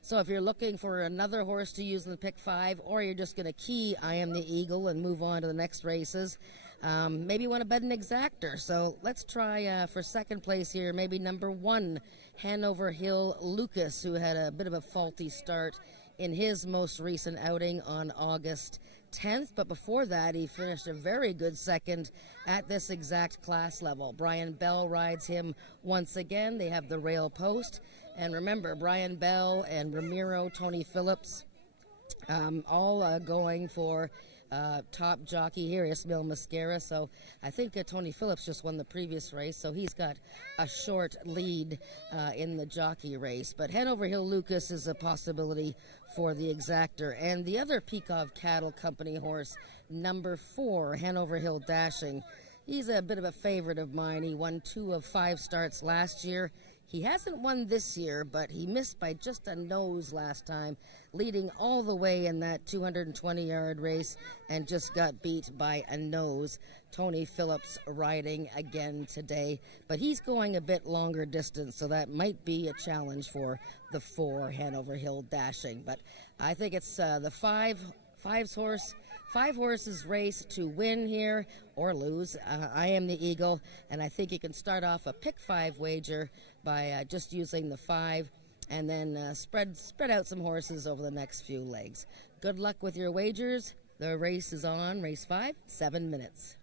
So if you're looking for another horse to use in the Pick 5, or you're just going to key I Am the Eagle and move on to the next races, maybe you want to bet an exactor. So let's try for second place here, maybe number 1, Hanover Hill Lucas, who had a bit of a faulty start in his most recent outing on August 10th, but before that he finished a very good second at this exact class level. Brian Bell rides him once again. They have the rail post, and remember, Brian Bell and Ramiro, Tony Phillips, all going for top jockey here, Ismail Mascara. So I think Tony Phillips just won the previous race, so he's got a short lead in the jockey race. But Hanover Hill Lucas is a possibility for the exactor. And the other Peakov Cattle Company horse, number 4, Hanover Hill Dashing, he's a bit of a favorite of mine. He won 2 of 5 starts last year. He hasn't won this year, but he missed by just a nose last time, leading all the way in that 220-yard race and just got beat by a nose. Tony Phillips riding again today, but he's going a bit longer distance, so that might be a challenge for the 4 Hanover Hill Dashing. But I think it's the 5 horses race to win here or lose. I Am the Eagle, and I think you can start off a Pick 5 wager by just using the 5, and then spread out some horses over the next few legs. Good luck with your wagers. The race is on, race 5, 7 minutes.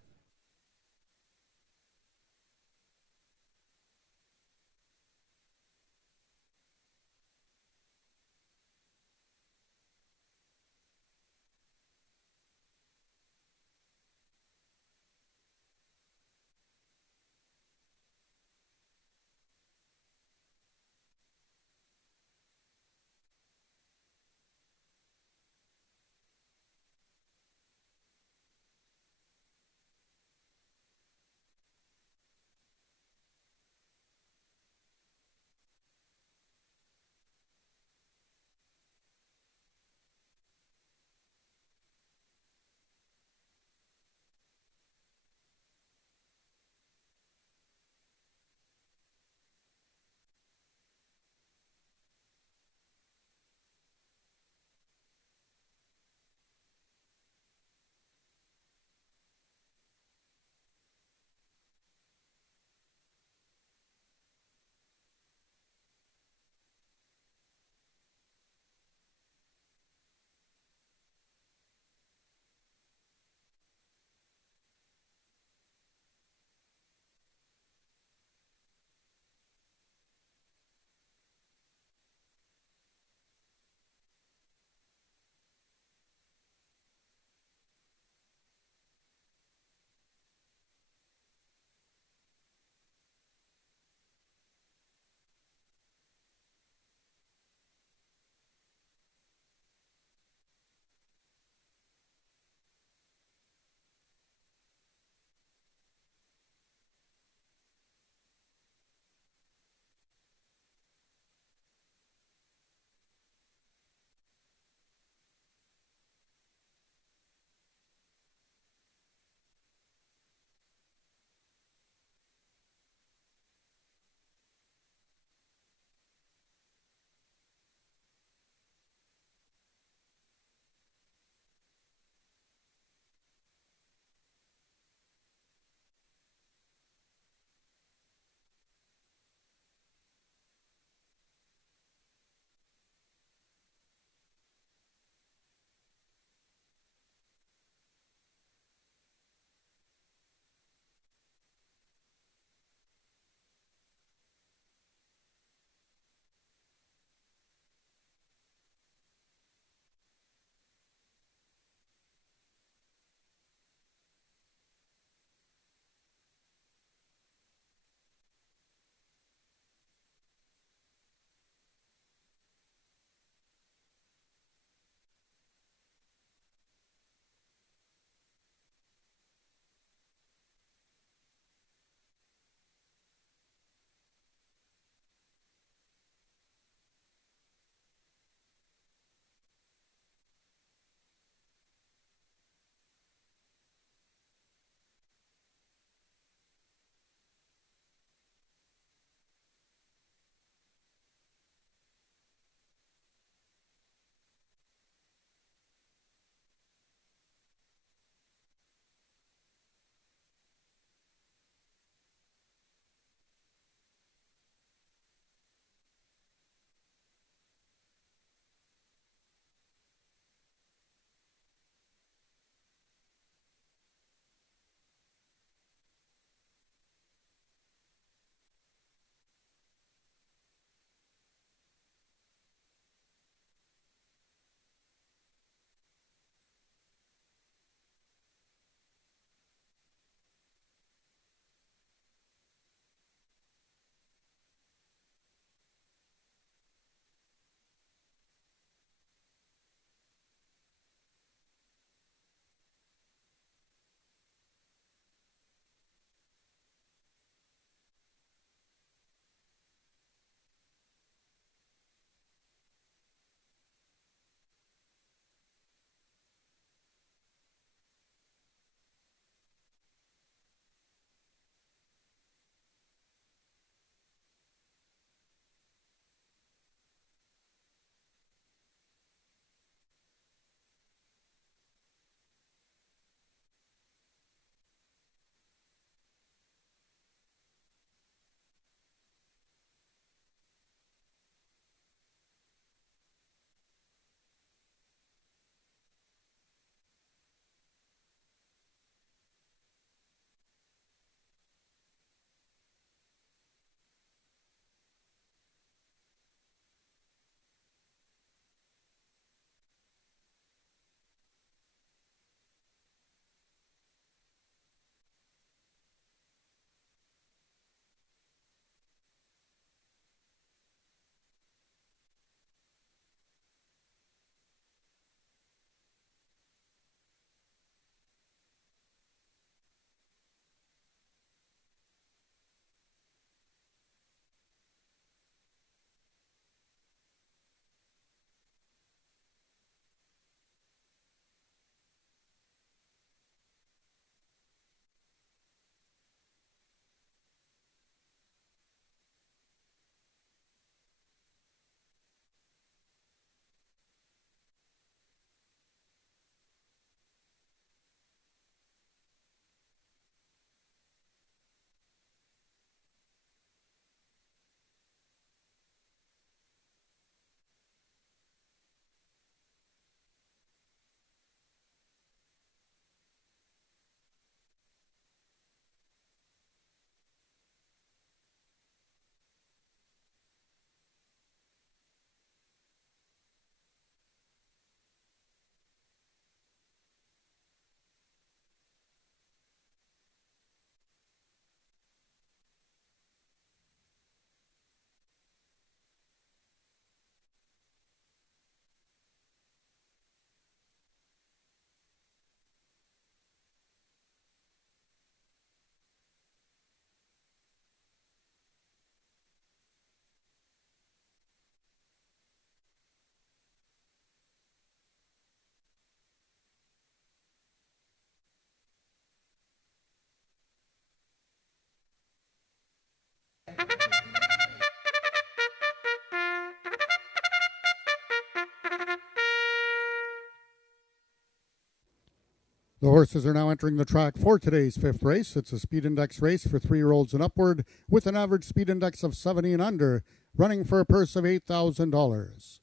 The horses are now entering the track for today's fifth race. It's a speed index race for 3-year-olds and upward with an average speed index of 70 and under, running for a purse of $8,000.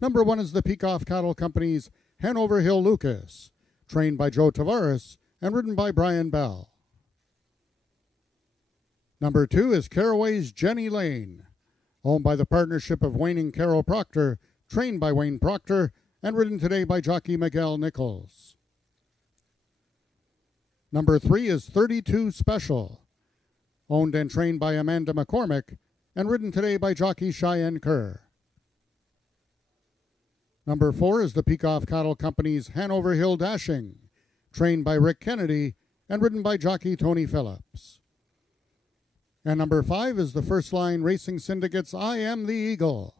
Number 1 is the Peacock Cattle Company's Hanover Hill Lucas, trained by Joe Tavares and ridden by Brian Bell. Number 2 is Caraway's Jenny Lane, owned by the partnership of Wayne and Carol Proctor, trained by Wayne Proctor and ridden today by jockey Miguel Nichols. Number 3 is 32 Special, owned and trained by Amanda McCormick and ridden today by jockey Cheyenne Kerr. Number 4 is the Peacock Cattle Company's Hanover Hill Dashing, trained by Rick Kennedy and ridden by jockey Tony Phillips. And number 5 is the First Line Racing Syndicate's I Am the Eagle,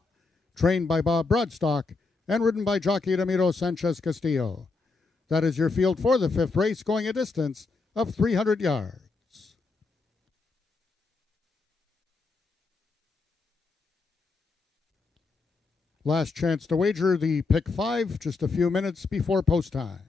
trained by Bob Broadstock and ridden by jockey Ramiro Sanchez Castillo. That is your field for the fifth race, going a distance of 300 yards. Last chance to wager the pick 5 just a few minutes before post time.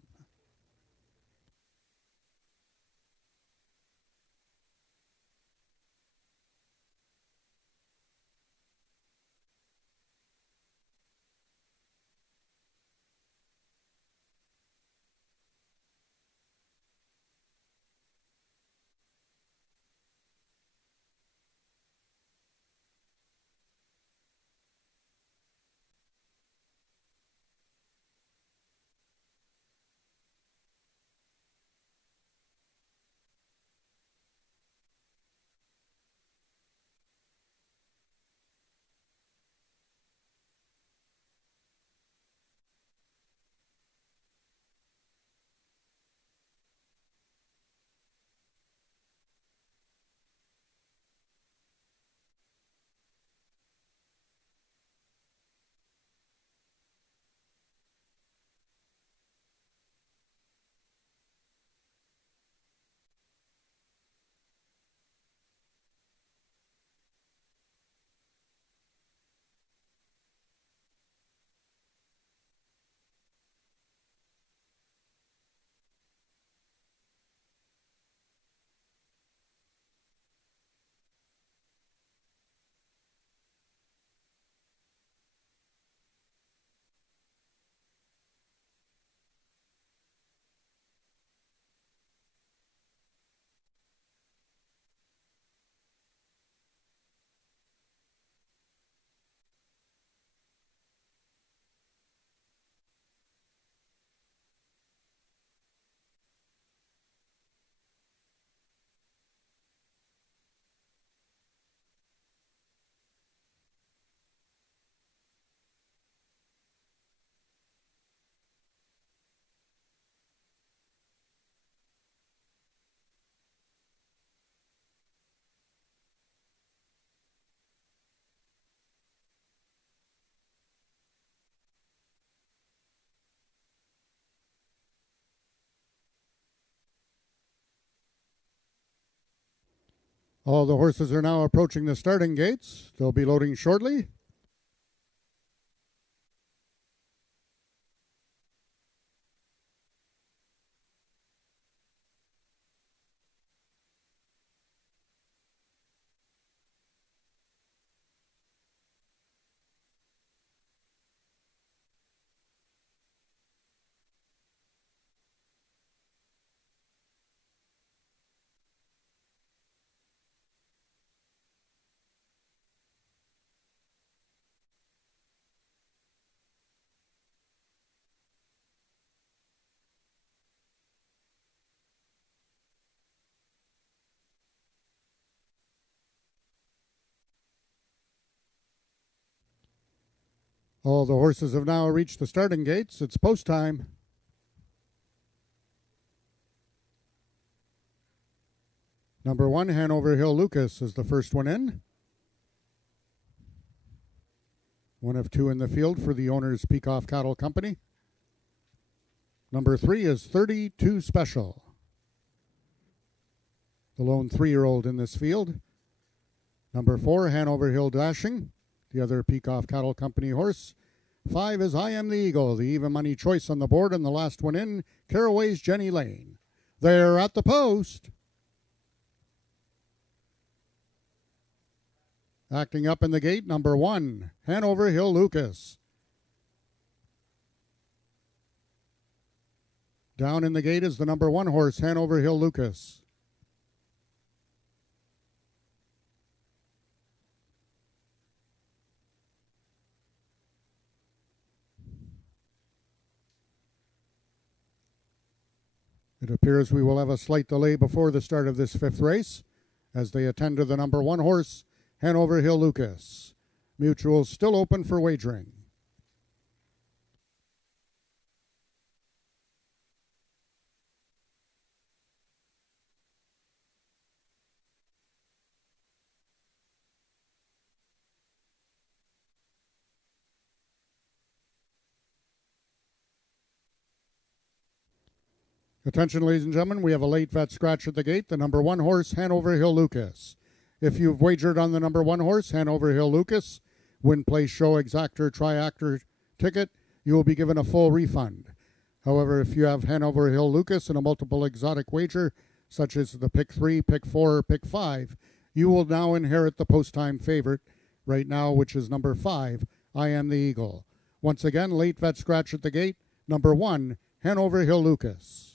All the horses are now approaching the starting gates. They'll be loading shortly. All the horses have now reached the starting gates. It's post time. Number 1, Hanover Hill Lucas, is the first one in. One of 2 in the field for the owner's Peacock Cattle Company. Number 3 is 32 Special, the lone 3-year-old in this field. Number 4, Hanover Hill Dashing, the other Peacock Cattle Company horse. 5 is I Am the Eagle, the even money choice on the board, and the last one in, Caraway's Jenny Lane. They're at the post. Acting up in the gate, number 1, Hanover Hill Lucas. Down in the gate is the number 1 horse, Hanover Hill Lucas. It appears we will have a slight delay before the start of this 5th race as they attend to the number 1 horse, Hanover Hill Lucas. Mutuals still open for wagering. Attention, ladies and gentlemen, we have a late vet scratch at the gate, the number 1 horse, Hanover Hill Lucas. If you've wagered on the number 1 horse, Hanover Hill Lucas, win, place, show, exactor, triactor ticket, you will be given a full refund. However, if you have Hanover Hill Lucas and a multiple exotic wager, such as the pick 3, pick 4, or pick 5, you will now inherit the post-time favorite right now, which is number 5, I Am the Eagle. Once again, late vet scratch at the gate, number 1, Hanover Hill Lucas.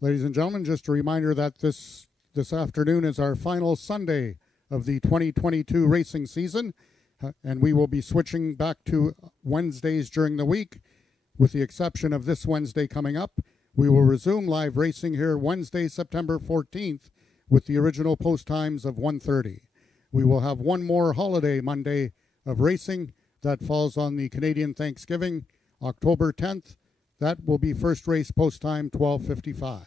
Ladies and gentlemen, just a reminder that this afternoon is our final Sunday of the 2022 racing season, and we will be switching back to Wednesdays during the week, with the exception of this Wednesday coming up. We will resume live racing here Wednesday, September 14th, with the original post times of 1:30. We will have one more holiday Monday of racing that falls on the Canadian Thanksgiving, October 10th. That will be first race post time 12:55.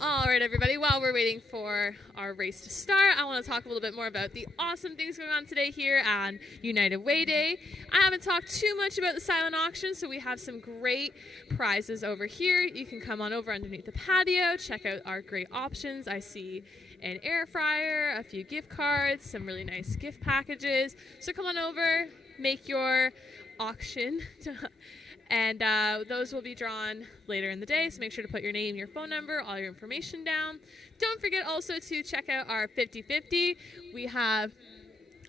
All right, everybody, while we're waiting for our race to start, I want to talk a little bit more about the awesome things going on today here on United Way Day. I haven't talked too much about the silent auction, so we have some great prizes over here. You can come on over underneath the patio, check out our great options. I see an air fryer, a few gift cards, some really nice gift packages. So come on over, make your auction. And those will be drawn later in the day, so make sure to put your name, your phone number, all your information down. Don't forget also to check out our 50/50. We have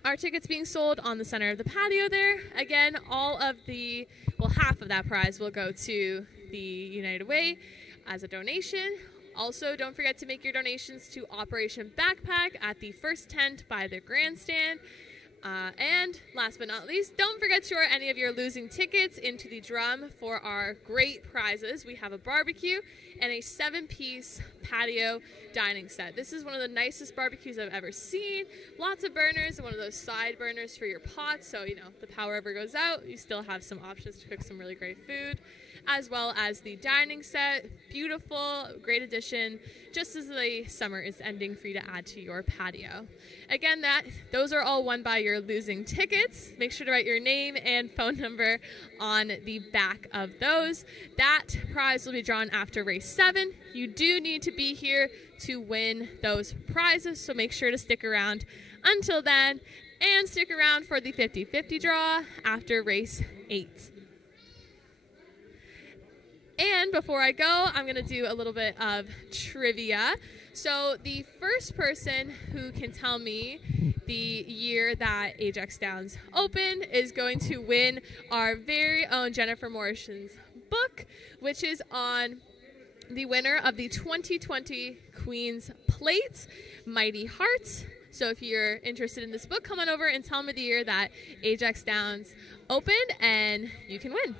our tickets being sold on the center of the patio there. Again, half of that prize will go to the United Way as a donation. Also, don't forget to make your donations to Operation Backpack at the first tent by the grandstand. And last but not least, don't forget to enter any of your losing tickets into the drum for our great prizes. We have a barbecue and a 7-piece patio dining set. This is one of the nicest barbecues I've ever seen. Lots of burners and one of those side burners for your pot, so if the power ever goes out, you still have some options to cook some really great food, as well as the dining set. Beautiful, great addition, just as the summer is ending, for you to add to your patio. Again, those are all won by your losing tickets. Make sure to write your name and phone number on the back of those. That prize will be drawn after race 7. You do need to be here to win those prizes, so make sure to stick around until then, and stick around for the 50/50 draw after race 8. And before I go, I'm going to do a little bit of trivia. So the first person who can tell me the year that AjaxDowns opened is going to win our very own Jennifer Morrison's book, which is on the winner of the 2020 Queen's Plate, Mighty Hearts. So if you're interested in this book, come on over and tell me the year that AjaxDowns opened, and you can win.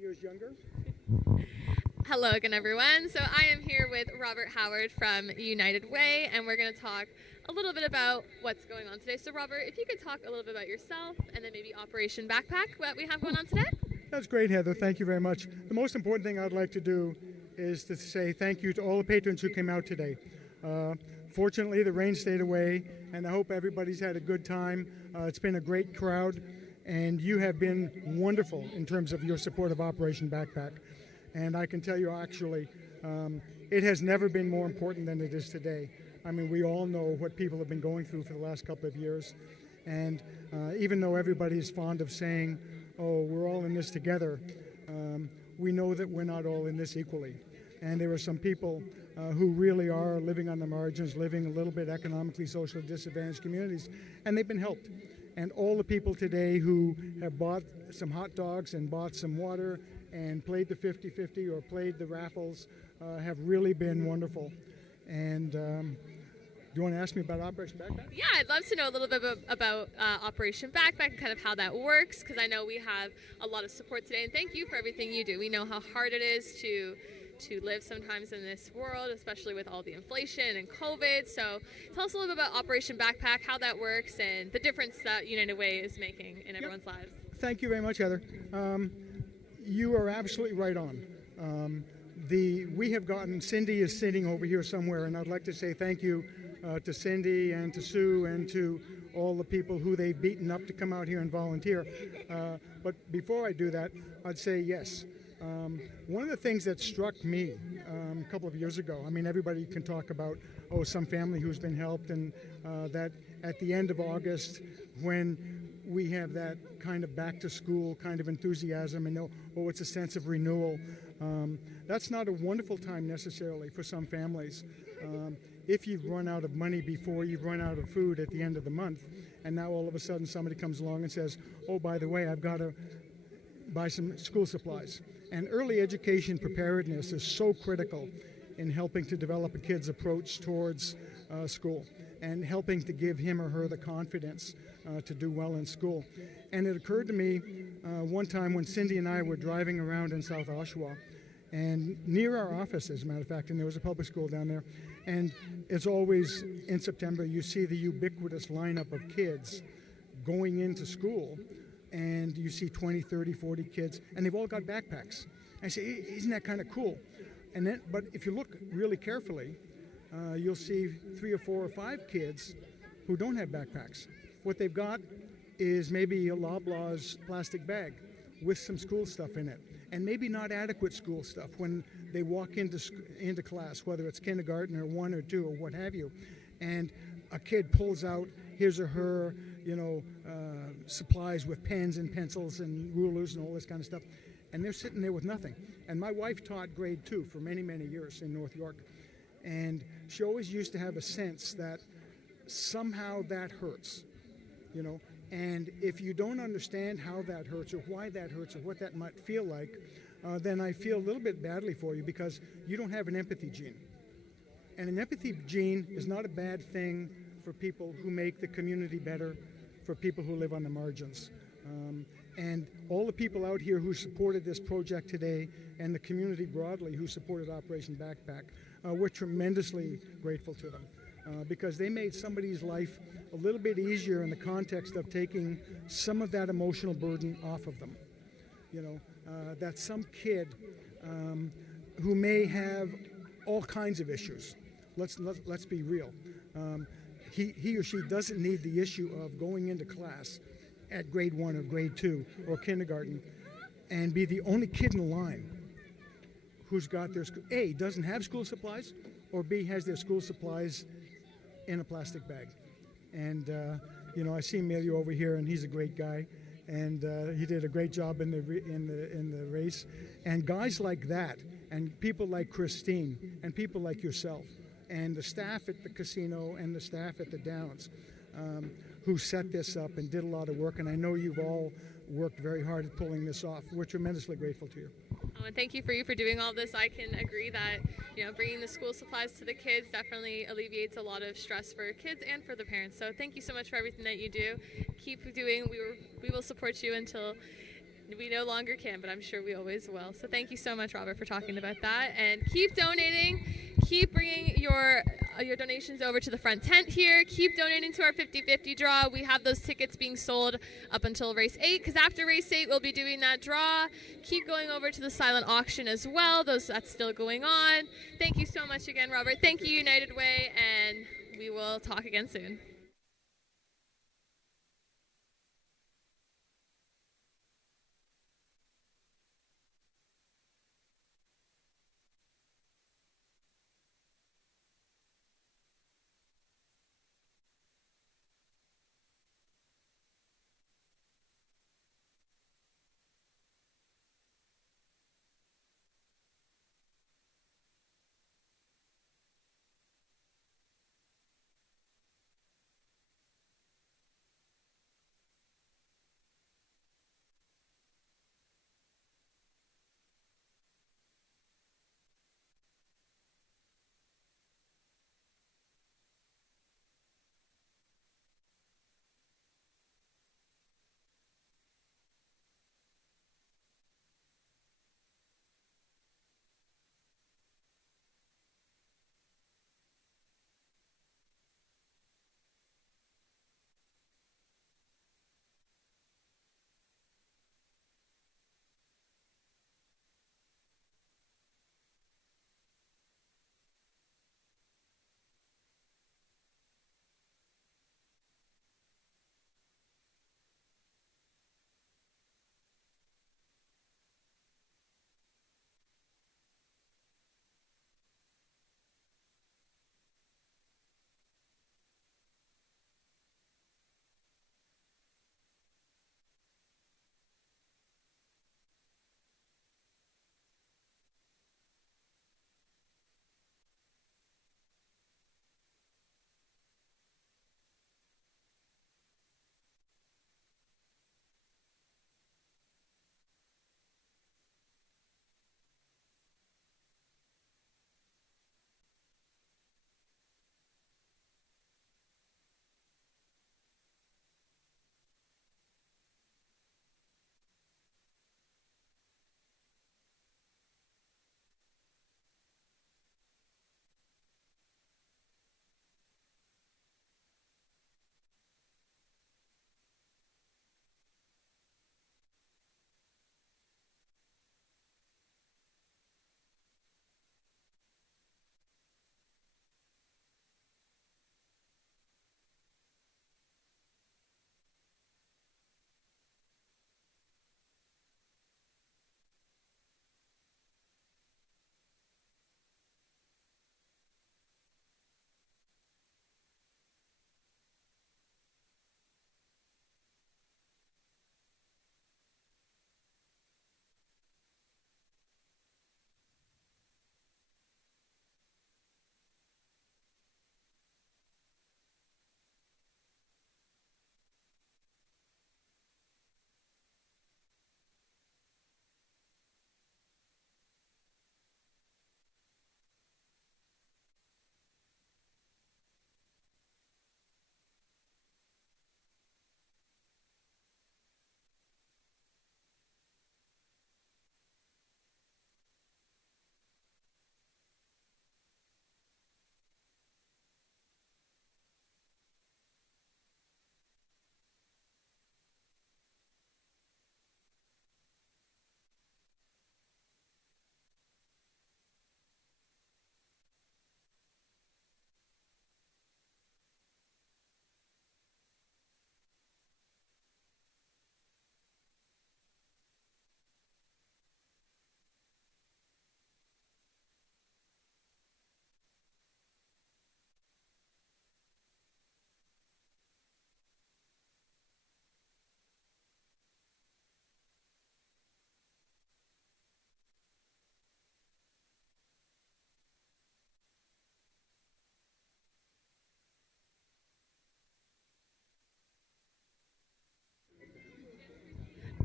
years younger. Hello again, everyone. So I am here with Robert Howard from United Way, and we're going to talk a little bit about what's going on today. So Robert, if you could talk a little bit about yourself and then maybe Operation Backpack, what we have going on today. That's great, Heather. Thank you very much. The most important thing I'd like to do is to say thank you to all the patrons who came out today. Fortunately, the rain stayed away, and I hope everybody's had a good time. It's been a great crowd, and you have been wonderful in terms of your support of Operation Backpack. And I can tell you, actually, it has never been more important than it is today. I mean, we all know what people have been going through for the last couple of years. And even though everybody is fond of saying, oh, we're all in this together, we know that we're not all in this equally. And there are some people who really are living on the margins, living a little bit economically, socially disadvantaged communities, and they've been helped. And all the people today who have bought some hot dogs and bought some water and played the 50-50 or played the raffles have really been wonderful. And do you want to ask me about Operation Backpack? Yeah, I'd love to know a little bit about Operation Backpack and kind of how that works, because I know we have a lot of support today, and thank you for everything you do. We know how hard it is to live sometimes in this world, especially with all the inflation and COVID. So tell us a little bit about Operation Backpack, how that works, and the difference that United Way is making in everyone's lives. Thank you very much, Heather. You are absolutely right on. We have gotten, Cindy is sitting over here somewhere, and I'd like to say thank you to Cindy and to Sue and to all the people who they've beaten up to come out here and volunteer. But before I do that, I'd say yes. One of the things that struck me a couple of years ago, I mean, everybody can talk about, oh, some family who's been helped, and that at the end of August, when we have that kind of back to school kind of enthusiasm and oh, it's a sense of renewal. That's not a wonderful time necessarily for some families. If you've run out of money before you've run out of food at the end of the month, and now all of a sudden somebody comes along and says, oh, by the way, I've got to buy some school supplies. And early education preparedness is so critical in helping to develop a kid's approach towards school and helping to give him or her the confidence to do well in school. And it occurred to me one time when Cindy and I were driving around in South Oshawa, and near our office, as a matter of fact, and there was a public school down there, and it's always in September, you see the ubiquitous lineup of kids going into school, and you see 20, 30, 40 kids, and they've all got backpacks. I say, isn't that kind of cool? And then, but if you look really carefully, you'll see 3 or 4 or 5 kids who don't have backpacks. What they've got is maybe a Loblaws plastic bag with some school stuff in it, and maybe not adequate school stuff when they walk into class, whether it's kindergarten or 1 or 2 or what have you. And a kid pulls out his or her, supplies with pens and pencils and rulers and all this kind of stuff, and they're sitting there with nothing. And my wife taught grade 2 for many, many years in North York, and she always used to have a sense that somehow that hurts, and if you don't understand how that hurts or why that hurts or what that might feel like, then I feel a little bit badly for you because you don't have an empathy gene. And an empathy gene is not a bad thing for people who make the community better, for people who live on the margins. And all the people out here who supported this project today and the community broadly who supported Operation Backpack, we're tremendously grateful to them because they made somebody's life a little bit easier in the context of taking some of that emotional burden off of them. That some kid who may have all kinds of issues, let's be real, he or she doesn't need the issue of going into class at grade 1 or grade 2 or kindergarten and be the only kid in the line who's got their A, doesn't have school supplies, or B, has their school supplies in a plastic bag. And I see Emilio over here, and he's a great guy, and he did a great job in the race. And guys like that, and people like Christine, and people like yourself, and the staff at the casino and the staff at the Downs, who set this up and did a lot of work, and I know you've all worked very hard at pulling this off. We're tremendously grateful to you. And thank you for doing all this. I can agree that bringing the school supplies to the kids definitely alleviates a lot of stress for kids and for the parents. So thank you so much for everything that you do. Keep doing. We will support you until We no longer can, but I'm sure we always will. So thank you so much, Robert, for talking about that. And keep donating. Keep bringing your donations over to the front tent here. Keep donating to our 50-50 draw. We have those tickets being sold up until race 8, because after race 8, we'll be doing that draw. Keep going over to the silent auction as well. That's still going on. Thank you so much again, Robert. Thank you, United Way, and we will talk again soon.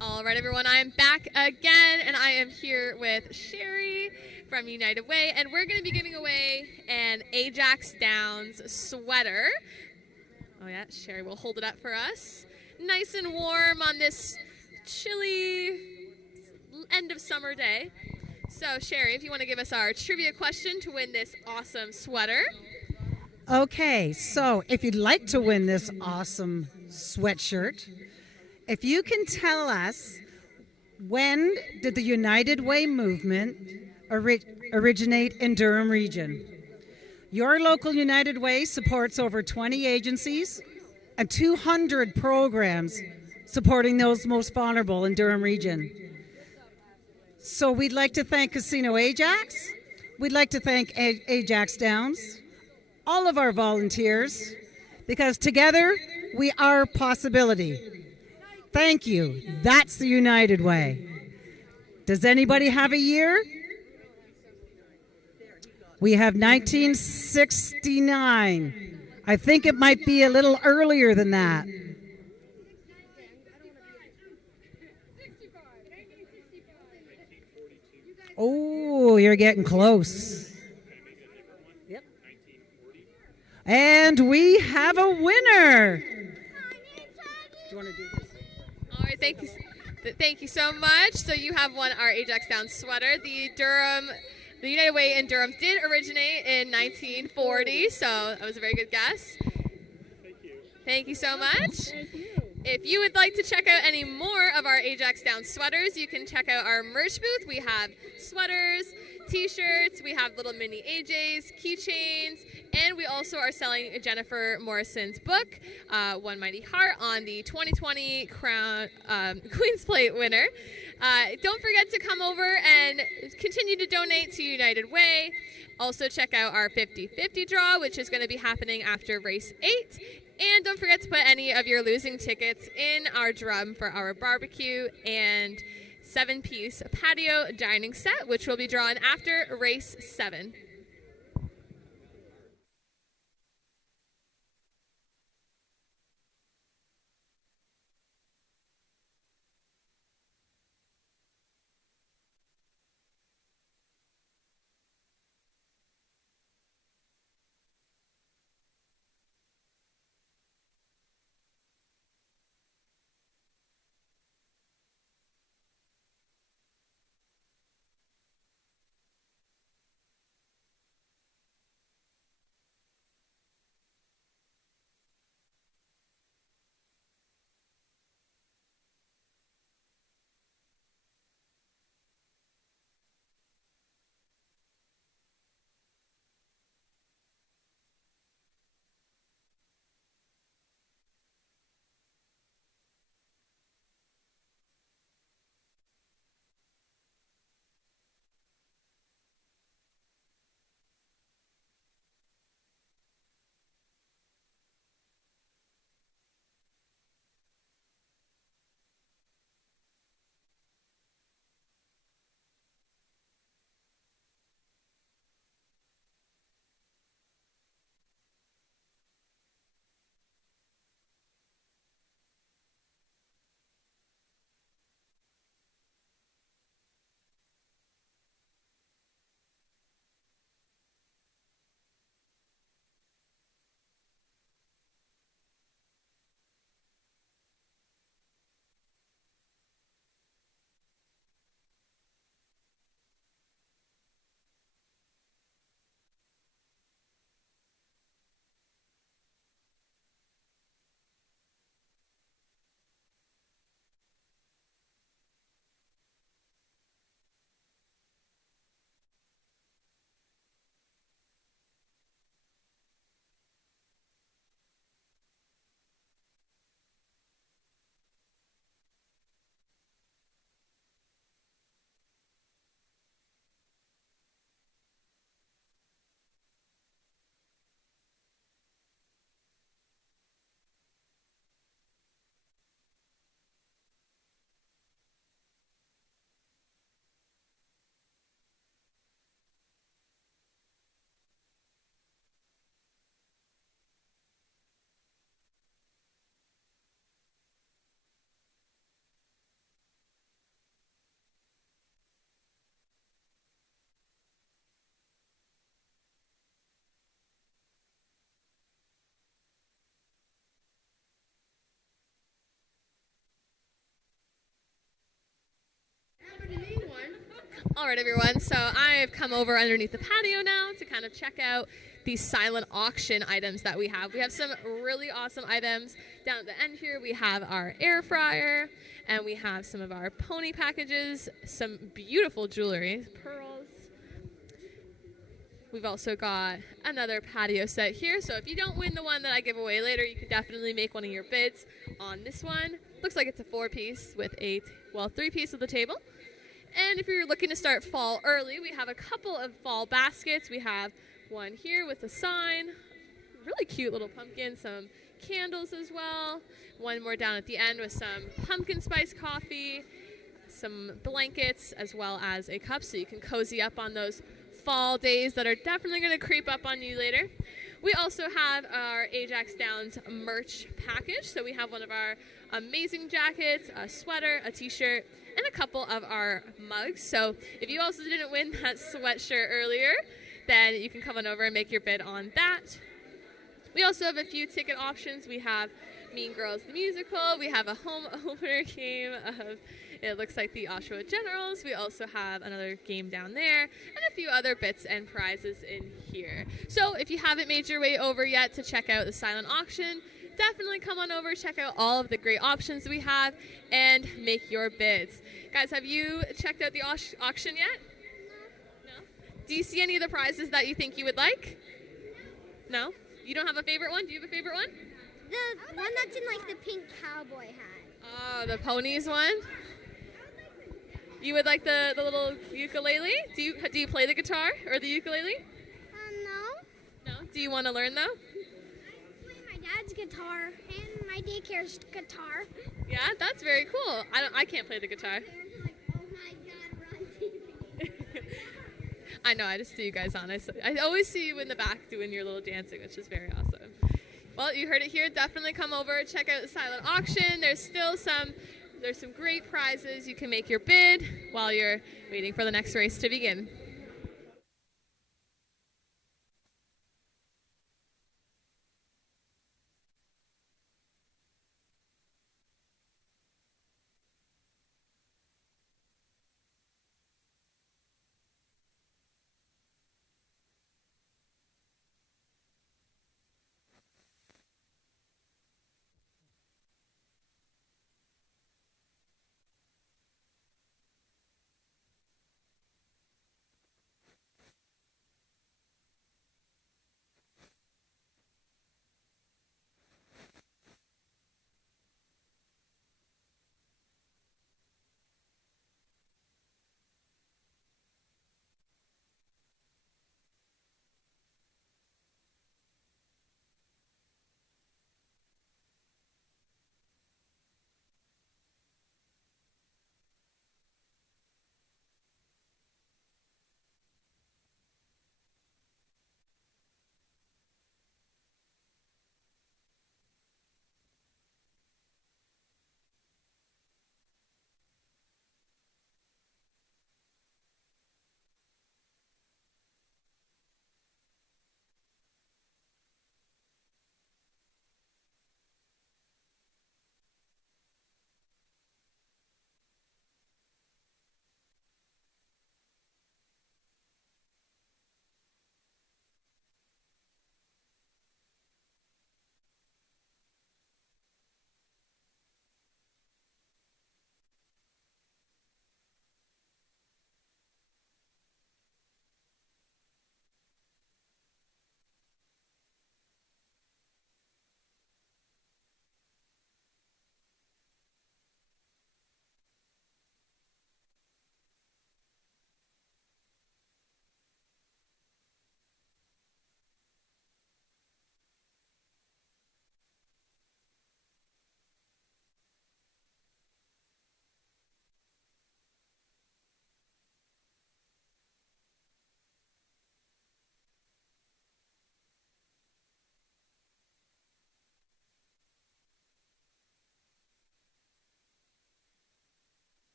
All right, everyone, I am back again, and I am here with Sherry from United Way, and we're going to be giving away an AjaxDowns sweater. Oh, yeah, Sherry will hold it up for us. Nice and warm on this chilly end of summer day. So, Sherry, if you want to give us our trivia question to win this awesome sweater. Okay, so if you'd like to win this awesome sweatshirt, if you can tell us, when did the United Way movement originate in Durham region? Your local United Way supports over 20 agencies and 200 programs supporting those most vulnerable in Durham region. So we'd like to thank Casino Ajax. We'd like to thank AjaxDowns, all of our volunteers, because together we are possibility. Thank you. That's the United Way. Does anybody have a year? We have 1969. I think it might be a little earlier than that. Oh, you're getting close. Yep. And we have a winner. Do you want to do this? All right, thank you so much. So you have won our AjaxDowns sweater. The United Way in Durham did originate in 1940, so that was a very good guess. Thank you so much. If you would like to check out any more of our AjaxDowns sweaters, you can check out our merch booth. We have sweaters, t-shirts, we have little mini AJs, keychains, and we also are selling Jennifer Morrison's book, One Mighty Heart, on the 2020 Crown Queen's Plate winner. Don't forget to come over and continue to donate to United Way. Also check out our 50-50 draw, which is going to be happening after race 8. And don't forget to put any of your losing tickets in our drum for our barbecue and 7-piece patio dining set, which will be drawn after race 7. All right, everyone. So I've come over underneath the patio now to kind of check out these silent auction items that we have. We have some really awesome items. Down at the end here, we have our air fryer, and we have some of our pony packages, some beautiful jewelry, pearls. We've also got another patio set here. So if you don't win the one that I give away later, you can definitely make one of your bids on this one. Looks like it's a 4-piece with a, 3-piece with a table. And if you're looking to start fall early, we have a couple of fall baskets. We have one here with a sign, really cute little pumpkin, some candles as well. One more down at the end with some pumpkin spice coffee, some blankets, as well as a cup so you can cozy up on those fall days that are definitely going to creep up on you later. We also have our AjaxDowns merch package. So we have one of our amazing jackets, a sweater, a t-shirt, and a couple of our mugs. So if you also didn't win that sweatshirt earlier, then you can come on over and make your bid on that. We also have a few ticket options. We have Mean Girls the Musical. We have a home opener game of, it looks like, the Oshawa Generals. We also have another game down there and a few other bits and prizes in here. So if you haven't made your way over yet to check out the silent auction, definitely come on over, check out all of the great options we have, and make your bids. Guys, have you checked out the auction yet? No? Do you see any of the prizes that you think you would like? No? You don't have a favorite one? Do you have a favorite one? The one that's in like the pink cowboy hat. Oh, the ponies one? You would like the little ukulele? Do you play the guitar or the ukulele? No. No? Do you want to learn though? I play my dad's guitar and my daycare's guitar. Yeah, that's very cool. I can't play the guitar. Like, oh my God, we're on TV. I know, I just see you guys on. I always see you in the back doing your little dancing, which is very awesome. Well, you heard it here. Definitely come over, check out the silent auction. There's some great prizes. You can make your bid while you're waiting for the next race to begin.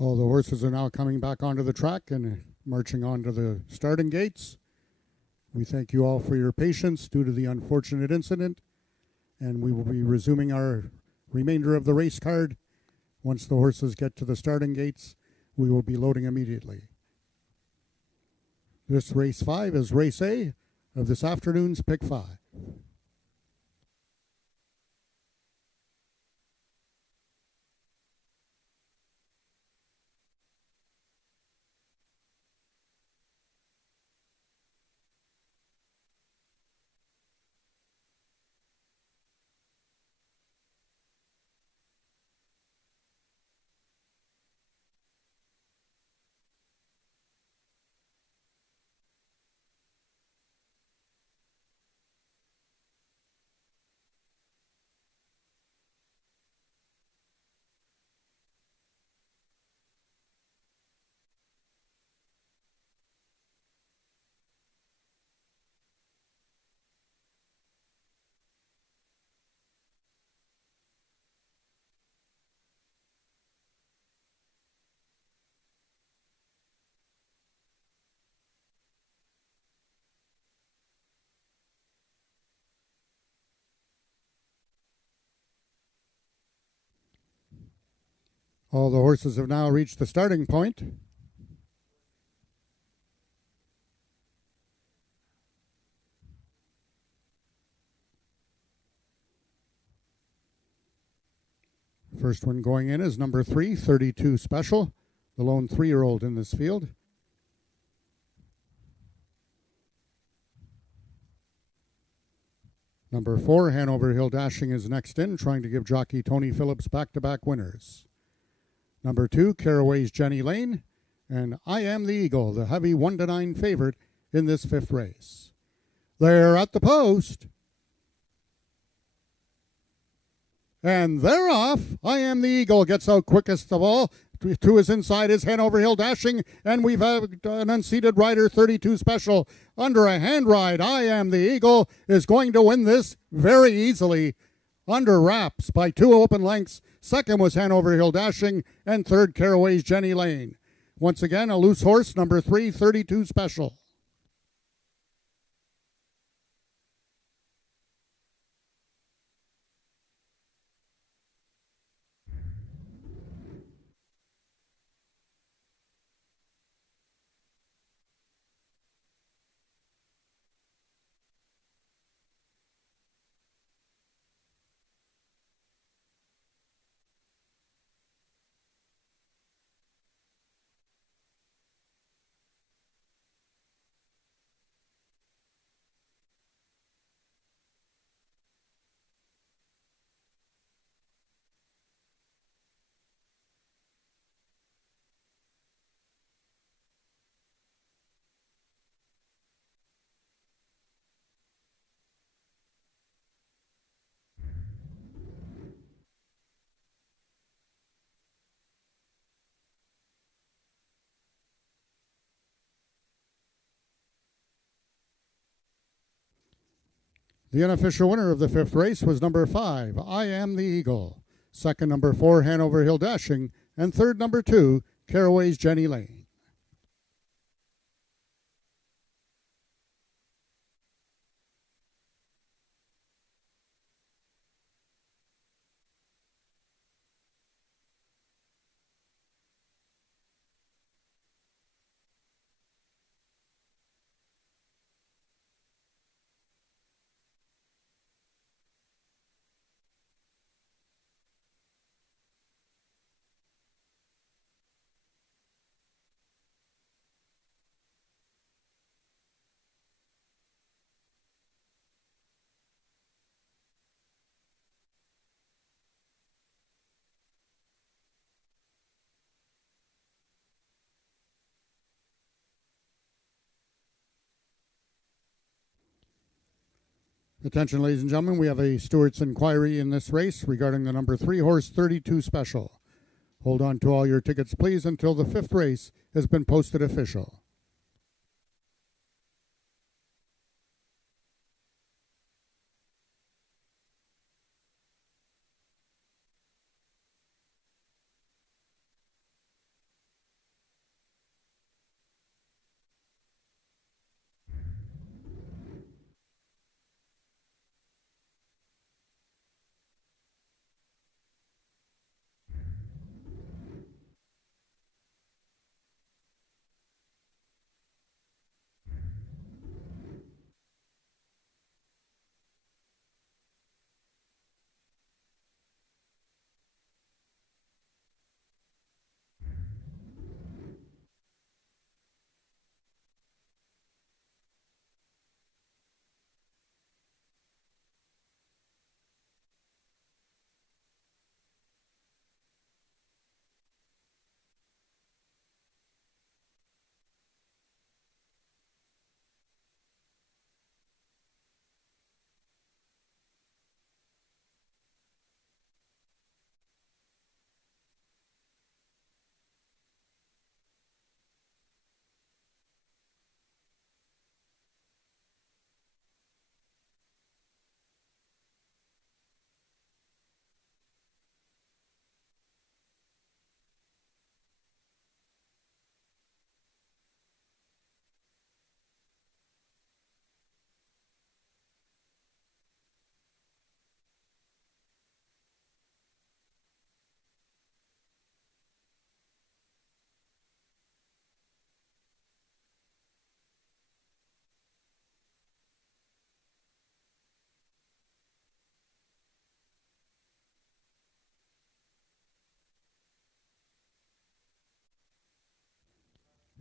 All the horses are now coming back onto the track and marching onto the starting gates. We thank you all for your patience due to the unfortunate incident, and we will be resuming our remainder of the race card. Once the horses get to the starting gates, we will be loading immediately. This race 5 is race A of this afternoon's Pick 5. All the horses have now reached the starting point. First one going in is number 3, 32 Special, the lone 3-year-old in this field. Number 4, Hanover Hill Dashing, is next in, trying to give jockey Tony Phillips back-to-back winners. Number 2, Caraway's Jenny Lane, and I Am the Eagle, the heavy 1-9 favorite in this 5th race. They're at the post. And they're off. I Am the Eagle gets out quickest of all. To his inside is Hanover Hill Dashing, and we've an unseated rider, 32 Special, under a hand ride. I Am the Eagle is going to win this very easily, under wraps by 2 open lengths. Second was Hanover Hill Dashing, and third, Caraway's Jenny Lane. Once again, a loose horse, number 3, 32 Special. The unofficial winner of the 5th race was number 5, I Am the Eagle. Second, number 4, Hanover Hill Dashing. And third, number 2, Caraway's Jenny Lane. Attention, ladies and gentlemen, we have a stewards inquiry in this race regarding the number 3 horse, 32 Special. Hold on to all your tickets, please, until the 5th race has been posted official.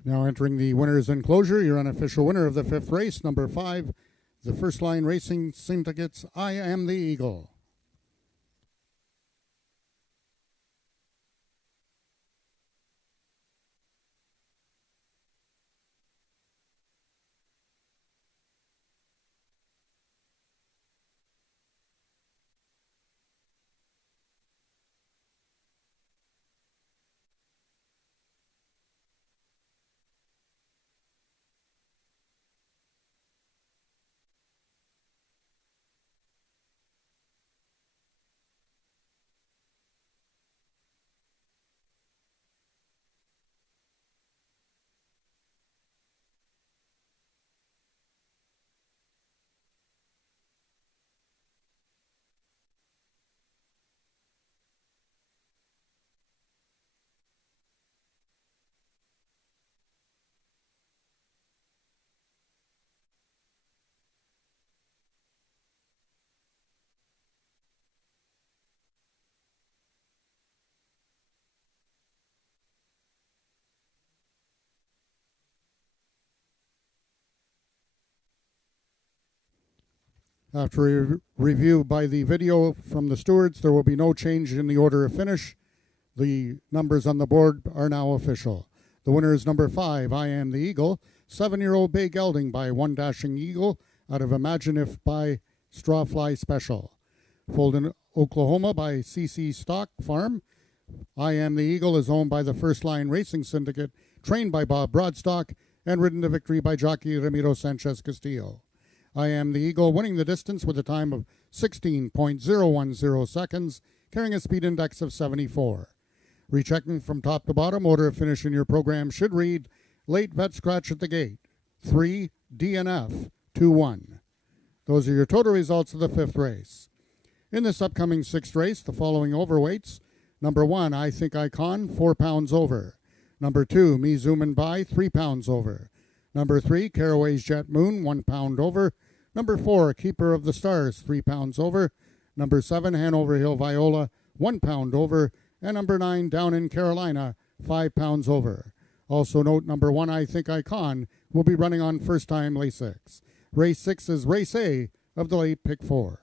Now entering the winner's enclosure, your unofficial winner of the 5th race, number 5, the First Line Racing Syndicate's I Am the Eagle. After a review by the video from the stewards, there will be no change in the order of finish. The numbers on the board are now official. The winner is number 5, I Am the Eagle, 7-year-old bay gelding by One Dashing Eagle out of Imagine If by Strawfly Special. Foaled Oklahoma by CC Stock Farm. I Am the Eagle is owned by the First Line Racing Syndicate, trained by Bob Broadstock, and ridden to victory by jockey Ramiro Sanchez Castillo. I Am the Eagle winning the distance with a time of 16.010 seconds, carrying a speed index of 74. Rechecking from top to bottom, order of finish in your program should read, late vet scratch at the gate, 3, DNF, 2-1. Those are your total results of the 5th race. In this upcoming 6th race, the following overweights. Number 1, I Think Icon, 4 pounds over. Number 2, Me Zoom and Buy, 3 pounds over. Number 3, Caraway's Jet Moon, 1 pound over. Number 4, Keeper of the Stars, 3 pounds over. Number 7, Hanover Hill Viola, 1 pound over. And number 9, Down in Carolina, 5 pounds over. Also note number 1, I Think Icon, will be running on first time Lasix. Race 6 is Race A of the late Pick 4.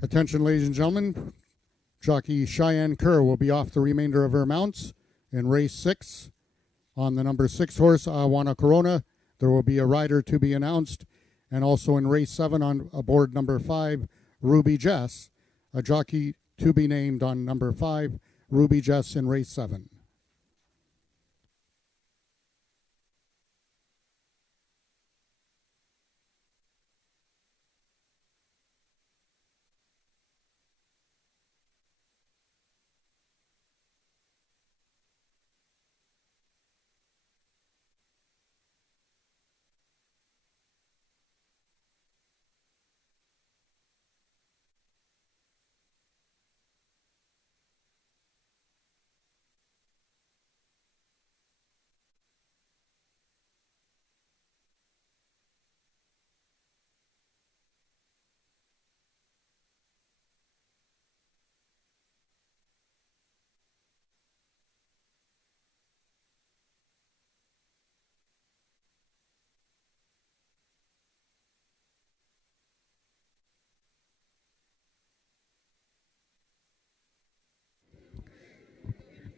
Attention, ladies and gentlemen. Jockey Cheyenne Kerr will be off the remainder of her mounts in race 6. On the number 6 horse, Awana Corona, there will be a rider to be announced. And also in race 7 on aboard number 5, Ruby Jess, a jockey to be named on number 5, Ruby Jess in race 7.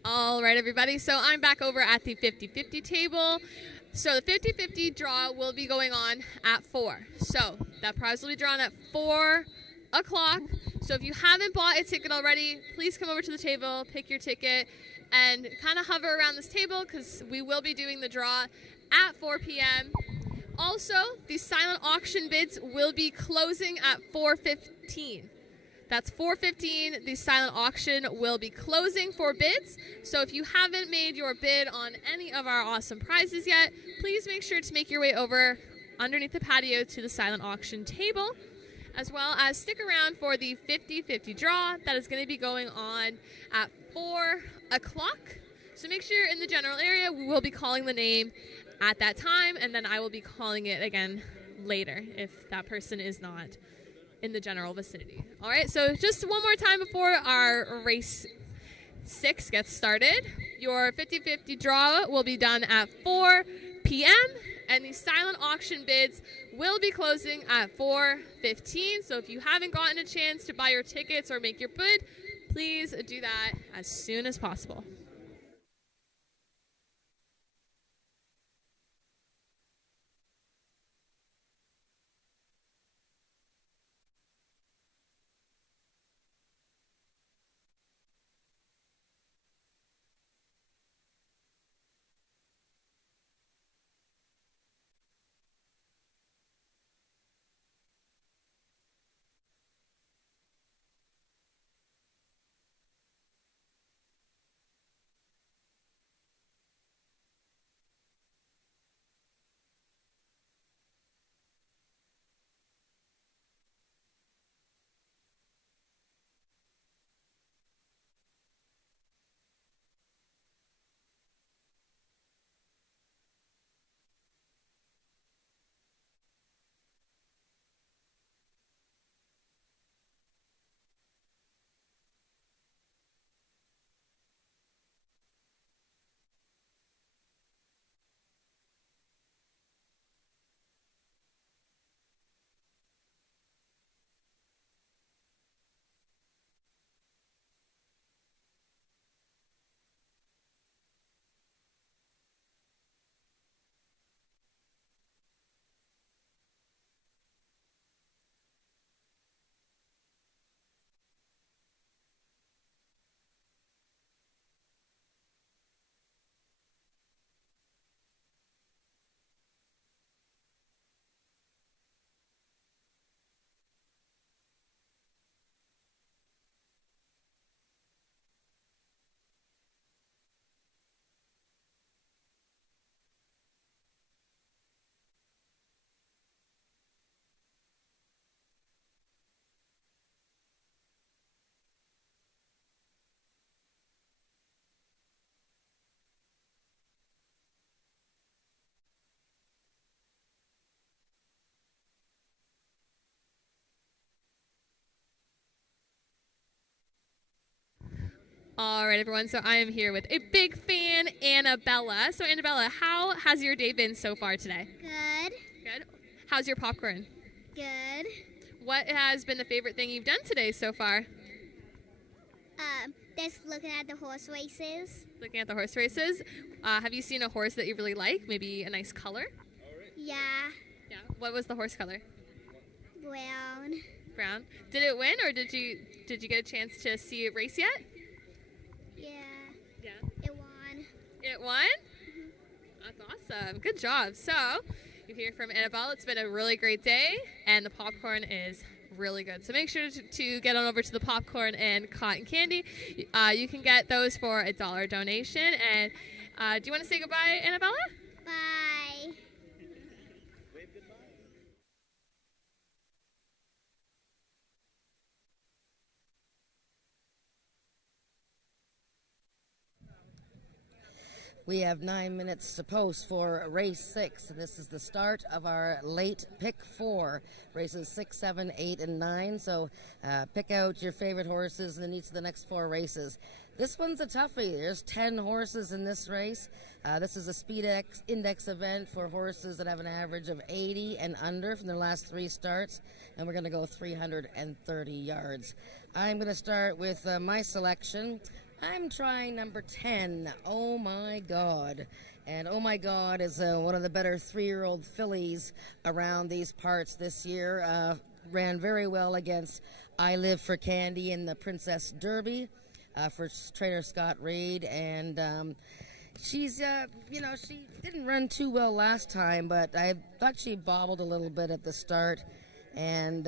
All right, everybody. So I'm back over at the 50-50 table. So the 50-50 draw will be going on at 4. So that prize will be drawn at 4 o'clock. So if you haven't bought a ticket already, please come over to the table, pick your ticket, and kind of hover around this table because we will be doing the draw at 4 p.m. Also, the silent auction bids will be closing at 4:15. That's 4:15. The silent auction will be closing for bids. So if you haven't made your bid on any of our awesome prizes yet, please make sure to make your way over underneath the patio to the silent auction table, as well as stick around for the 50-50 draw that is going to be going on at 4 o'clock. So make sure you're in the general area. We will be calling the name at that time, and then I will be calling it again later if that person is not in the general vicinity. All right, so just one more time before our race 6 gets started. Your 50-50 draw will be done at 4 p.m. and the silent auction bids will be closing at 4:15. So if you haven't gotten a chance to buy your tickets or make your bid, please do that as soon as possible. All right, everyone. So I am here with a big fan, Annabella. So Annabella, how has your day been so far today? Good. Good. How's your popcorn? Good. What has been the favorite thing you've done today so far? Just looking at the horse races. Looking at the horse races. Have you seen a horse that you really like? Maybe a nice color? Yeah. Yeah. What was the horse color? Brown. Brown. Did it win, or did you get a chance to see it race yet? Yeah. It won? That's awesome. Good job. So, you hear from Annabelle. It's been a really great day, and the popcorn is really good. So make sure to get on over to the popcorn and cotton candy. You can get those for $1 donation. And do you want to say goodbye, Annabella? Bye. We have 9 minutes to post for race 6, and this is the start of our late pick 4, races 6, 7, 8, and 9. So pick out your favorite horses in each of the next 4 races. This one's a toughie. There's 10 horses in this race. This is a speed index event for horses that have an average of 80 and under from their last 3 starts, and we're going to go 330 yards. I'm going to start with my selection. I'm trying number 10, Oh My God. And Oh My God is one of the better 3-year-old fillies around these parts this year. Ran very well against I Live for Candy in the Princess Derby for trainer Scott Reed. And she's, she didn't run too well last time, but I thought she bobbled a little bit at the start. And,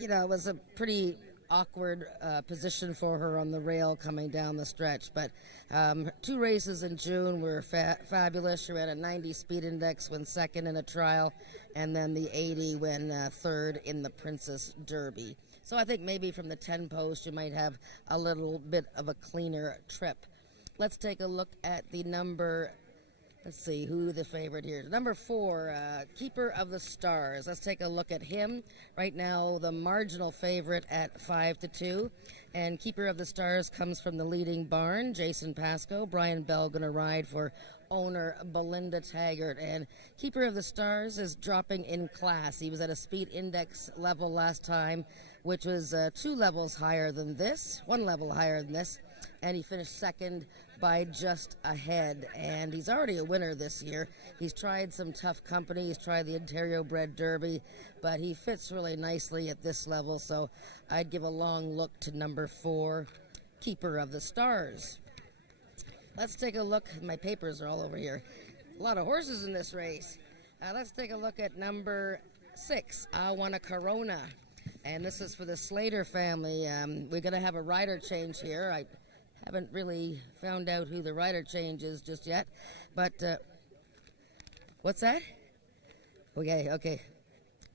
it was a pretty awkward position for her on the rail coming down the stretch, but 2 races in June were fabulous. She ran a 90 speed index, went second in a trial, and then the 80 when third in the Princess Derby. So I think maybe from the 10 post you might have a little bit of a cleaner trip. Let's take a look at the number. Let's see who the favorite here is. Number 4, Keeper of the Stars. Let's take a look at him. Right now, the marginal favorite at 5-2. And Keeper of the Stars comes from the leading barn, Jason Pascoe. Brian Bell going to ride for owner Belinda Taggart. And Keeper of the Stars is dropping in class. He was at a speed index level last time, which was 2 levels higher than this, 1 level higher than this. And he finished second by just a head, and he's already a winner this year. He's tried some tough company. He's tried the Ontario Bred Derby, but he fits really nicely at this level, so I'd give a long look to number 4, Keeper of the Stars. Let's take a look. My papers are all over here. A lot of horses in this race. Let's take a look at number 6, I Want a Corona, and this is for the Slater family. We're going to have a rider change here. I haven't really found out who the rider change is just yet, but what's that? Okay.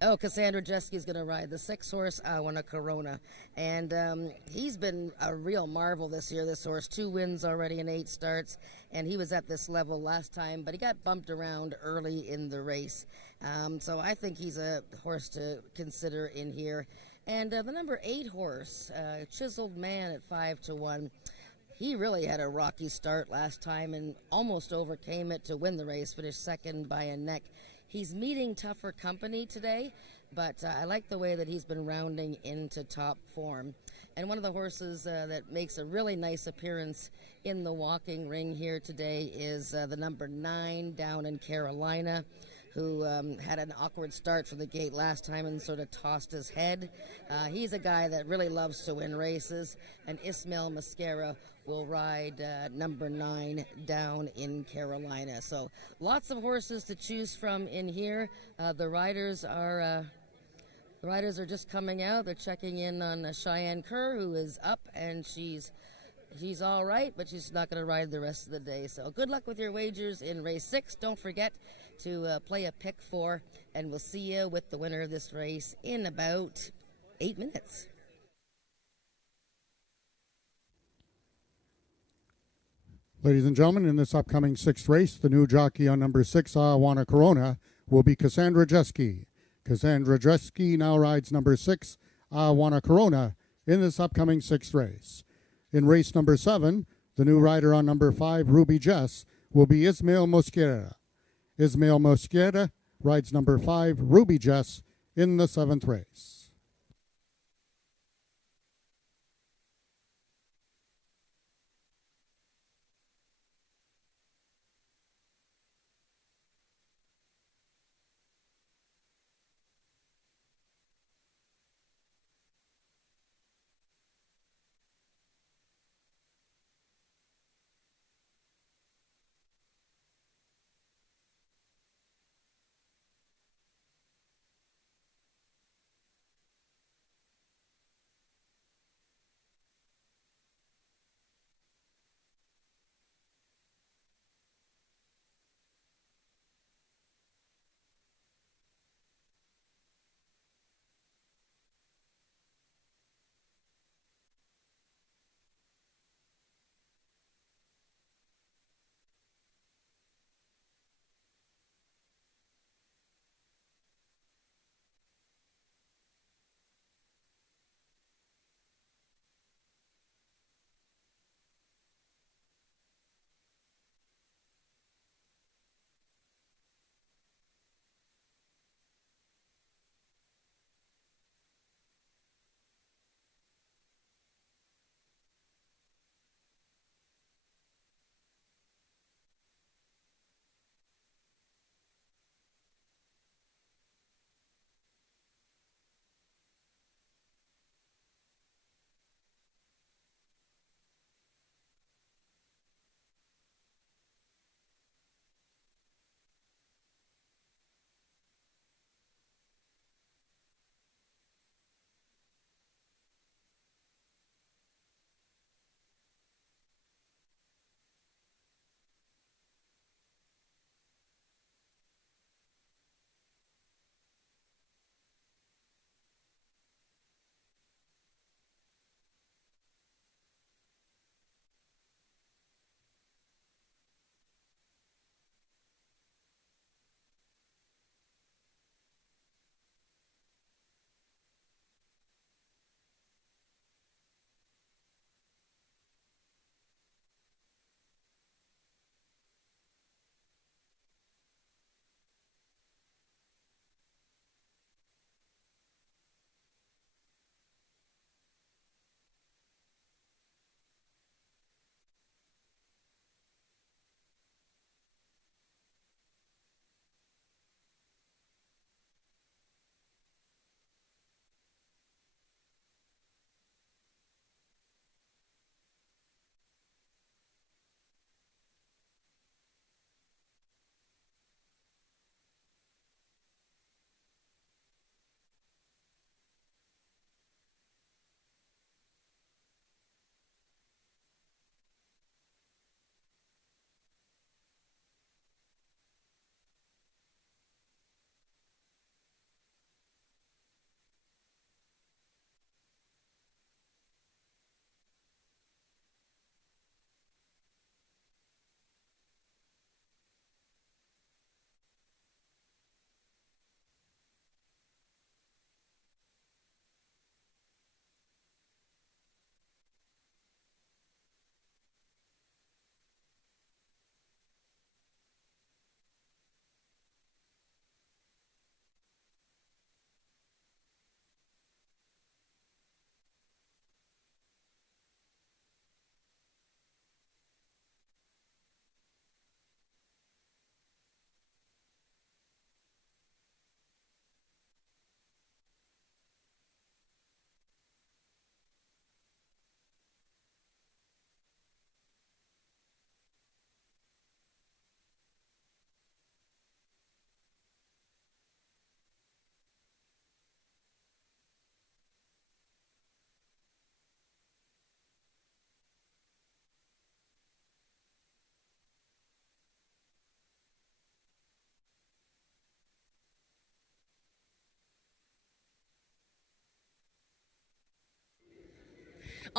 Oh, Cassandra Jeski's going to ride the 6-horse I Want a Corona, and he's been a real marvel this year, this horse. 2 wins already in 8 starts, and he was at this level last time, but he got bumped around early in the race. So I think he's a horse to consider in here. And the number 8 horse, Chiseled Man at 5-1. He really had a rocky start last time and almost overcame it to win the race, finished second by a neck. He's meeting tougher company today, but I like the way that he's been rounding into top form. And one of the horses that makes a really nice appearance in the walking ring here today is the number 9 Down in Carolina, who had an awkward start from the gate last time and sort of tossed his head. He's a guy that really loves to win races, and Ismail Mascara will ride number 9 Down in Carolina. So lots of horses to choose from in here. The riders are just coming out. They're checking in on Cheyenne Kerr, who is up, and she's all right, but she's not going to ride the rest of the day. So good luck with your wagers in race 6. Don't forget to play a pick 4, and we'll see you with the winner of this race in about 8 minutes. Ladies and gentlemen, in this upcoming 6th race, the new jockey on number 6, I Want a Corona, will be Cassandra Jeski. Cassandra Jeski now rides number 6, I Want a Corona, in this upcoming 6th race. In race number 7, the new rider on number 5, Ruby Jess, will be Ismail Mosquera. Ismail Mosquera rides number 5, Ruby Jess, in the 7th race.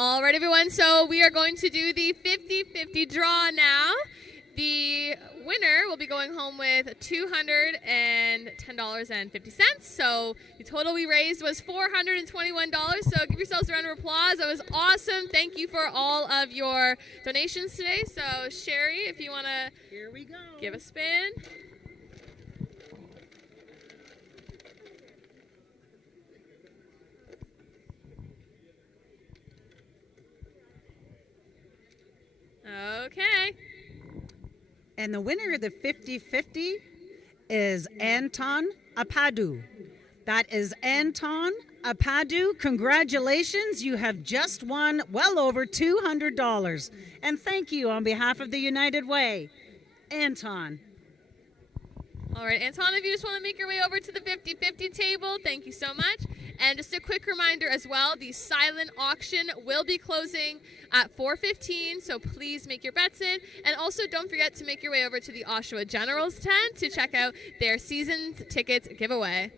All right, everyone. So we are going to do the 50-50 draw now. The winner will be going home with $210.50. So the total we raised was $421. So give yourselves a round of applause. That was awesome. Thank you for all of your donations today. So Sherry, if you want to give a spin. Okay. And the winner of the 50-50 is Anton Apadu. That is Anton Apadu. Congratulations. You have just won well over $200. And thank you on behalf of the United Way. Anton. All right, Anton, if you just want to make your way over to the 50-50 table, thank you so much. And just a quick reminder as well, the silent auction will be closing at 4:15, so please make your bets in. And also don't forget to make your way over to the Oshawa Generals tent to check out their season tickets giveaway.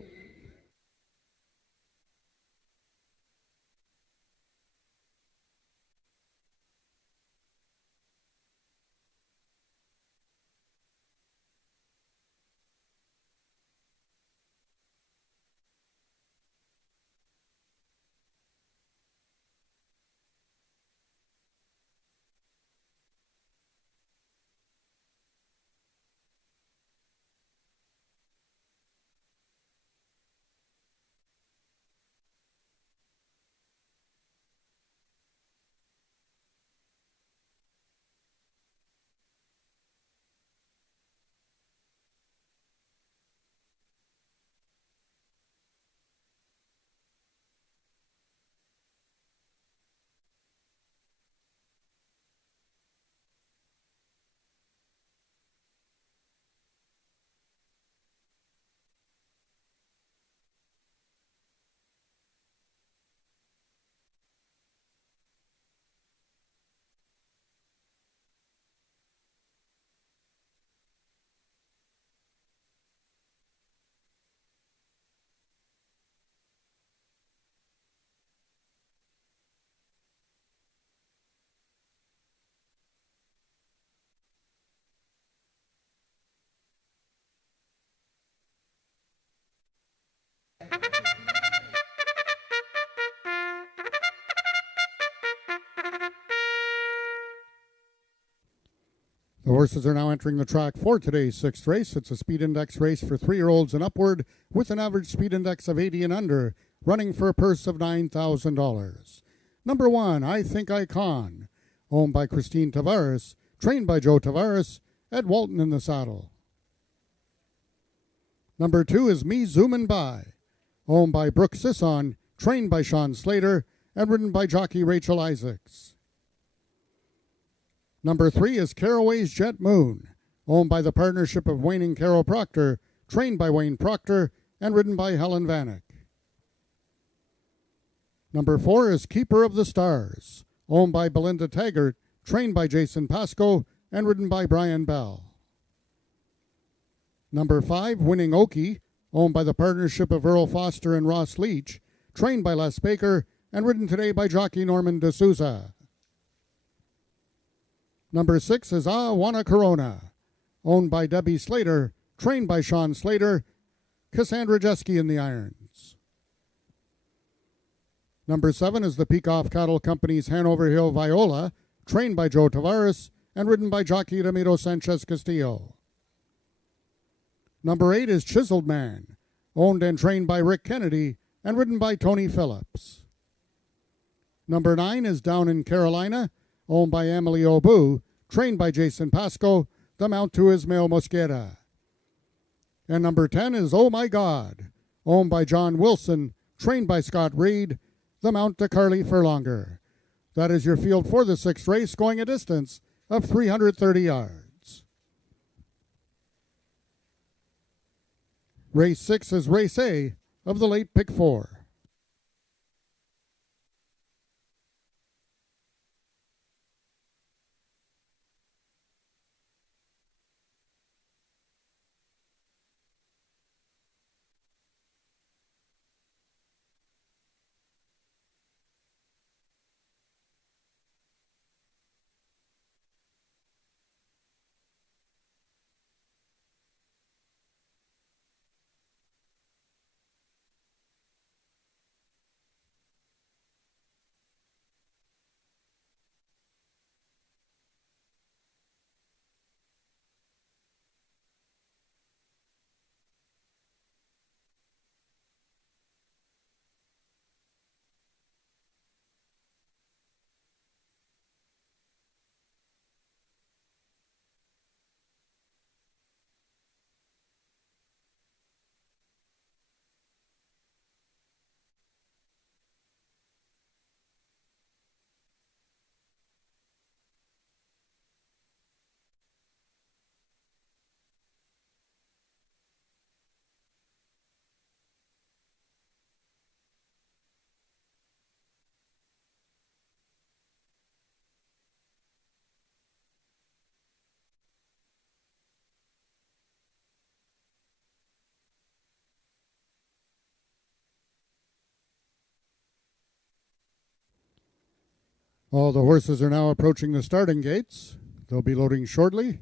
The horses are now entering the track for today's sixth race. It's a speed index race for 3-year-olds and upward with an average speed index of 80 and under, running for a purse of $9,000. Number 1, I Think I Can, owned by Christine Tavares, trained by Joe Tavares, Ed Walton in the saddle. Number 2 is Me Zoomin' By, owned by Brooke Sisson, trained by Sean Slater, and ridden by jockey Rachel Isaacs. Number 3 is Caraway's Jet Moon, owned by the partnership of Wayne and Carol Proctor, trained by Wayne Proctor, and ridden by Helen Vanek. Number 4 is Keeper of the Stars, owned by Belinda Taggart, trained by Jason Pascoe, and ridden by Brian Bell. Number 5, Winning Okie, owned by the partnership of Earl Foster and Ross Leach, trained by Les Baker, and ridden today by jockey Norman D'Souza. Number 6 is Wanna Corona, owned by Debbie Slater, trained by Sean Slater, Cassandra Jeske in the irons. Number 7 is the Peacock Cattle Company's Hanover Hill Viola, trained by Joe Tavares, and ridden by jockey Ramiro Sanchez Castillo. Number 8 is Chiseled Man, owned and trained by Rick Kennedy, and ridden by Tony Phillips. Number 9 is Down in Carolina, owned by Emily Obu, trained by Jason Pascoe, the mount to Ismael Mosqueda. And number 10 is Oh My God, owned by John Wilson, trained by Scott Reed, the mount to Carly Furlonger. That is your field for the sixth race, going a distance of 330 yards. Race 6 is Race A of the late Pick 4. All the horses are now approaching the starting gates. They'll be loading shortly.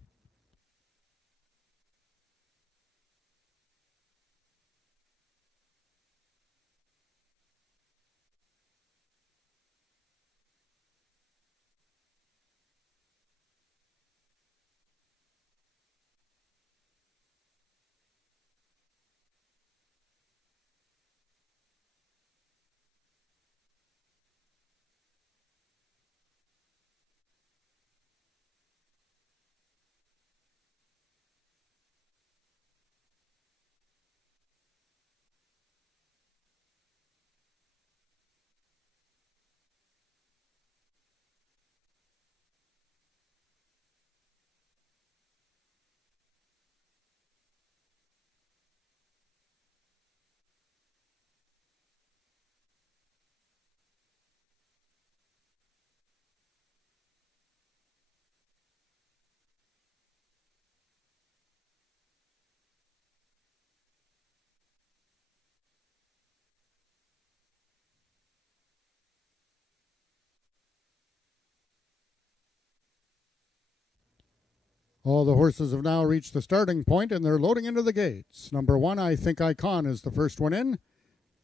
All the horses have now reached the starting point and they're loading into the gates. Number 1, I Think Icon, is the first one in.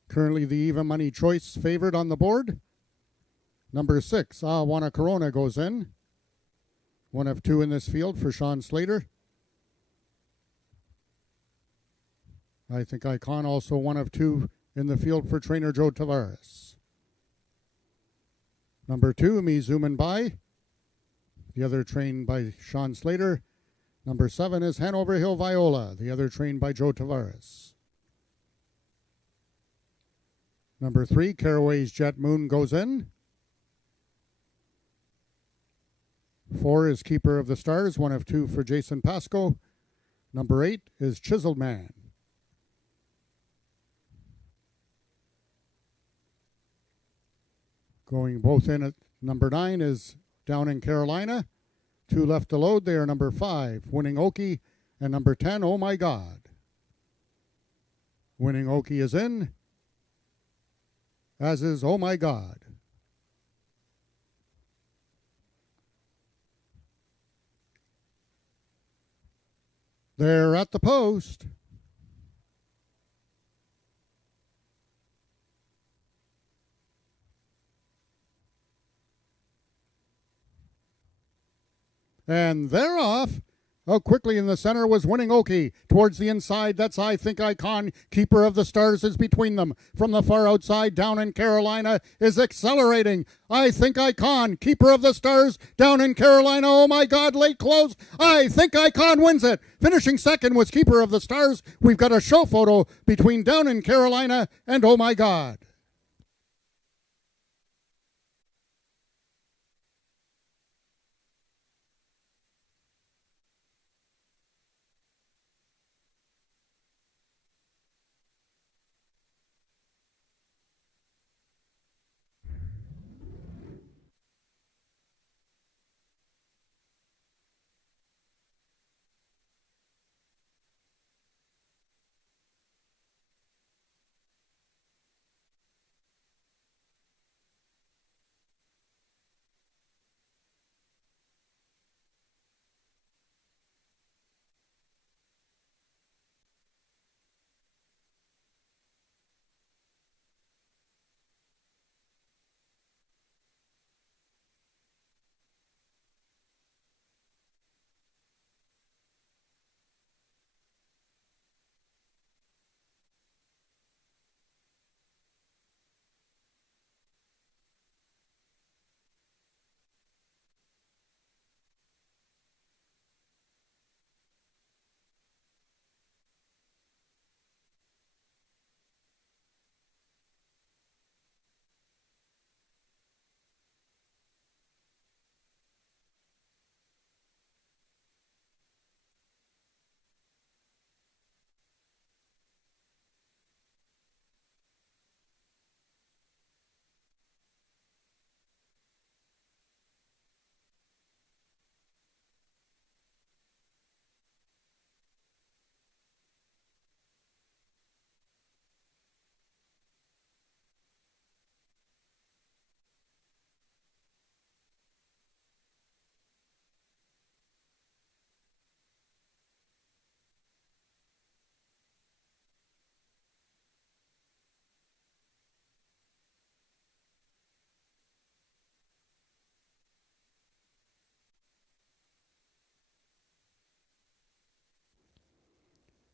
Currently the even money choice favorite on the board. Number 6, I Want a Corona, goes in. One of 2 in this field for Sean Slater. I Think Icon, also one of 2 in the field for trainer Joe Tavares. Number 2, Me Zoomin' By. The other trained by Sean Slater. Number 7 is Hanover Hill Viola, the other trained by Joe Tavares. Number 3, Caraway's Jet Moon, goes in. 4 is Keeper of the Stars, one of 2 for Jason Pasco. Number 8 is Chiseled Man. Going both in at number 9 is Down in Carolina. 2 left to load. They are number 5, Winning Okie, and number 10, Oh My God. Winning Okie is in, as is Oh My God. They're at the post. And they're off. Oh, quickly in the center was Winning Okie. Towards the inside, that's I Think Icon. Keeper of the Stars is between them. From the far outside, Down in Carolina is accelerating. I Think Icon. Keeper of the Stars, Down in Carolina. Oh my God, late close. I Think Icon wins it. Finishing second was Keeper of the Stars. We've got a show photo between Down in Carolina and Oh My God.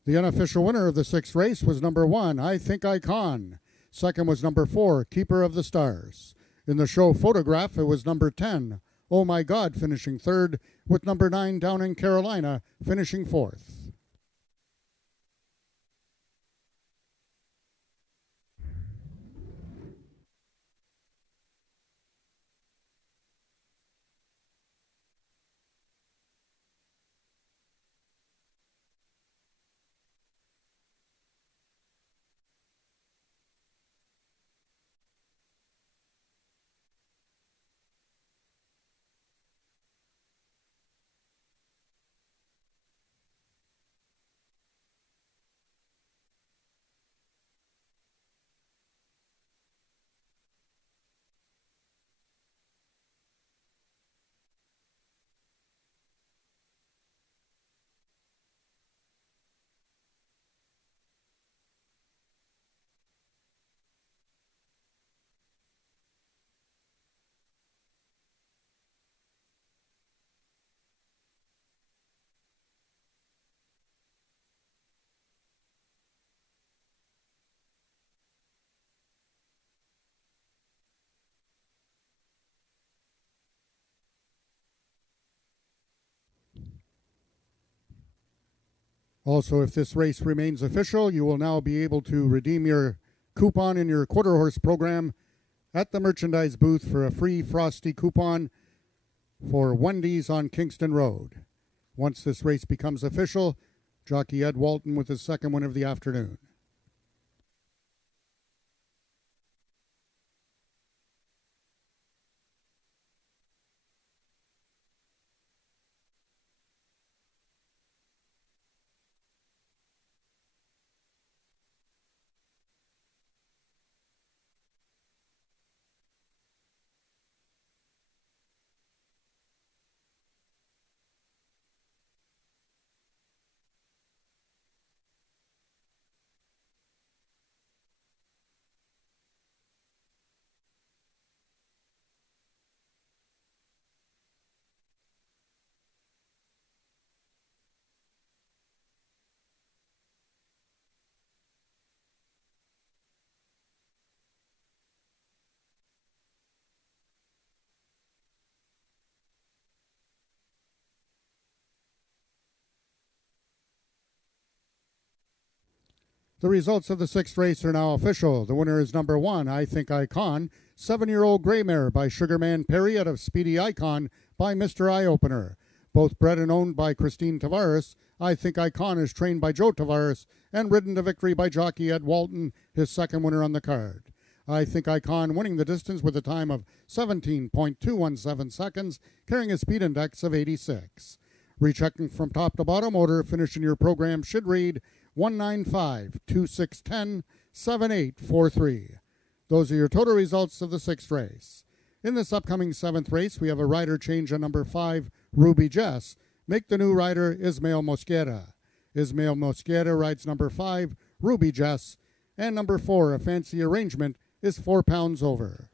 The unofficial winner of the sixth race was number 1, I Think Icon. Second was number 4, Keeper of the Stars. In the show photograph, it was number 10, Oh My God, finishing third, with number 9, Down in Carolina, finishing fourth. Also, if this race remains official, you will now be able to redeem your coupon in your quarter horse program at the merchandise booth for a free Frosty coupon for Wendy's on Kingston Road. Once this race becomes official, jockey Ed Walton with his second win of the afternoon. The results of the sixth race are now official. The winner is number 1, I Think Icon, 7-year-old gray mare by Sugarman Perry out of Speedy Icon by Mr. Eye Opener. Both bred and owned by Christine Tavares, I Think Icon is trained by Joe Tavares and ridden to victory by jockey Ed Walton, his second winner on the card. I Think Icon winning the distance with a time of 17.217 seconds, carrying a speed index of 86. Rechecking from top to bottom, order finishing your program should read 195-2610-7843. Those are your total results of the sixth race. In this upcoming seventh race, we have a rider change on number 5, Ruby Jess. Make the new rider Ismael Mosquera. Ismael Mosquera rides number 5, Ruby Jess, and number 4, A Fancy Arrangement, is 4 pounds over.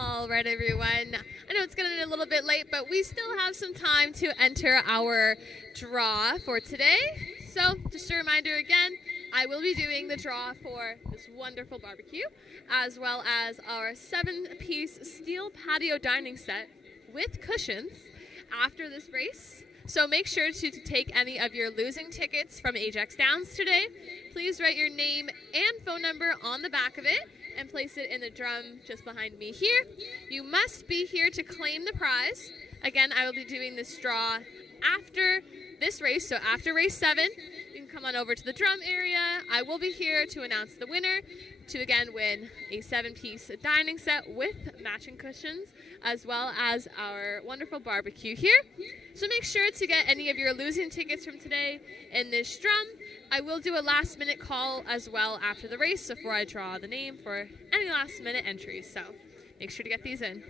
All right, everyone. I know it's getting a little bit late, but we still have some time to enter our draw for today. So, just a reminder again, I will be doing the draw for this wonderful barbecue, as well as our 7-piece steel patio dining set with cushions after this race. So make sure to take any of your losing tickets from AjaxDowns today. Please write your name and phone number on the back of it and place it in the drum just behind me here. You must be here to claim the prize. Again, I will be doing this draw after this race, so after race 7. You can come on over to the drum area. I will be here to announce the winner to again win a 7-piece dining set with matching cushions, as well as our wonderful barbecue here. So make sure to get any of your losing tickets from today in this drum. I will do a last-minute call as well after the race before I draw the name for any last-minute entries. So make sure to get these in.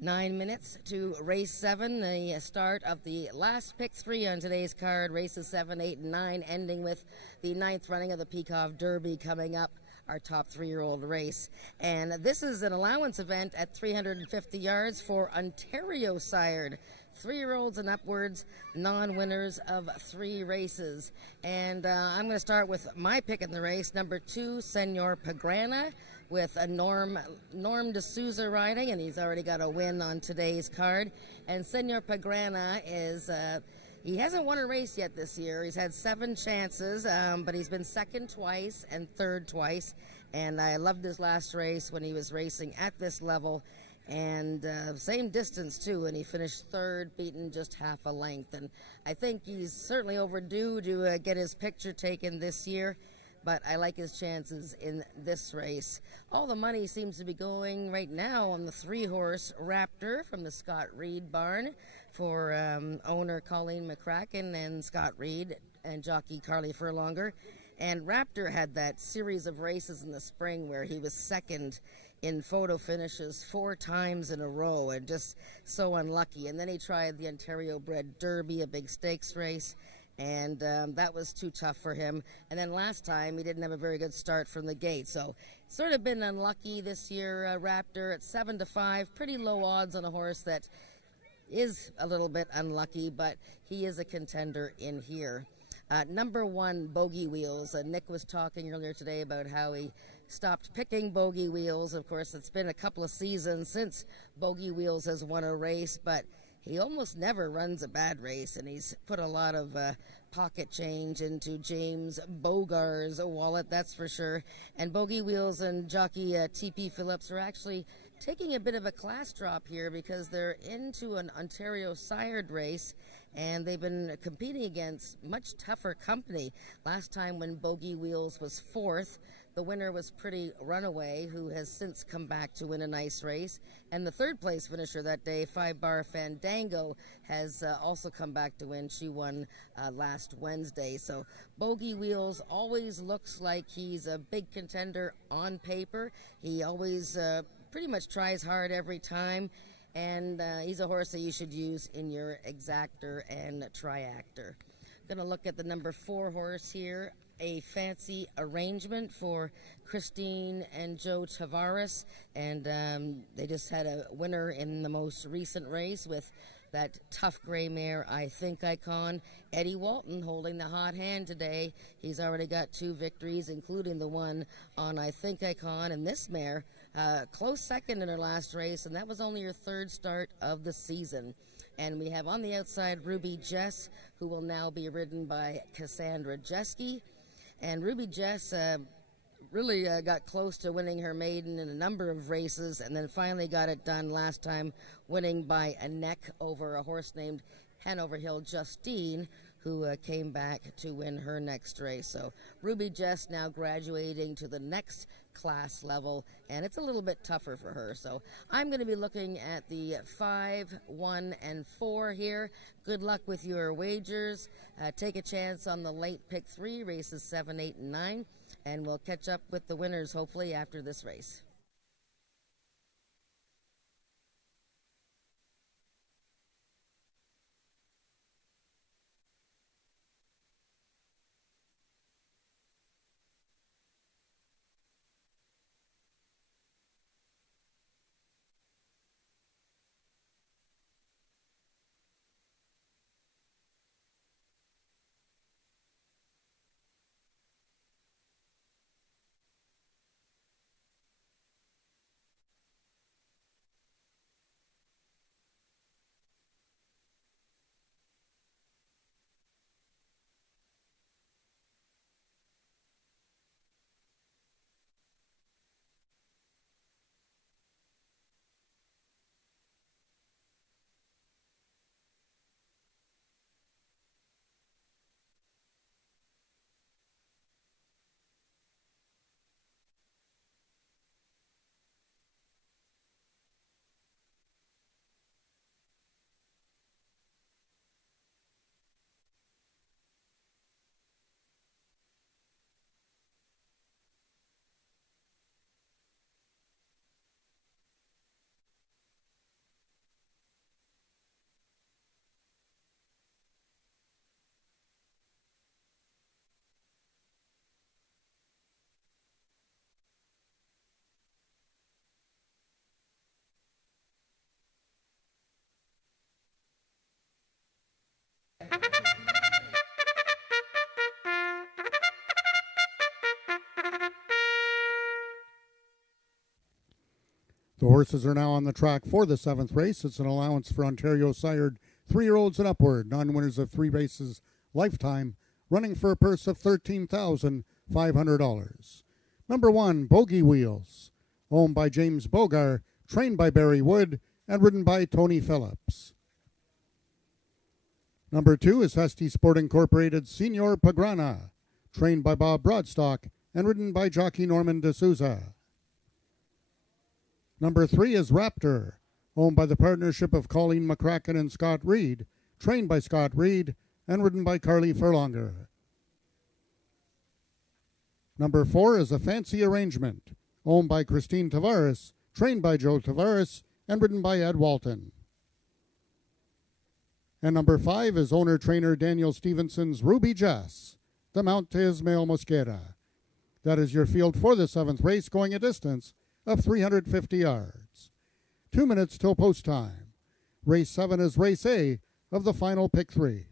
9 minutes to race 7, the start of the last pick 3 on today's card, races 7, 8, and 9, ending with the 9th running of the Peacock Derby coming up, our top 3-year-old race. And this is an allowance event at 350 yards for Ontario sired 3-year-olds and upwards, non-winners of 3 races. And I'm going to start with my pick in the race, number 2, Senor Pagrana, with a Norm D'Souza riding, and he's already got a win on today's card. And Senor Pagrana is, he hasn't won a race yet this year. He's had 7 chances, but he's been second twice and third twice. And I loved his last race when he was racing at this level. And same distance, too, and he finished third, beaten just half a length. And I think he's certainly overdue to get his picture taken this year. But I like his chances in this race. All the money seems to be going right now on the 3-horse Raptor from the Scott Reed barn for owner Colleen McCracken and Scott Reed and jockey Carly Furlonger. And Raptor had that series of races in the spring where he was second in photo finishes 4 times in a row and just so unlucky. And then he tried the Ontario Bred Derby, a big stakes race, and that was too tough for him. And then last time, he didn't have a very good start from the gate. So sort of been unlucky this year, Raptor at 7-5. Pretty low odds on a horse that is a little bit unlucky, but he is a contender in here. Number 1, Bogey Wheels. Nick was talking earlier today about how he stopped picking Bogey Wheels. Of course, it's been a couple of seasons since Bogey Wheels has won a race, but he almost never runs a bad race, and he's put a lot of pocket change into James Bogar's wallet, that's for sure. And Bogey Wheels and jockey T.P. Phillips are actually taking a bit of a class drop here because they're into an Ontario sired race, and they've been competing against much tougher company. Last time when Bogey Wheels was 4th, the winner was Pretty Runaway, who has since come back to win a nice race. And the 3rd place finisher that day, 5 Bar Fandango, has also come back to win. She won last Wednesday. So Bogey Wheels always looks like he's a big contender on paper. He always pretty much tries hard every time. And he's a horse that you should use in your exactor and triactor. Going to look at the number 4 horse here. A fancy arrangement for Christine and Joe Tavares, and they just had a winner in the most recent race with that tough gray mare, I Think Icon. Eddie Walton holding the hot hand today. He's already got 2 victories, including the one on I Think Icon, and this mare close second in her last race, and that was only her 3rd start of the season. And we have on the outside Ruby Jess, who will now be ridden by Cassandra Jeske. And Ruby Jess really got close to winning her maiden in a number of races, and then finally got it done last time, winning by a neck over a horse named Hanover Hill Justine, who came back to win her next race. So Ruby Jess now graduating to the next class level, and it's a little bit tougher for her. So I'm going to be looking at the 5, 1, and 4 here. Good luck with your wagers. Take a chance on the late pick 3, races 7, 8, and 9, and we'll catch up with the winners hopefully after this race. The horses are now on the track for the 7th race. It's an allowance for Ontario sired 3-year-olds and upward, non-winners of 3 races lifetime, running for a purse of $13,500. Number 1, Bogey Wheels, owned by James Bogar, trained by Barry Wood, and ridden by Tony Phillips. Number 2 is Husty Sport Incorporated Senior Pagrana, trained by Bob Broadstock, and ridden by jockey Norman D'Souza. Number 3 is Raptor, owned by the partnership of Colleen McCracken and Scott Reed, trained by Scott Reed, and ridden by Carly Furlonger. Number 4 is A Fancy Arrangement, owned by Christine Tavares, trained by Joe Tavares, and ridden by Ed Walton. And number 5 is owner-trainer Daniel Stevenson's Ruby Jess, the Mount Ismael Mosquera. That is your field for the 7th race, going a distance of 350 yards. 2 minutes till post time. Race 7 is race A of the final pick 3.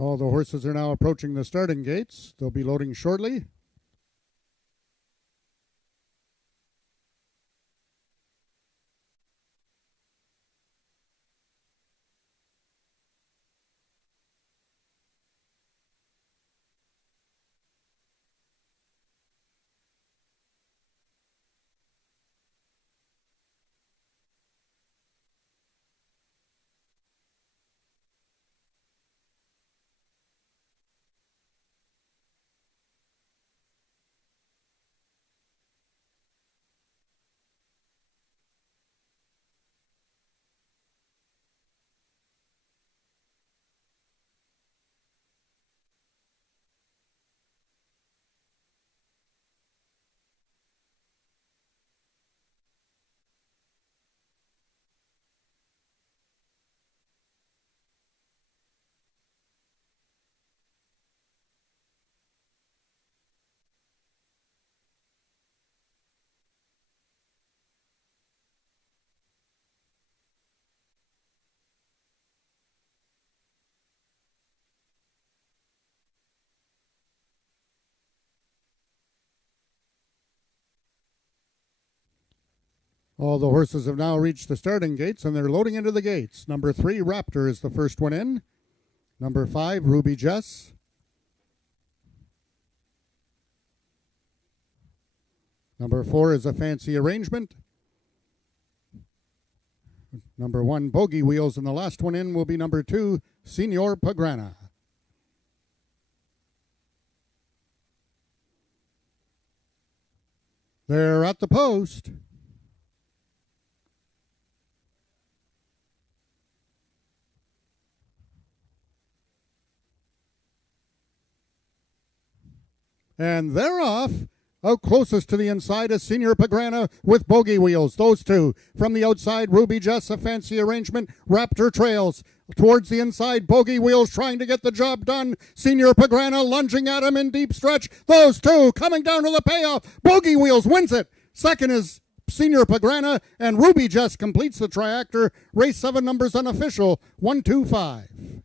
All the horses are now approaching the starting gates. They'll be loading shortly. All the horses have now reached the starting gates, and they're loading into the gates. Number 3, Raptor, is the first one in. Number 5, Ruby Jess. Number 4 is A Fancy Arrangement. number 1, Bogey Wheels, and the last one in will be number 2, Senor Pagrana. They're at the post. And they're off. Out closest to the inside is Senor Pagrana with Bogey Wheels. Those two. From the outside, Ruby Jess, a fancy arrangement. Raptor trails. Towards the inside, Bogey Wheels trying to get the job done. Senor Pagrana lunging at him in deep stretch. Those two coming down to the payoff. Bogey Wheels wins it. Second is Senor Pagrana, and Ruby Jess completes the triactor. Race 7 numbers unofficial, 125.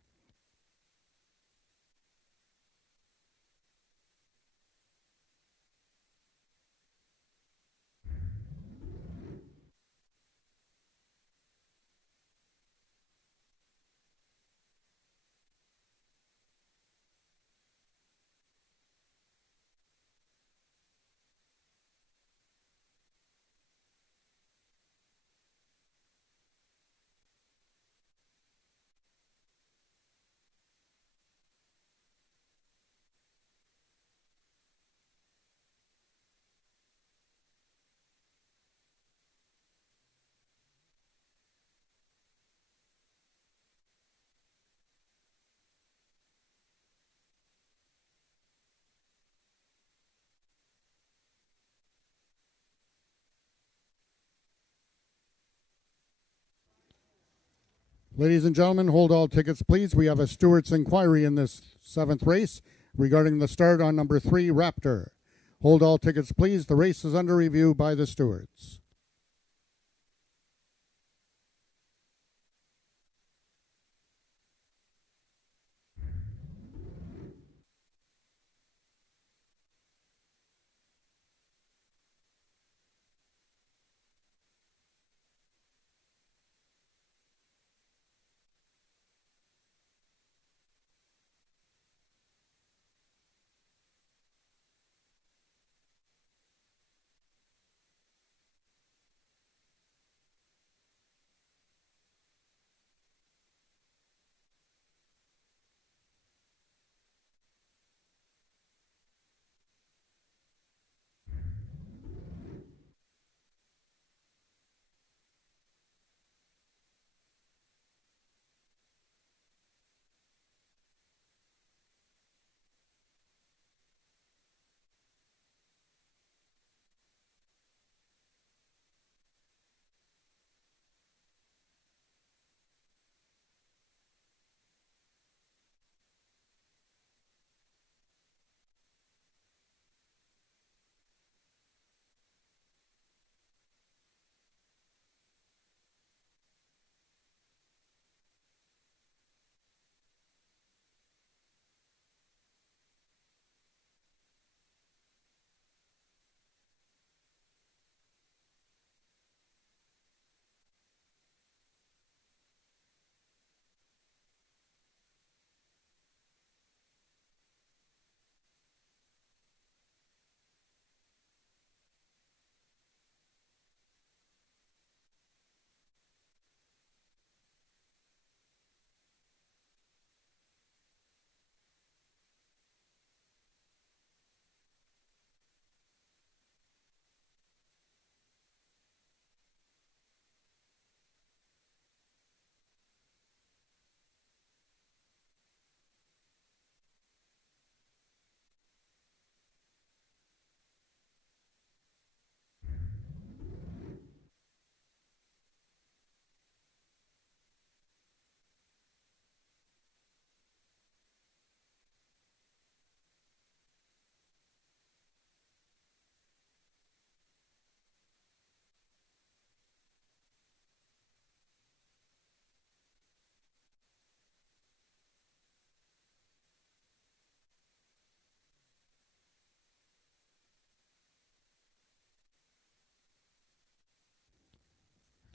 Ladies and gentlemen, hold all tickets, please. We have a stewart's inquiry in this 7th race regarding the start on number 3, Raptor. Hold all tickets, please. The race is under review by the stewards.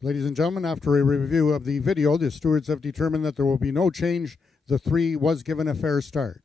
Ladies and gentlemen, after a review of the video, the stewards have determined that there will be no change. The 3 was given a fair start.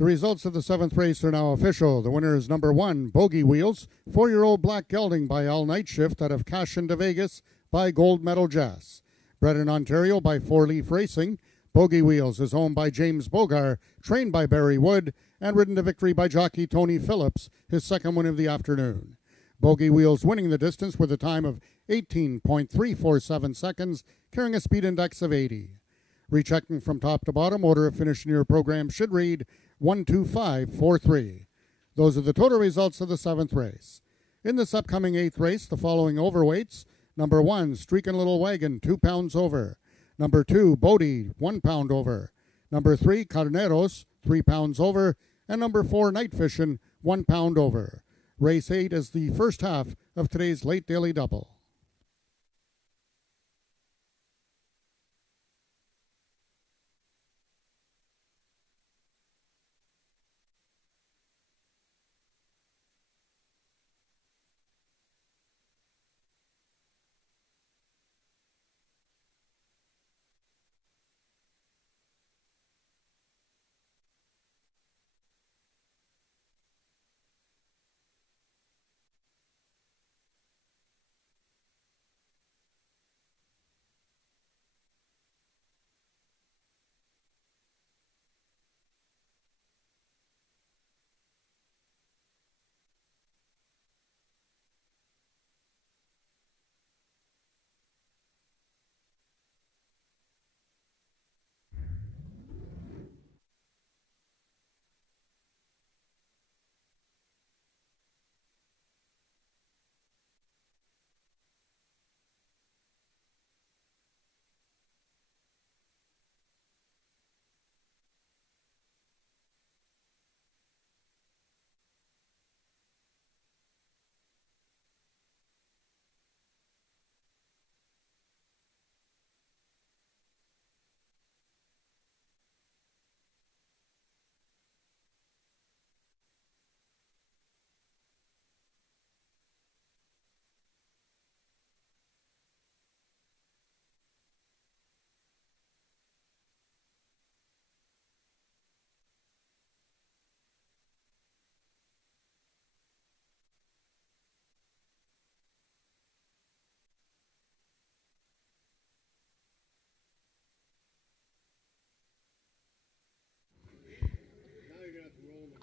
The results of the 7th race are now official. The winner is number 1, Bogey Wheels, 4-year-old Black Gelding by All Night Shift out of Cashin de Vegas by Gold Medal Jazz. Bred in Ontario by Four Leaf Racing, Bogey Wheels is owned by James Bogar, trained by Barry Wood, and ridden to victory by jockey Tony Phillips, his second win of the afternoon. Bogey Wheels winning the distance with a time of 18.347 seconds, carrying a speed index of 80. Rechecking from top to bottom, order of finish in your program should read 12543. Those are the total results of the 7th race. In this upcoming 8th race, the following overweights: number 1, Streakin' Little Wagon, 2 pounds over. Number 2, Bodie, 1 pound over. Number 3, Carneros, 3 pounds over. And number 4, Night Fishin', 1 pound over. Race 8 is the first half of today's late daily double.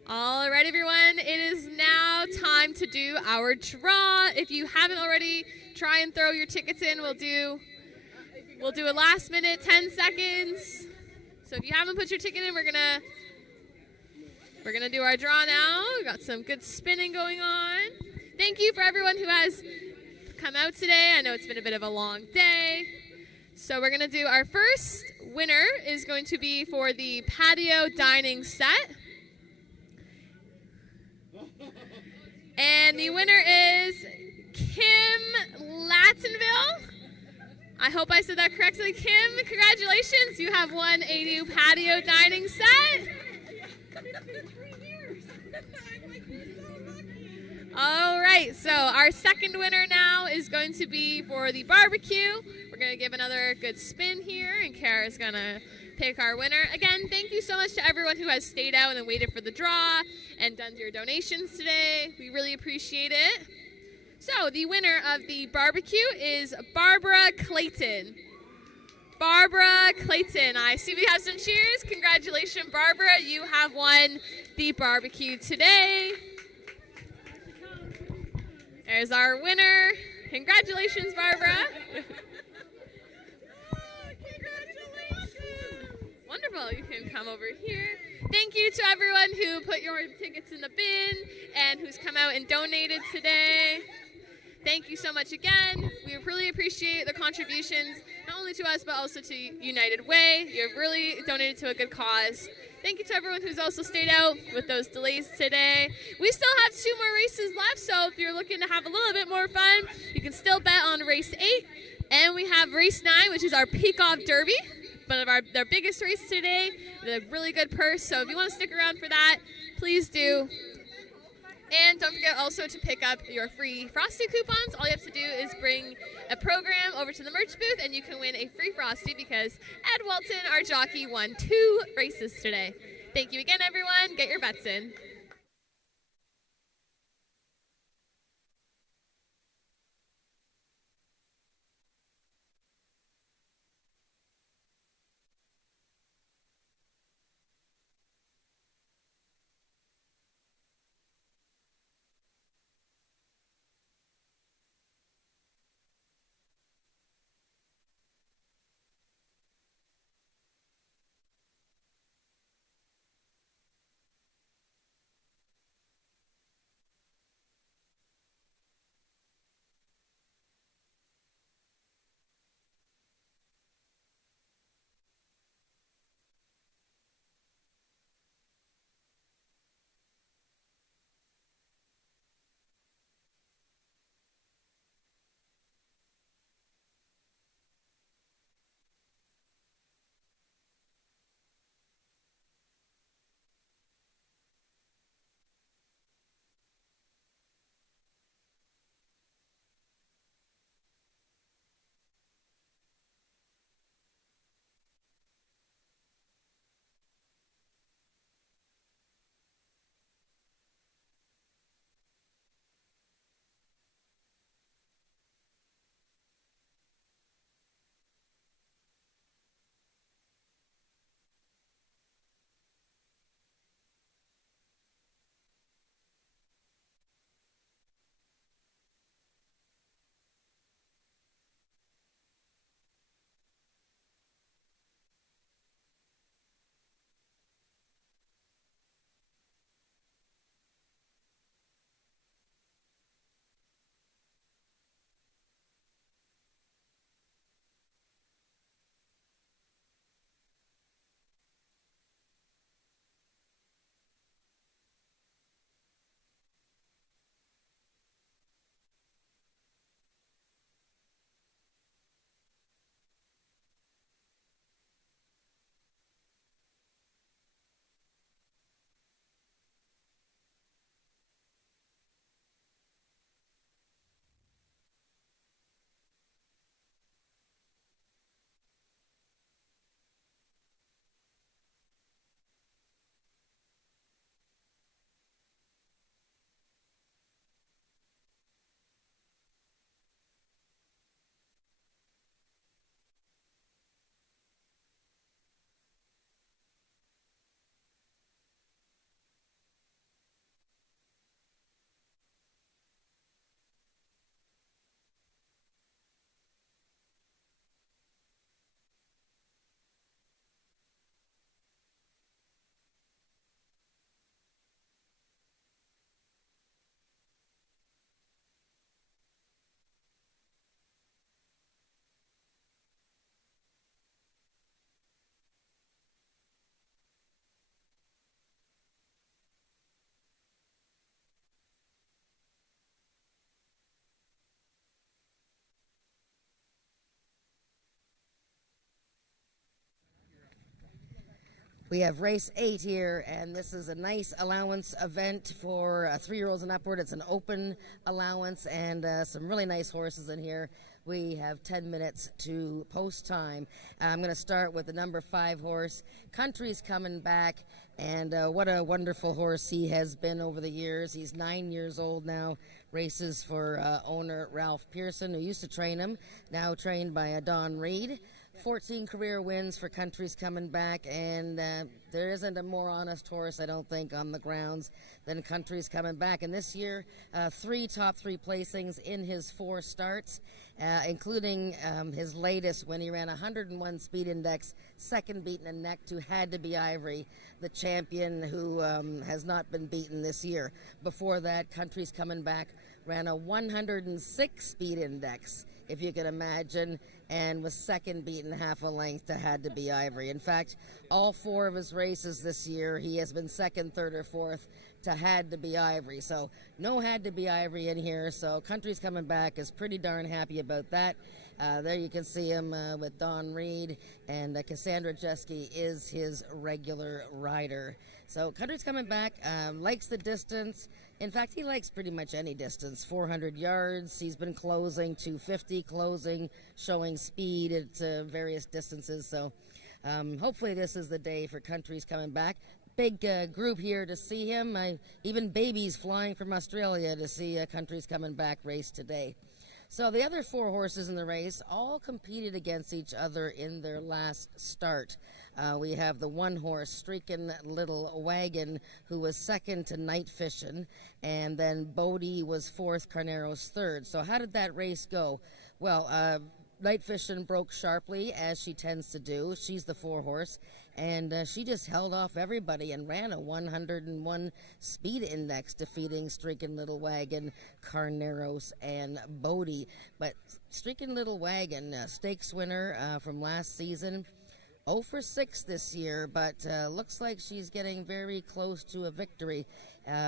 All right, everyone, it is now time to do our draw. If you haven't already, try and throw your tickets in. We'll do a last minute, 10 seconds. So if you haven't put your ticket in, we're gonna do our draw now. We got some good spinning going on. Thank you for everyone who has come out today. I know it's been a bit of a long day. So we're gonna do our first winner is going to be for the patio dining set. And the winner is Kim Lattonville. I hope I said that correctly. Kim, congratulations. You have won a new patio dining set. All right, so our second winner now is going to be for the barbecue. We're going to give another good spin here, and Kara's going to pick our winner. Again, thank you so much to everyone who has stayed out and waited for the draw and done your donations today. We really appreciate it. So the winner of the barbecue is Barbara Clayton. Barbara Clayton. I see we have some cheers. Congratulations, Barbara. You have won the barbecue today. There's our winner. Congratulations, Barbara. Wonderful. You can come over here. Thank you to everyone who put your tickets in the bin and who's come out and donated today. Thank you so much again. We really appreciate the contributions, not only to us, but also to United Way. You have really donated to a good cause. Thank you to everyone who's also stayed out with those delays today. We still have 2 more races left, so if you're looking to have a little bit more fun, you can still bet on race 8. And we have race 9, which is our Peacock Derby. One of our biggest race today with a really good purse. So if you want to stick around for that, please do. And don't forget also to pick up your free Frosty coupons. All you have to do is bring a program over to the merch booth and you can win a free Frosty because Ed Walton, our jockey, won 2 races today. Thank you again, everyone. Get your bets in. We have race 8 here, and this is a nice allowance event for 3-year-olds and upward. It's an open allowance, and some really nice horses in here. We have 10 minutes to post time. I'm going to start with the number 5 horse. Country's coming back, and what a wonderful horse he has been over the years. He's 9 years old now, races for owner Ralph Pearson, who used to train him, now trained by Don Reed. 14 career wins for Country's coming back, and there isn't a more honest horse, I don't think, on the grounds than Country's coming back. And this year, 3 top 3 placings in his 4 starts, including his latest when he ran 101 speed index, second beaten in neck to Had to Be Ivory, the champion who has not been beaten this year. Before that, Country's coming back, ran a 106 speed index, if you can imagine, and was second beaten half a length to Had to Be Ivory. In fact, all 4 of his races this year, he has been second, third, or fourth to Had to Be Ivory. So no Had to Be Ivory in here. So Country's coming back, is pretty darn happy about that. There you can see him with Don Reed, and Cassandra Jeske is his regular rider. So Country's coming back, likes the distance. In fact, he likes pretty much any distance, 400 yards. He's been closing, 250 closing, showing speed at various distances. So hopefully this is the day for Country's coming back. big group here to see him. Even babies flying from Australia to see Country's Coming Back race today. So the other 4 horses in the race all competed against each other in their last start. We have the 1 horse, Streakin' Little Wagon, who was second to Night Fishin', and then Bodie was 4th, Carnero's 3rd. So how did that race go? Well, Night Fishin' broke sharply, as she tends to do. She's the 4 horse, and she just held off everybody and ran a 101 speed index, defeating Streakin' Little Wagon, Carneros, and Bodie. But Streakin' Little Wagon, stakes winner from last season, 0 for 6 this year, but looks like she's getting very close to a victory.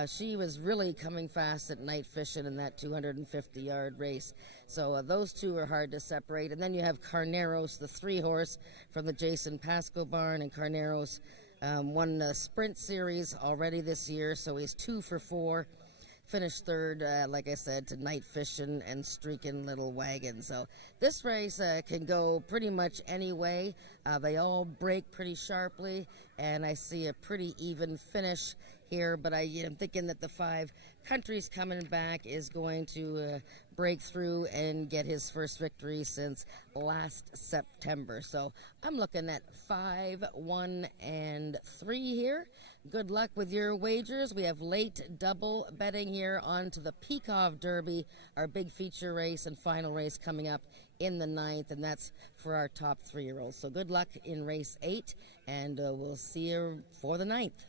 She was really coming fast at Night Fishing in that 250-yard race. So those two are hard to separate. And then you have Carneros, the 3 horse from the Jason Pasco barn, and Carneros won the sprint series already this year, so he's 2 for 4. Finished 3rd, like I said, to Night Fishing and Streakin' Little Wagon. So this race can go pretty much any way. They all break pretty sharply, and I see a pretty even finish here. But I'm thinking that the 5 Countries Coming Back is going to break through and get his first victory since last September. So I'm looking at 5, 1, and 3 here. Good luck with your wagers. We have late double betting here on to the Peacock Derby, our big feature race and final race coming up in the 9th, and that's for our top 3-year-olds. So good luck in race 8, and we'll see you for the 9th.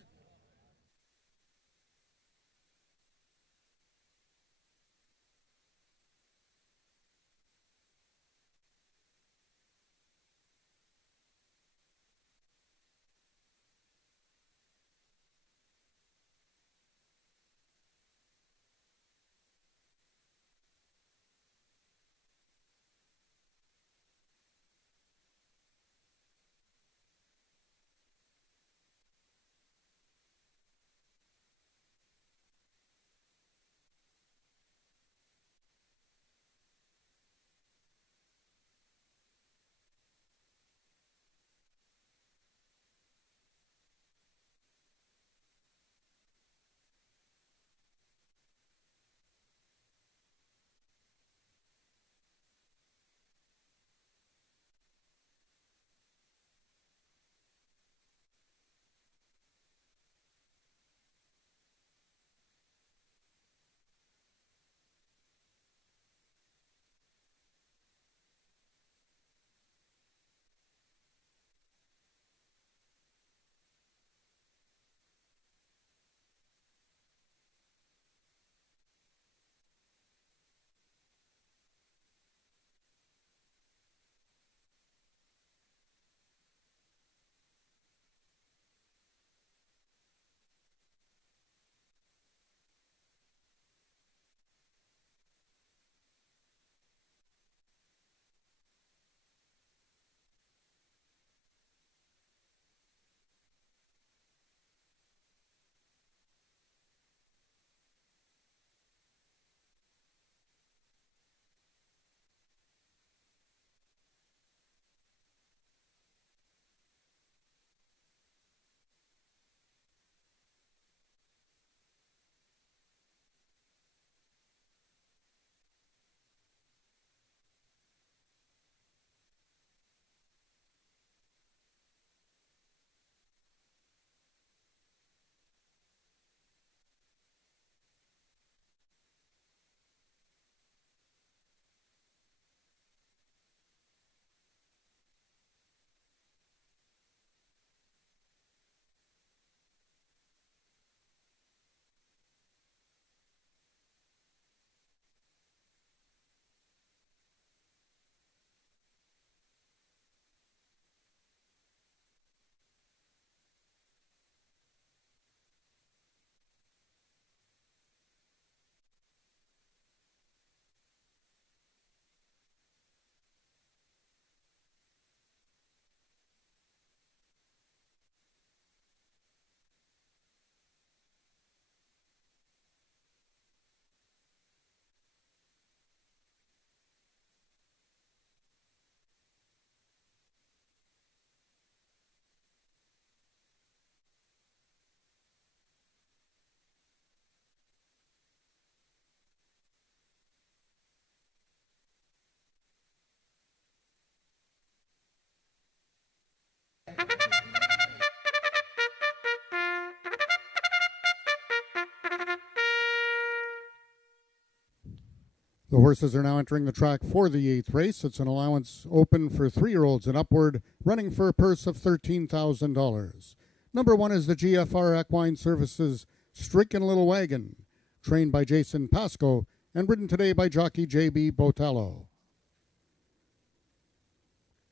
The horses are now entering the track for the 8th race. It's an allowance open for 3-year-olds and upward, running for a purse of $13,000. Number 1 is the GFR Equine Services Stricken Little Wagon, trained by Jason Pasco and ridden today by jockey J.B. Botello.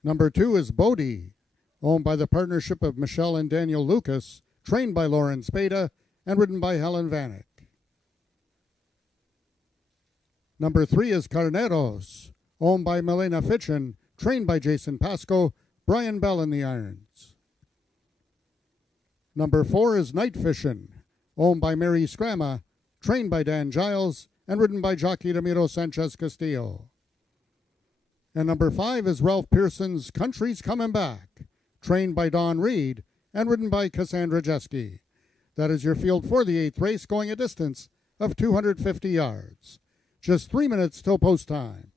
Number 2 is Bodie, owned by the partnership of Michelle and Daniel Lucas, trained by Lauren Spada and ridden by Helen Vanek. Number 3 is Carneros, owned by Milena Fitchen, trained by Jason Pasco, Brian Bell in the irons. Number 4 is Night Fishin', owned by Mary Scrama, trained by Dan Giles, and ridden by jockey Ramiro Sanchez Castillo. And number 5 is Ralph Pearson's Country's Coming Back, trained by Don Reed, and ridden by Cassandra Jeske. That is your field for the 8th race, going a distance of 250 yards. Just 3 minutes till post time.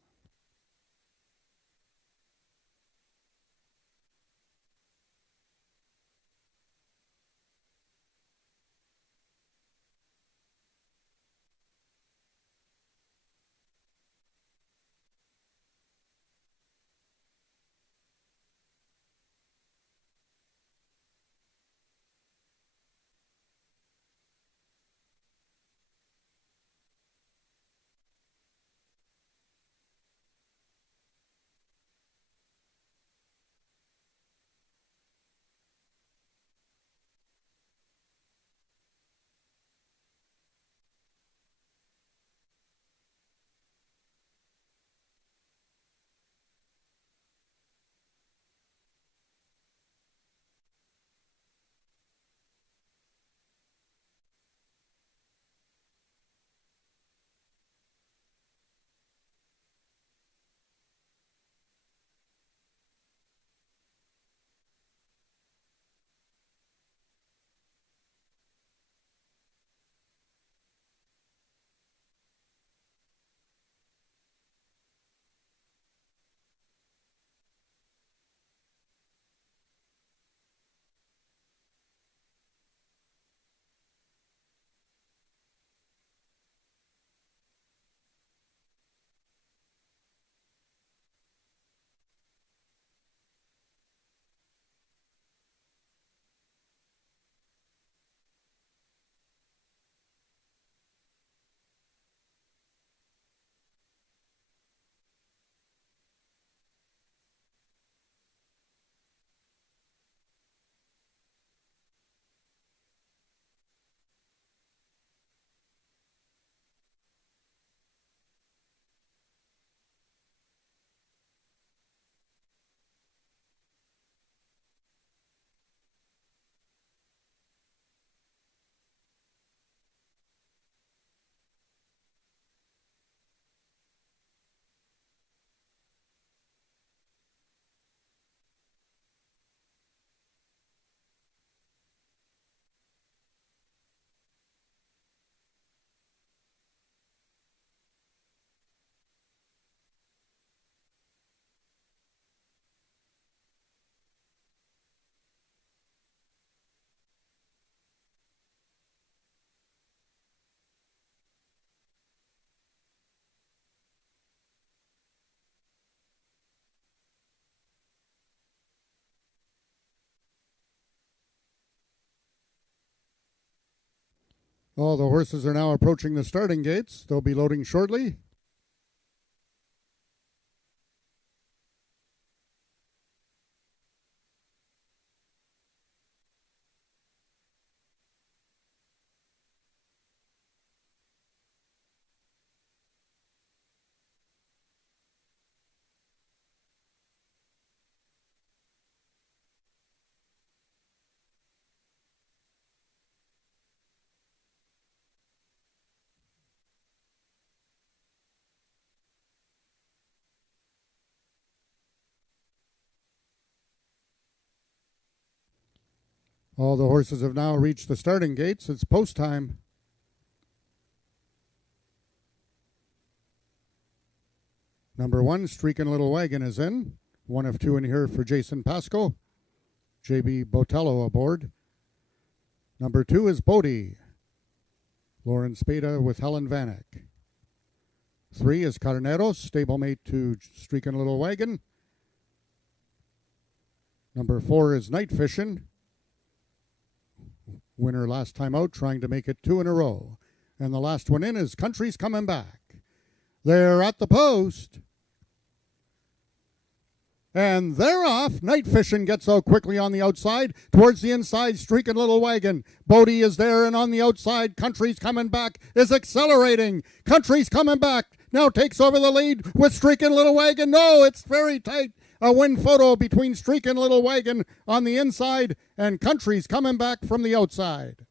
All the horses are now approaching the starting gates. They'll be loading shortly. All the horses have now reached the starting gates. It's post time. Number 1, Streakin' Little Wagon is in. 1 of 2 in here for Jason Pasco. J.B. Botello aboard. Number 2 is Bodie. Lauren Spada with Helen Vanek. 3 is Carneros, stablemate to Streakin' Little Wagon. Number 4 is Night Fishin'. Winner last time out, trying to make it 2 in a row. And the last one in is Country's Coming Back. They're at the post. And they're off. Night Fishin' gets out quickly on the outside. Towards the inside, Streakin' Little Wagon. Bodie is there, and on the outside, Country's Coming Back is accelerating. Country's Coming Back now takes over the lead with Streakin' Little Wagon. No, it's very tight. A win photo between Streakin' Little Wagon on the inside and Country's Coming Back from the outside.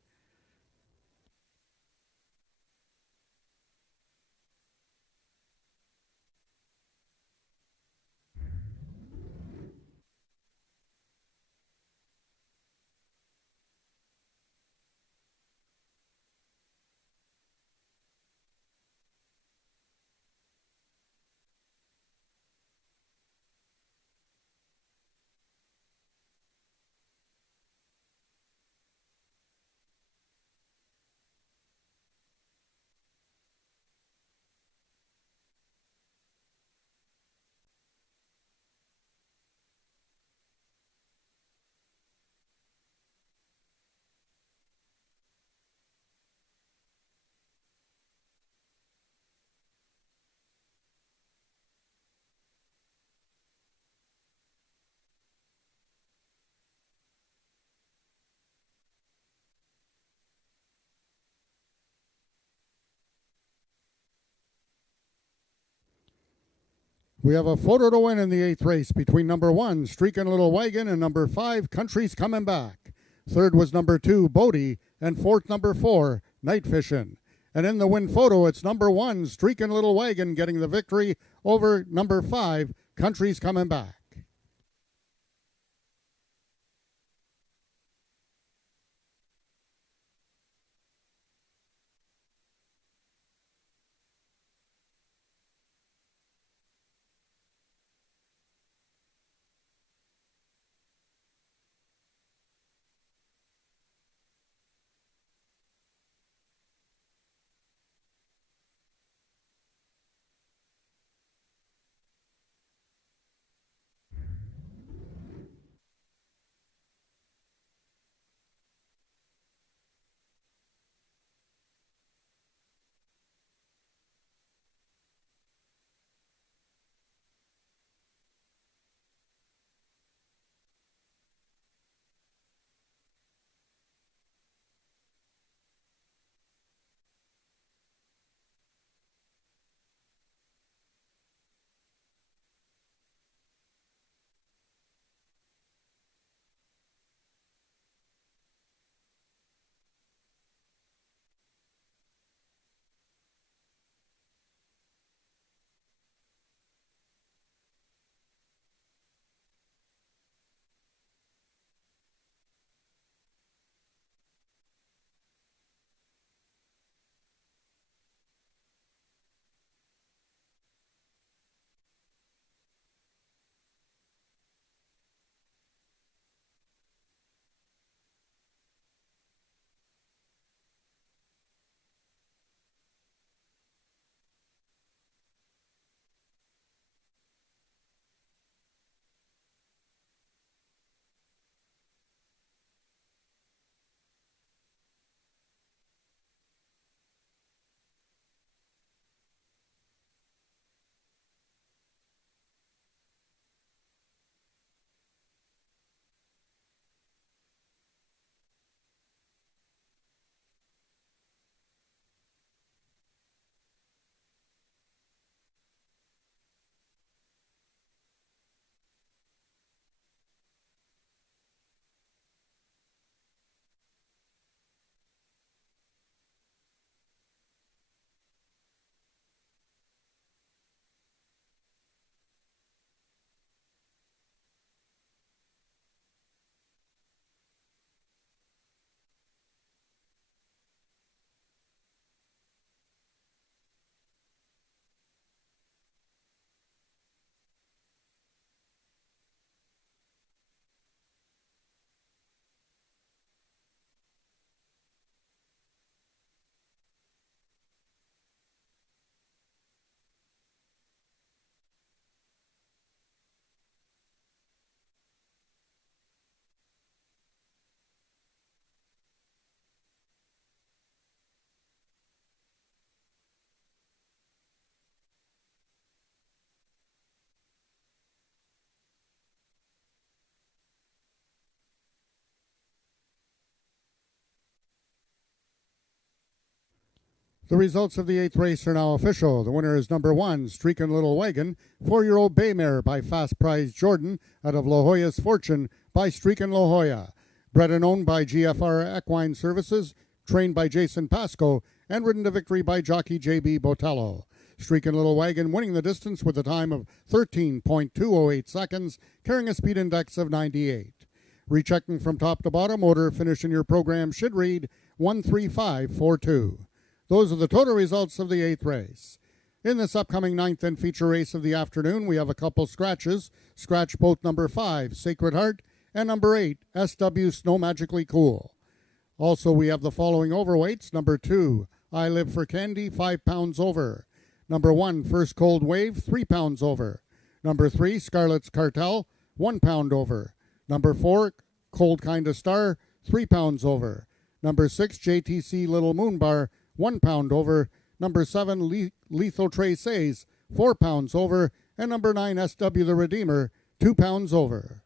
We have a photo to win in the 8th race between number 1, Streakin' Little Wagon, and number 5, Country's Coming Back. Third was number 2, Bodie, and fourth, number 4, Night Fishin'. And in the win photo, it's number 1, Streakin' Little Wagon, getting the victory over number 5, Country's Coming Back. The results of the 8th race are now official. The winner is number 1, Streakin' Little Wagon, 4-year-old bay mare by Fast Prize Jordan out of La Jolla's Fortune by Streakin' La Jolla. Bred and owned by GFR Equine Services, trained by Jason Pasco, and ridden to victory by jockey J.B. Botello. Streakin' Little Wagon winning the distance with a time of 13.208 seconds, carrying a speed index of 98. Rechecking from top to bottom, order finish in your program should read 13542. Those are the total results of the 8th race. In this upcoming 9th and feature race of the afternoon, we have a couple scratches. Scratch both number 5, Sacred Heart, and number 8, SW Snow Magically Cool. Also, we have the following overweights. Number 2, I Live for Candy, 5 pounds over. Number 1, First Cold Wave, 3 pounds over. Number 3, Scarlet's Cartel, 1 pound over. Number 4, Cold Kinda Star, 3 pounds over. Number 6, JTC Little Moon Bar, 1 pound over. Number 7, Lethal Traces, 4 pounds over. And number 9, SW the Redeemer, 2 pounds over.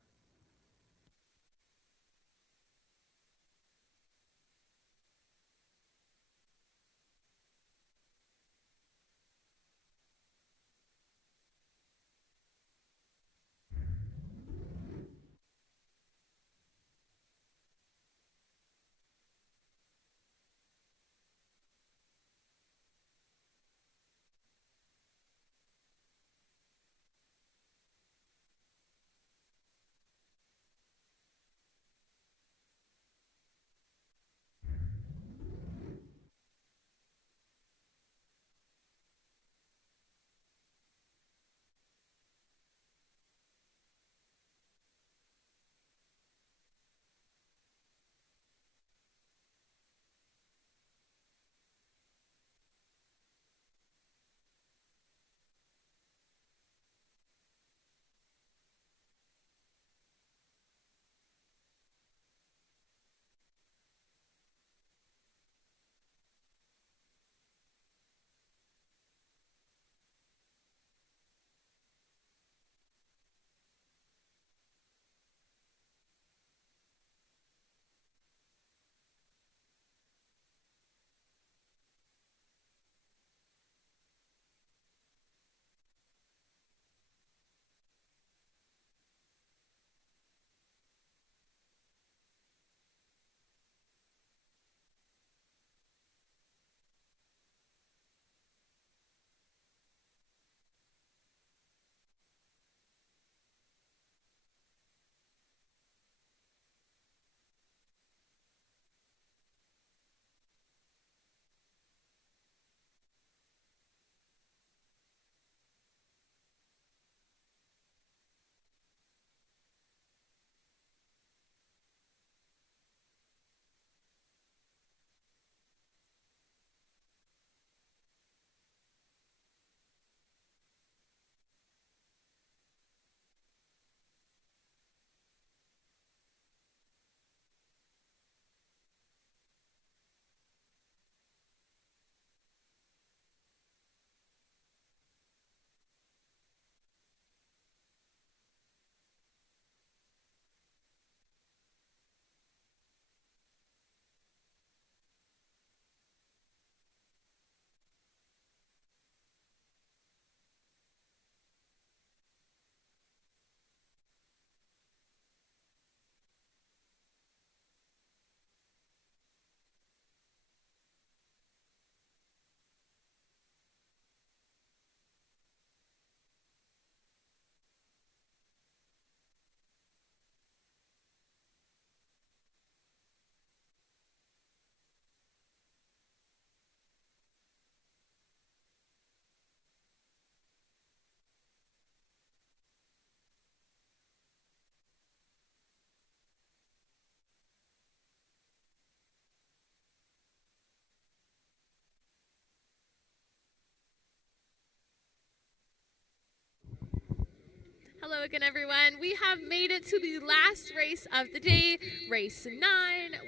Hello again, everyone. We have made it to the last race of the day, race 9,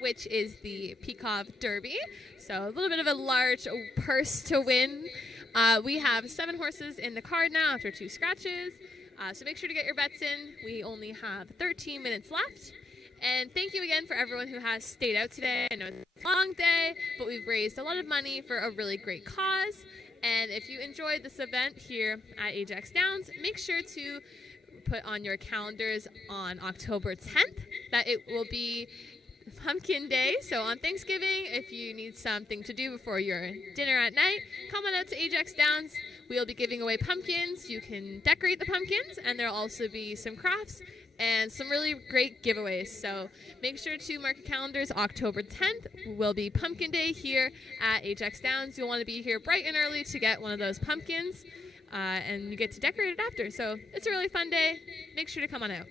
which is the Peacock Derby. So a little bit of a large purse to win. We have 7 horses in the card now after 2 scratches. So make sure to get your bets in. We only have 13 minutes left. And thank you again for everyone who has stayed out today. I know it's long day, but we've raised a lot of money for a really great cause. And if you enjoyed this event here at Ajax Downs, make sure to put on your calendars on October 10th that it will be Pumpkin Day. So on Thanksgiving, if you need something to do before your dinner at night, come on out to Ajax Downs. We'll be giving away pumpkins. You can decorate the pumpkins, and there'll also be some crafts and some really great giveaways. So make sure to mark your calendars. October 10th will be Pumpkin Day here at Ajax Downs. You'll want to be here bright and early to get one of those pumpkins, and you get to decorate it after. So it's a really fun day. Make sure to come on out.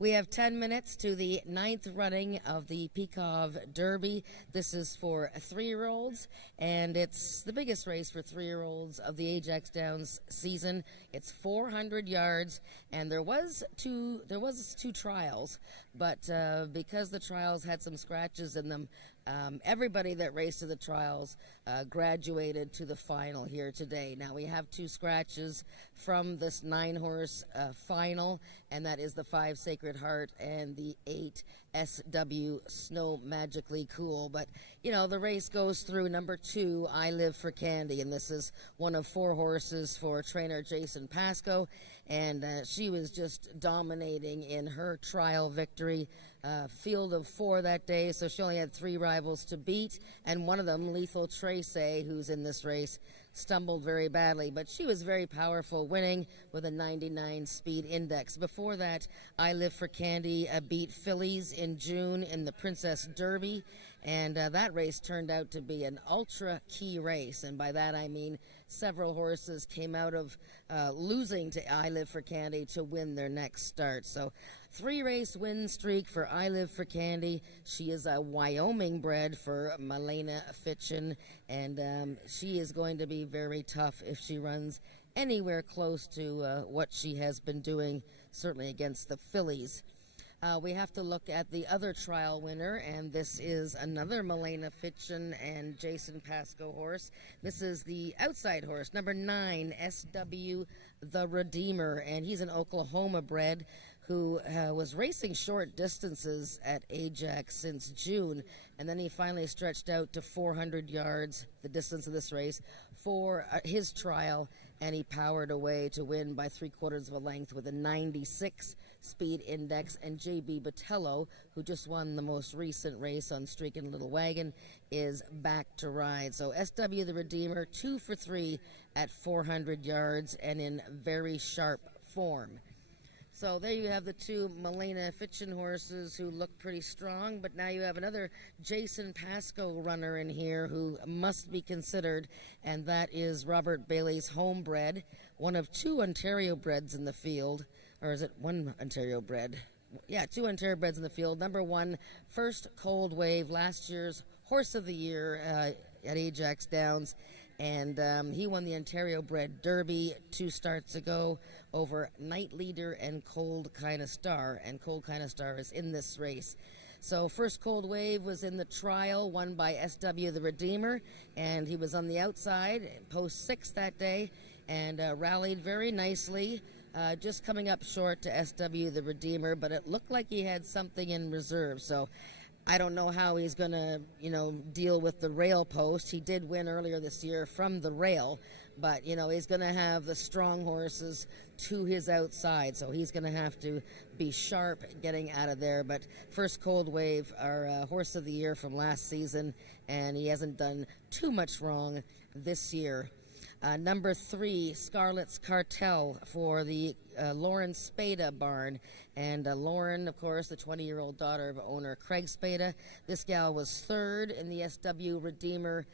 We have 10 minutes to the 9th running of the Pekov Derby. This is for 3-year-olds, and it's the biggest race for 3-year-olds of the Ajax Downs season. It's 400 yards, and there was two trials, but because the trials had some scratches in them, everybody that raced to the trials graduated to the final here today. Now we have 2 scratches from this 9-horse final, and that is the 5 Sacred Heart and the 8 SW Snow Magically Cool. But, you know, the race goes through number 2, I Live for Candy, and this is one of 4 horses for trainer Jason Pascoe, and she was just dominating in her trial victory. Field of 4 that day, so she only had 3 rivals to beat, and one of them, Lethal Tracy, who's in this race, stumbled very badly, but she was very powerful, winning with a 99 speed index. Before that, I Live for Candy beat Fillies in June in the Princess Derby, and that race turned out to be an ultra key race, and by that I mean several horses came out of losing to I Live for Candy to win their next start. So 3-race win streak for I Live for Candy. She is a Wyoming bred for Milena Fitchin, and she is going to be very tough if she runs anywhere close to what she has been doing, certainly against the fillies. We have to look at the other trial winner, and this is another Milena Fitchin and Jason Pascoe horse. This is the outside horse, number 9, SW The Redeemer, and he's an Oklahoma bred who was racing short distances at Ajax since June, and then he finally stretched out to 400 yards, the distance of this race, for his trial and he powered away to win by 3/4 of a length with a 96 speed index. And JB Botello, who just won the most recent race on Streakin' Little Wagon, is back to ride. So SW the Redeemer, 2 for 3 at 400 yards and in very sharp form. So there you have the two Milena Fitchin horses who look pretty strong, but now you have another Jason Pascoe runner in here who must be considered, and that is Robert Bailey's Homebred, one of two Ontario breds in the field. Or is it one Ontario bred? Yeah, two Ontario breds in the field. Number 1, First Cold Wave, last year's Horse of the Year at AjaxDowns. And he won the Ontario Bred Derby 2 starts ago over Night Leader and Cold Kinda Star. And Cold Kinda Star is in this race. So First Cold Wave was in the trial, won by SW the Redeemer. And he was on the outside, post 6 that day, and rallied very nicely. Just coming up short to SW the Redeemer, but it looked like he had something in reserve. So I don't know how he's going to, deal with the rail post. He did win earlier this year from the rail, but, he's going to have the strong horses to his outside, so he's going to have to be sharp getting out of there. But First Cold Wave, our Horse of the Year from last season, and he hasn't done too much wrong this year. Number 3, Scarlet's Cartel for the Lauren Spada barn. And Lauren, of course, the 20-year-old daughter of owner Craig Spada. This gal was 3rd in the SW Redeemer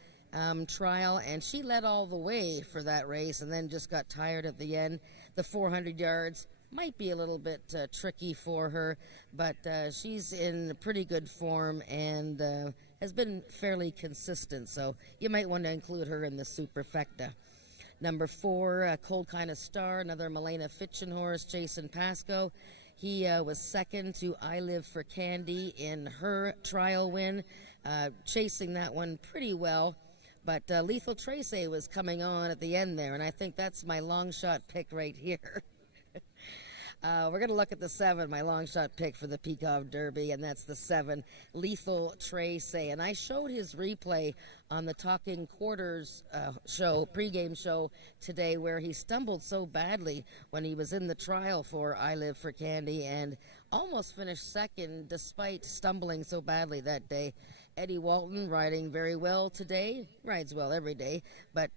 trial, and she led all the way for that race and then just got tired at the end. The 400 yards might be a little bit tricky for her, but she's in pretty good form and has been fairly consistent, so you might want to include her in the superfecta. Number 4, Cold Kinda Star, another Milena Fitchin horse, Jason Pascoe. He was 2nd to I Live for Candy in her trial win, chasing that one pretty well. But Lethal Trace was coming on at the end there, and I think that's my long shot pick right here. We're going to look at the 7, my long shot pick for the Peacock Derby, and that's the 7, Lethal Trace. And I showed his replay on the Talking Quarters pregame show today, where he stumbled so badly when he was in the trial for I Live for Candy and almost finished 2nd despite stumbling so badly that day. Eddie Walton riding very well today, rides well every day, but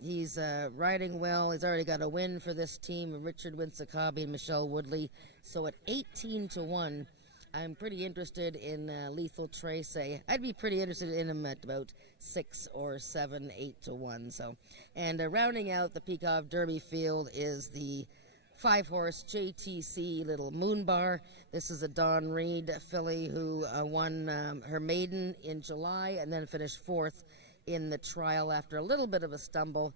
he's riding well. He's already got a win for this team, Richard Winsakabi and Michelle Woodley. So at 18-1, I'm pretty interested in Lethal Trace. I'd be pretty interested in him at about 6 or 7, 8-1. So, and rounding out the Peacock Derby field is the 5-horse JTC Little Moon Bar. This is a Dawn Reed filly who won her maiden in July and then finished 4th in the trial after a little bit of a stumble,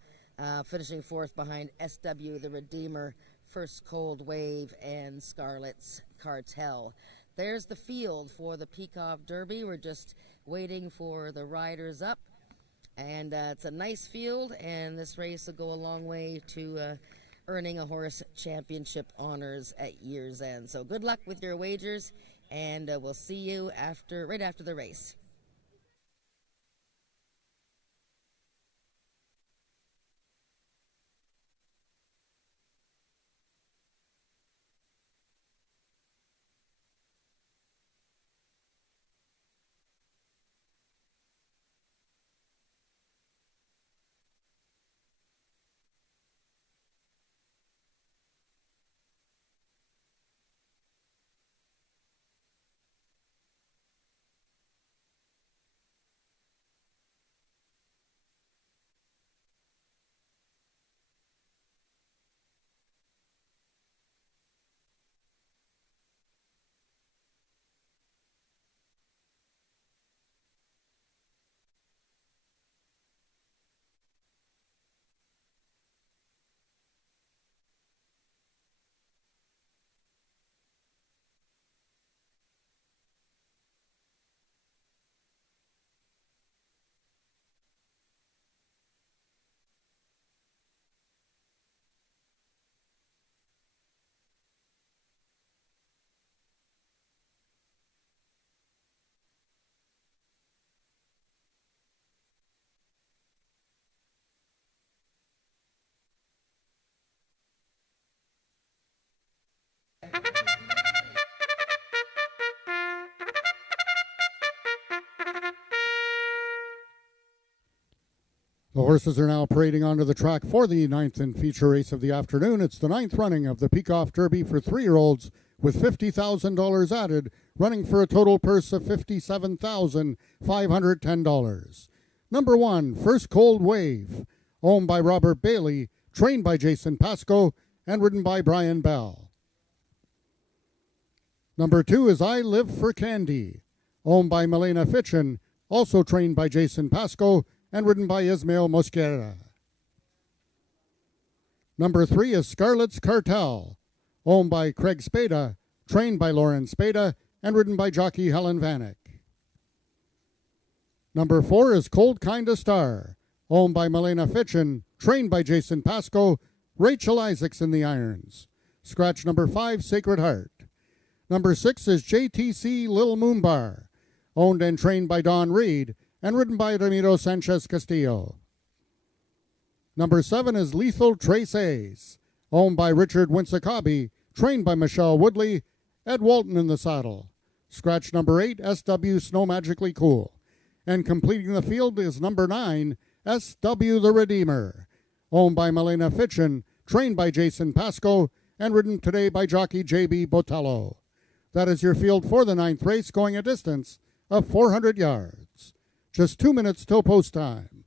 finishing 4th behind SW the Redeemer, First Cold Wave, and Scarlet's Cartel. There's the field for the Peacock Derby. We're just waiting for the riders up, and it's a nice field, and this race will go a long way to earning a horse championship honors at year's end. So good luck with your wagers, and we'll see you right after the race. The horses are now parading onto the track for the ninth and feature race of the afternoon. It's the ninth running of the Peacock Derby for 3-year-olds with $50,000 added, running for a total purse of $57,510. Number 1, First Cold Wave, owned by Robert Bailey, trained by Jason Pascoe, and ridden by Brian Bell. Number 2 is I Live for Candy, owned by Milena Fitchin, also trained by Jason Pascoe, and ridden by Ismael Mosquera. Number 3 is Scarlet's Cartel, owned by Craig Spada, trained by Lauren Spada, and ridden by jockey Helen Vanek. Number 4 is Cold Kinda Star, owned by Milena Fitchin, trained by Jason Pascoe, Rachel Isaacs in the irons. Scratch number 5, Sacred Heart. Number 6 is JTC Little Moonbar, owned and trained by Don Reed, and ridden by Ramiro Sanchez Castillo. Number 7 is Lethal Trace A's, owned by Richard Winsakabi, trained by Michelle Woodley, Ed Walton in the saddle. Scratch number 8, SW Snow Magically Cool. And completing the field is number 9, SW The Redeemer, owned by Milena Fitchin, trained by Jason Pascoe, and ridden today by jockey JB Botello. That is your field for the ninth race, going a distance of 400 yards. Just 2 minutes till post time.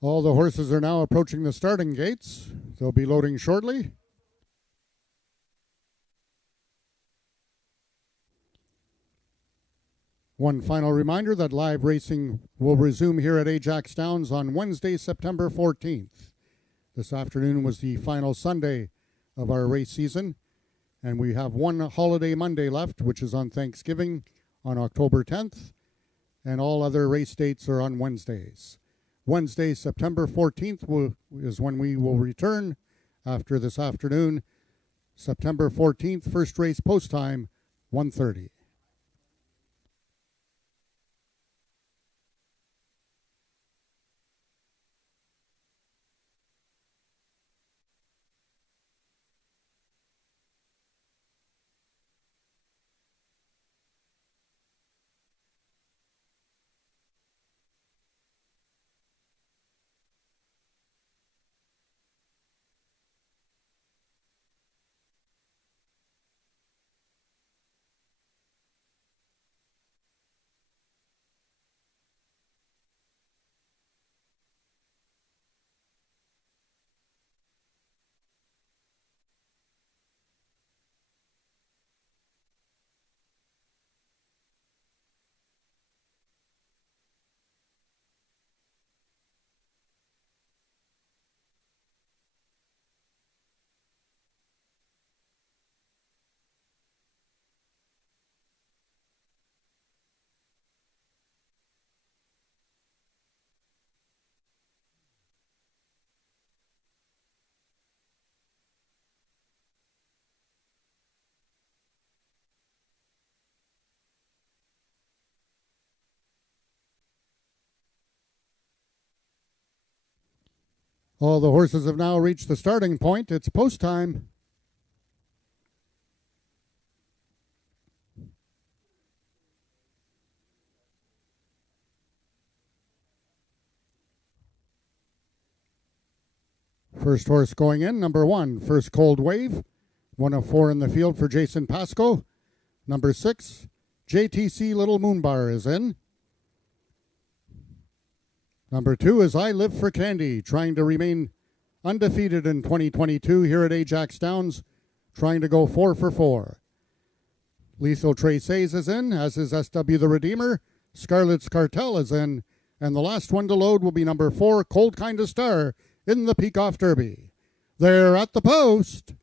All the horses are now approaching the starting gates. They'll be loading shortly. One final reminder that live racing will resume here at AjaxDowns on Wednesday, September 14th. This afternoon was the final Sunday of our race season, and we have one holiday Monday left, which is on Thanksgiving on October 10th, and all other race dates are on Wednesdays. Wednesday, September 14th is when we will return after this afternoon. September 14th, first race post time, 1:30. All the horses have now reached the starting point. It's post time. First horse going in, number 1, First Cold Wave. 1 of 4 in the field for Jason Pasco. Number 6, JTC Little Moonbar is in. Number 2 is I Live for Candy, trying to remain undefeated in 2022 here at AjaxDowns, trying to go 4 for 4. Lethal Traces is in, as is SW the Redeemer. Scarlet's Cartel is in, and the last one to load will be number 4, Cold Kinda Star, in the Peacock Derby. They're at the post.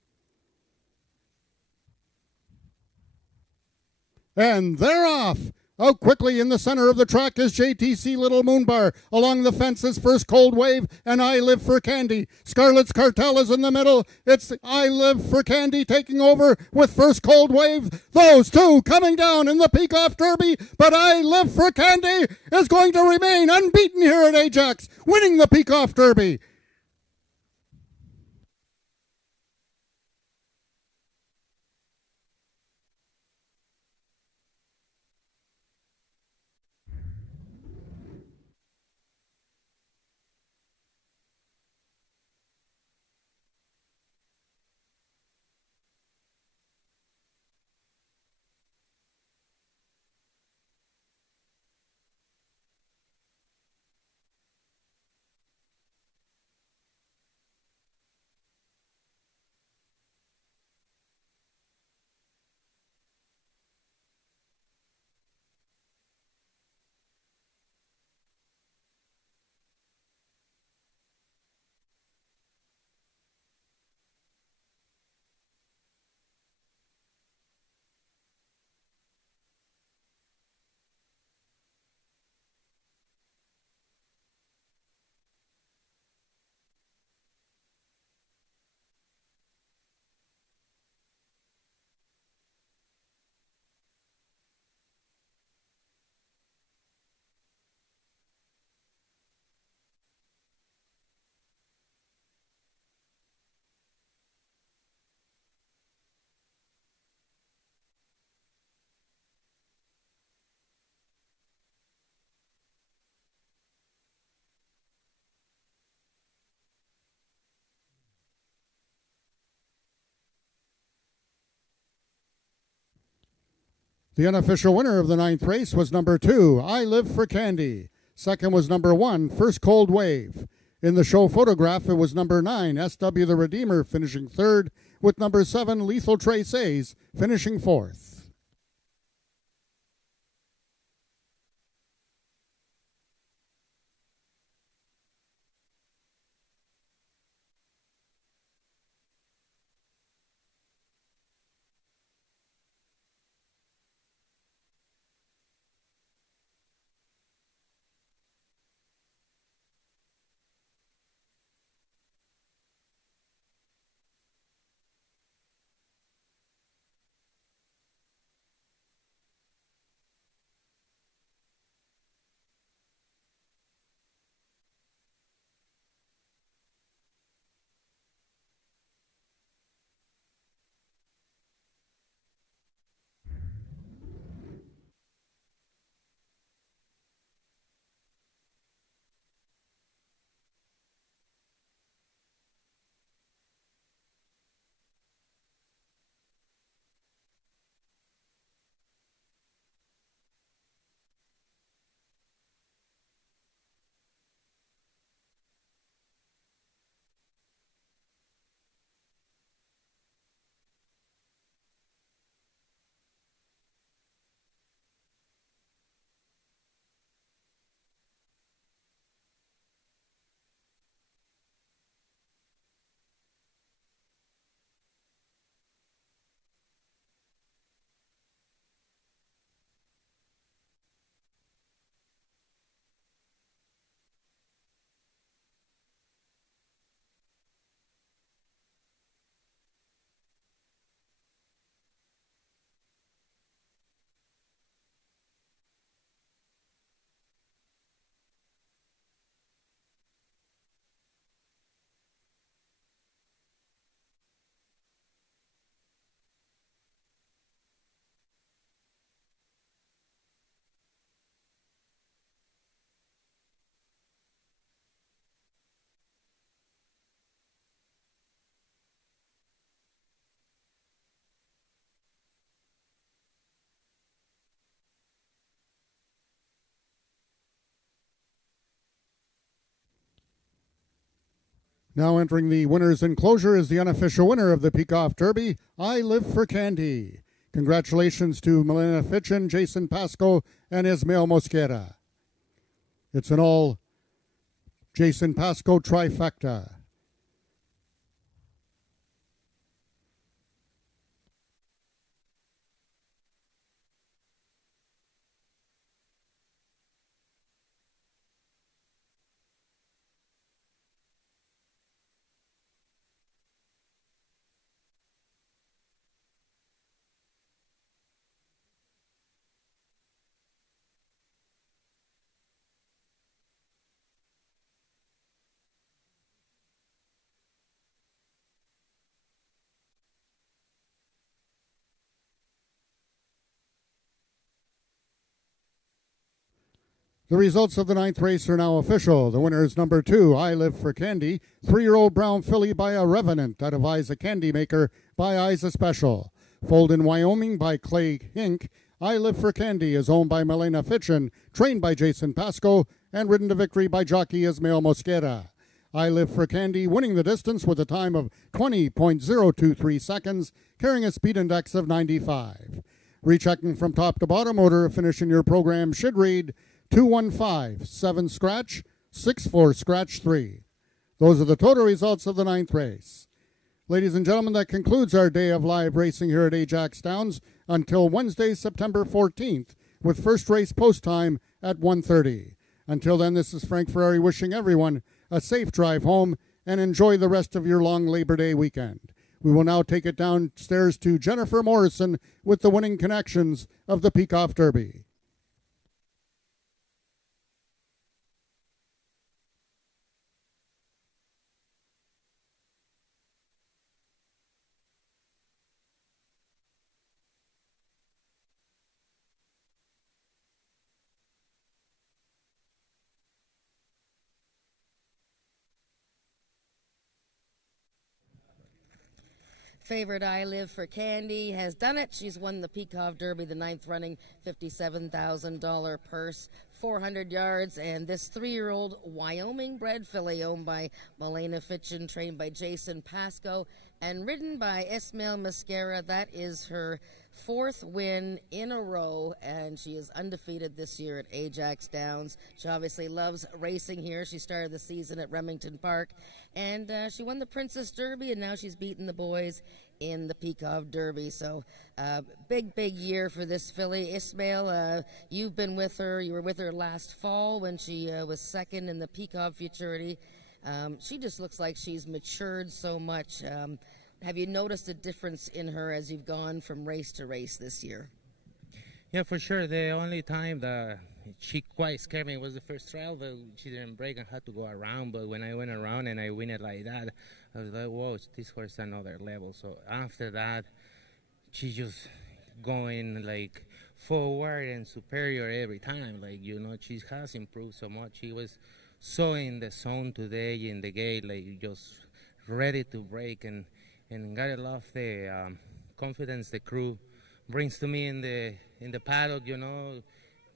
And they're off. Out quickly in the center of the track is JTC Little Moonbar. Along the fences, First Cold Wave and I Live for Candy. Scarlet's Cartel is in the middle. It's I Live for Candy taking over with First Cold Wave. Those two coming down in the Peacock Derby, but I Live for Candy is going to remain unbeaten here at Ajax, winning the Peacock Derby. The unofficial winner of the 9th race was number 2, I Live for Candy. Second was number 1, First Cold Wave. In the show photograph, it was number 9, SW the Redeemer, finishing 3rd, with number 7, Lethal Traces, finishing 4th. Now entering the winner's enclosure is the unofficial winner of the Peacock Derby, I Live for Candy. Congratulations to Melina Fitchin, Jason Pasco, and Ismael Mosquera. It's an all Jason Pasco trifecta. The results of the ninth race are now official. The winner is number 2, I Live for Candy, 3-year-old brown filly by a Revenant out of Isa Candy Maker by Isa Special. Foaled in Wyoming by Clay Hink, I Live for Candy is owned by Melina Fitchin, trained by Jason Pasco, and ridden to victory by jockey Ismael Mosquera. I Live for Candy winning the distance with a time of 20.023 seconds, carrying a speed index of 95. Rechecking from top to bottom, order of finish in your program should read 215, 7 scratch, 64 scratch 3. Those are the total results of the ninth race. Ladies and gentlemen, that concludes our day of live racing here at AjaxDowns until Wednesday, September 14th, with first race post time at 1:30. Until then, this is Frank Ferrari wishing everyone a safe drive home and enjoy the rest of your long Labor Day weekend. We will now take it downstairs to Jennifer Morrison with the winning connections of the Peacock Derby. Favorite I Live for Candy has done it. She's won the Peacock Derby, the ninth running, $57,000 purse, 400 yards. And this 3-year-old Wyoming-bred filly owned by Melina Fitchin, trained by Jason Pasco, and ridden by Ismael Mosquera. That is her 4th win in a row, and she is undefeated this year at AjaxDowns. She obviously loves racing here. She started the season at Remington Park, and she won the Princess Derby, and now she's beaten the boys in the Peacock Derby. So big year for this filly. Ismael, you've been with her. You were with her last fall when she was second in the Peacock Futurity. She just looks like she's matured so much. Have you noticed a difference in her as you've gone from race to race this year? Yeah, for sure. The only time that she quite scared me was the first trial. She didn't break and had to go around. But when I went around and I win it like that, I was like, whoa, this horse is another level. So after that, she's just going like forward and superior every time. Like, you know, she has improved so much. She was so in the zone today in the gate, like just ready to break, and gotta love the confidence the crew brings to me in the paddock. You know,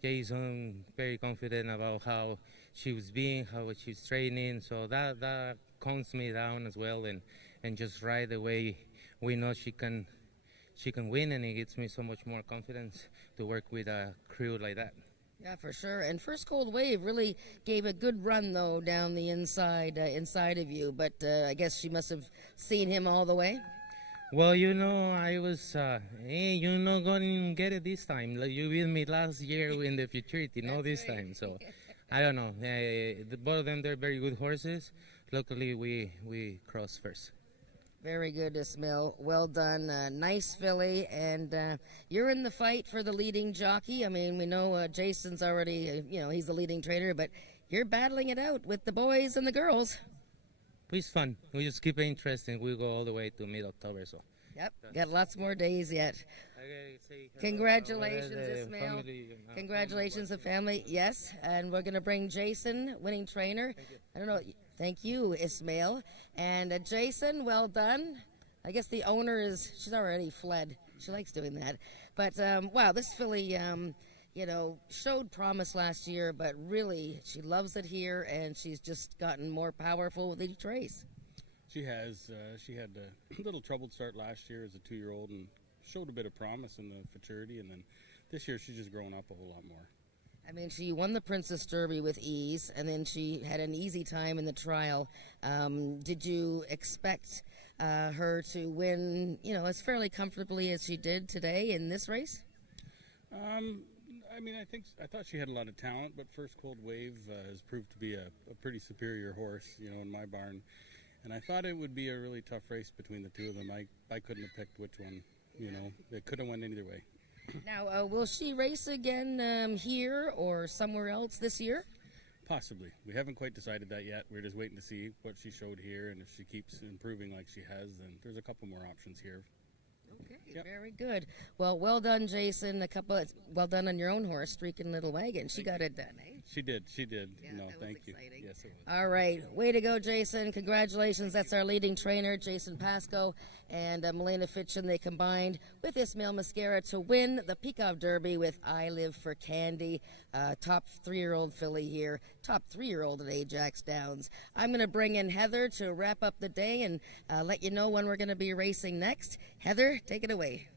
Jason very confident about how she was being, how she's training, so that calms me down as well, and just right away we know she can win, and it gives me so much more confidence to work with a crew like that. Yeah, for sure. And First Cold Wave really gave a good run, though, down the inside of you. But I guess she must have seen him all the way. Well, you know, I was, hey, you're not going to get it this time. Like, you beat me last year in the Futurity, not this time. So, I don't know. Both of them, they're very good horses. Luckily, we crossed first. Very good, Ismael. Well done. Nice filly. And you're in the fight for the leading jockey. I mean, we know Jason's already, he's the leading trainer, but you're battling it out with the boys and the girls. It's fun. We just keep it interesting. We go all the way to mid-October. So. Yep, got lots more days yet. Congratulations, Ismael. Congratulations, the family. Yes, and we're going to bring Jason, winning trainer. I don't know. Thank you, Ismael. And Jason, well done. I guess the owner she's already fled. She likes doing that. But, wow, this filly, showed promise last year, but really she loves it here, and she's just gotten more powerful with each race. She has. She had a little troubled start last year as a 2-year-old and showed a bit of promise in the futurity, and then this year she's just grown up a whole lot more. I mean, she won the Princess Derby with ease, and then she had an easy time in the trial. Did you expect her to win, as fairly comfortably as she did today in this race? I mean, I thought she had a lot of talent, but First Cold Wave has proved to be a pretty superior horse, in my barn. And I thought it would be a really tough race between the two of them. I couldn't have picked which one, It could have went either way. Now, will she race again here or somewhere else this year? Possibly. We haven't quite decided that yet. We're just waiting to see what she showed here, and if she keeps improving like she has, then there's a couple more options here. Okay, yep. Very good. Well done, Jason. Well done on your own horse, Streaking Little Wagon. She got it done, eh? She did. Yeah, Thank you. Exciting. Yes, it was. All right. Way to go, Jason. Congratulations. That's our leading trainer, Jason Pascoe, and Melena Fitchin. They combined with Ismail Mascara to win the Peacock Derby with I Live for Candy. Top 3-year-old filly here. Top 3-year-old at AjaxDowns. I'm going to bring in Heather to wrap up the day and let you know when we're going to be racing next. Heather, take it away.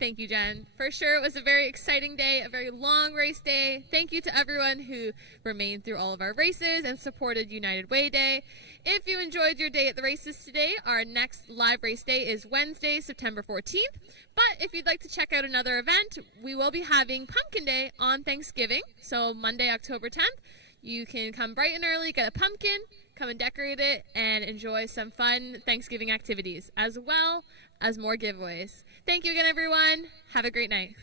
Thank you, Jen. For sure, it was a very exciting day, a very long race day. Thank you to everyone who remained through all of our races and supported United Way Day. If you enjoyed your day at the races today, our next live race day is Wednesday, September 14th. But if you'd like to check out another event, we will be having Pumpkin Day on Thanksgiving, so Monday, October 10th. You can come bright and early, get a pumpkin, come and decorate it, and enjoy some fun Thanksgiving activities, as well as more giveaways. Thank you again, everyone. Have a great night.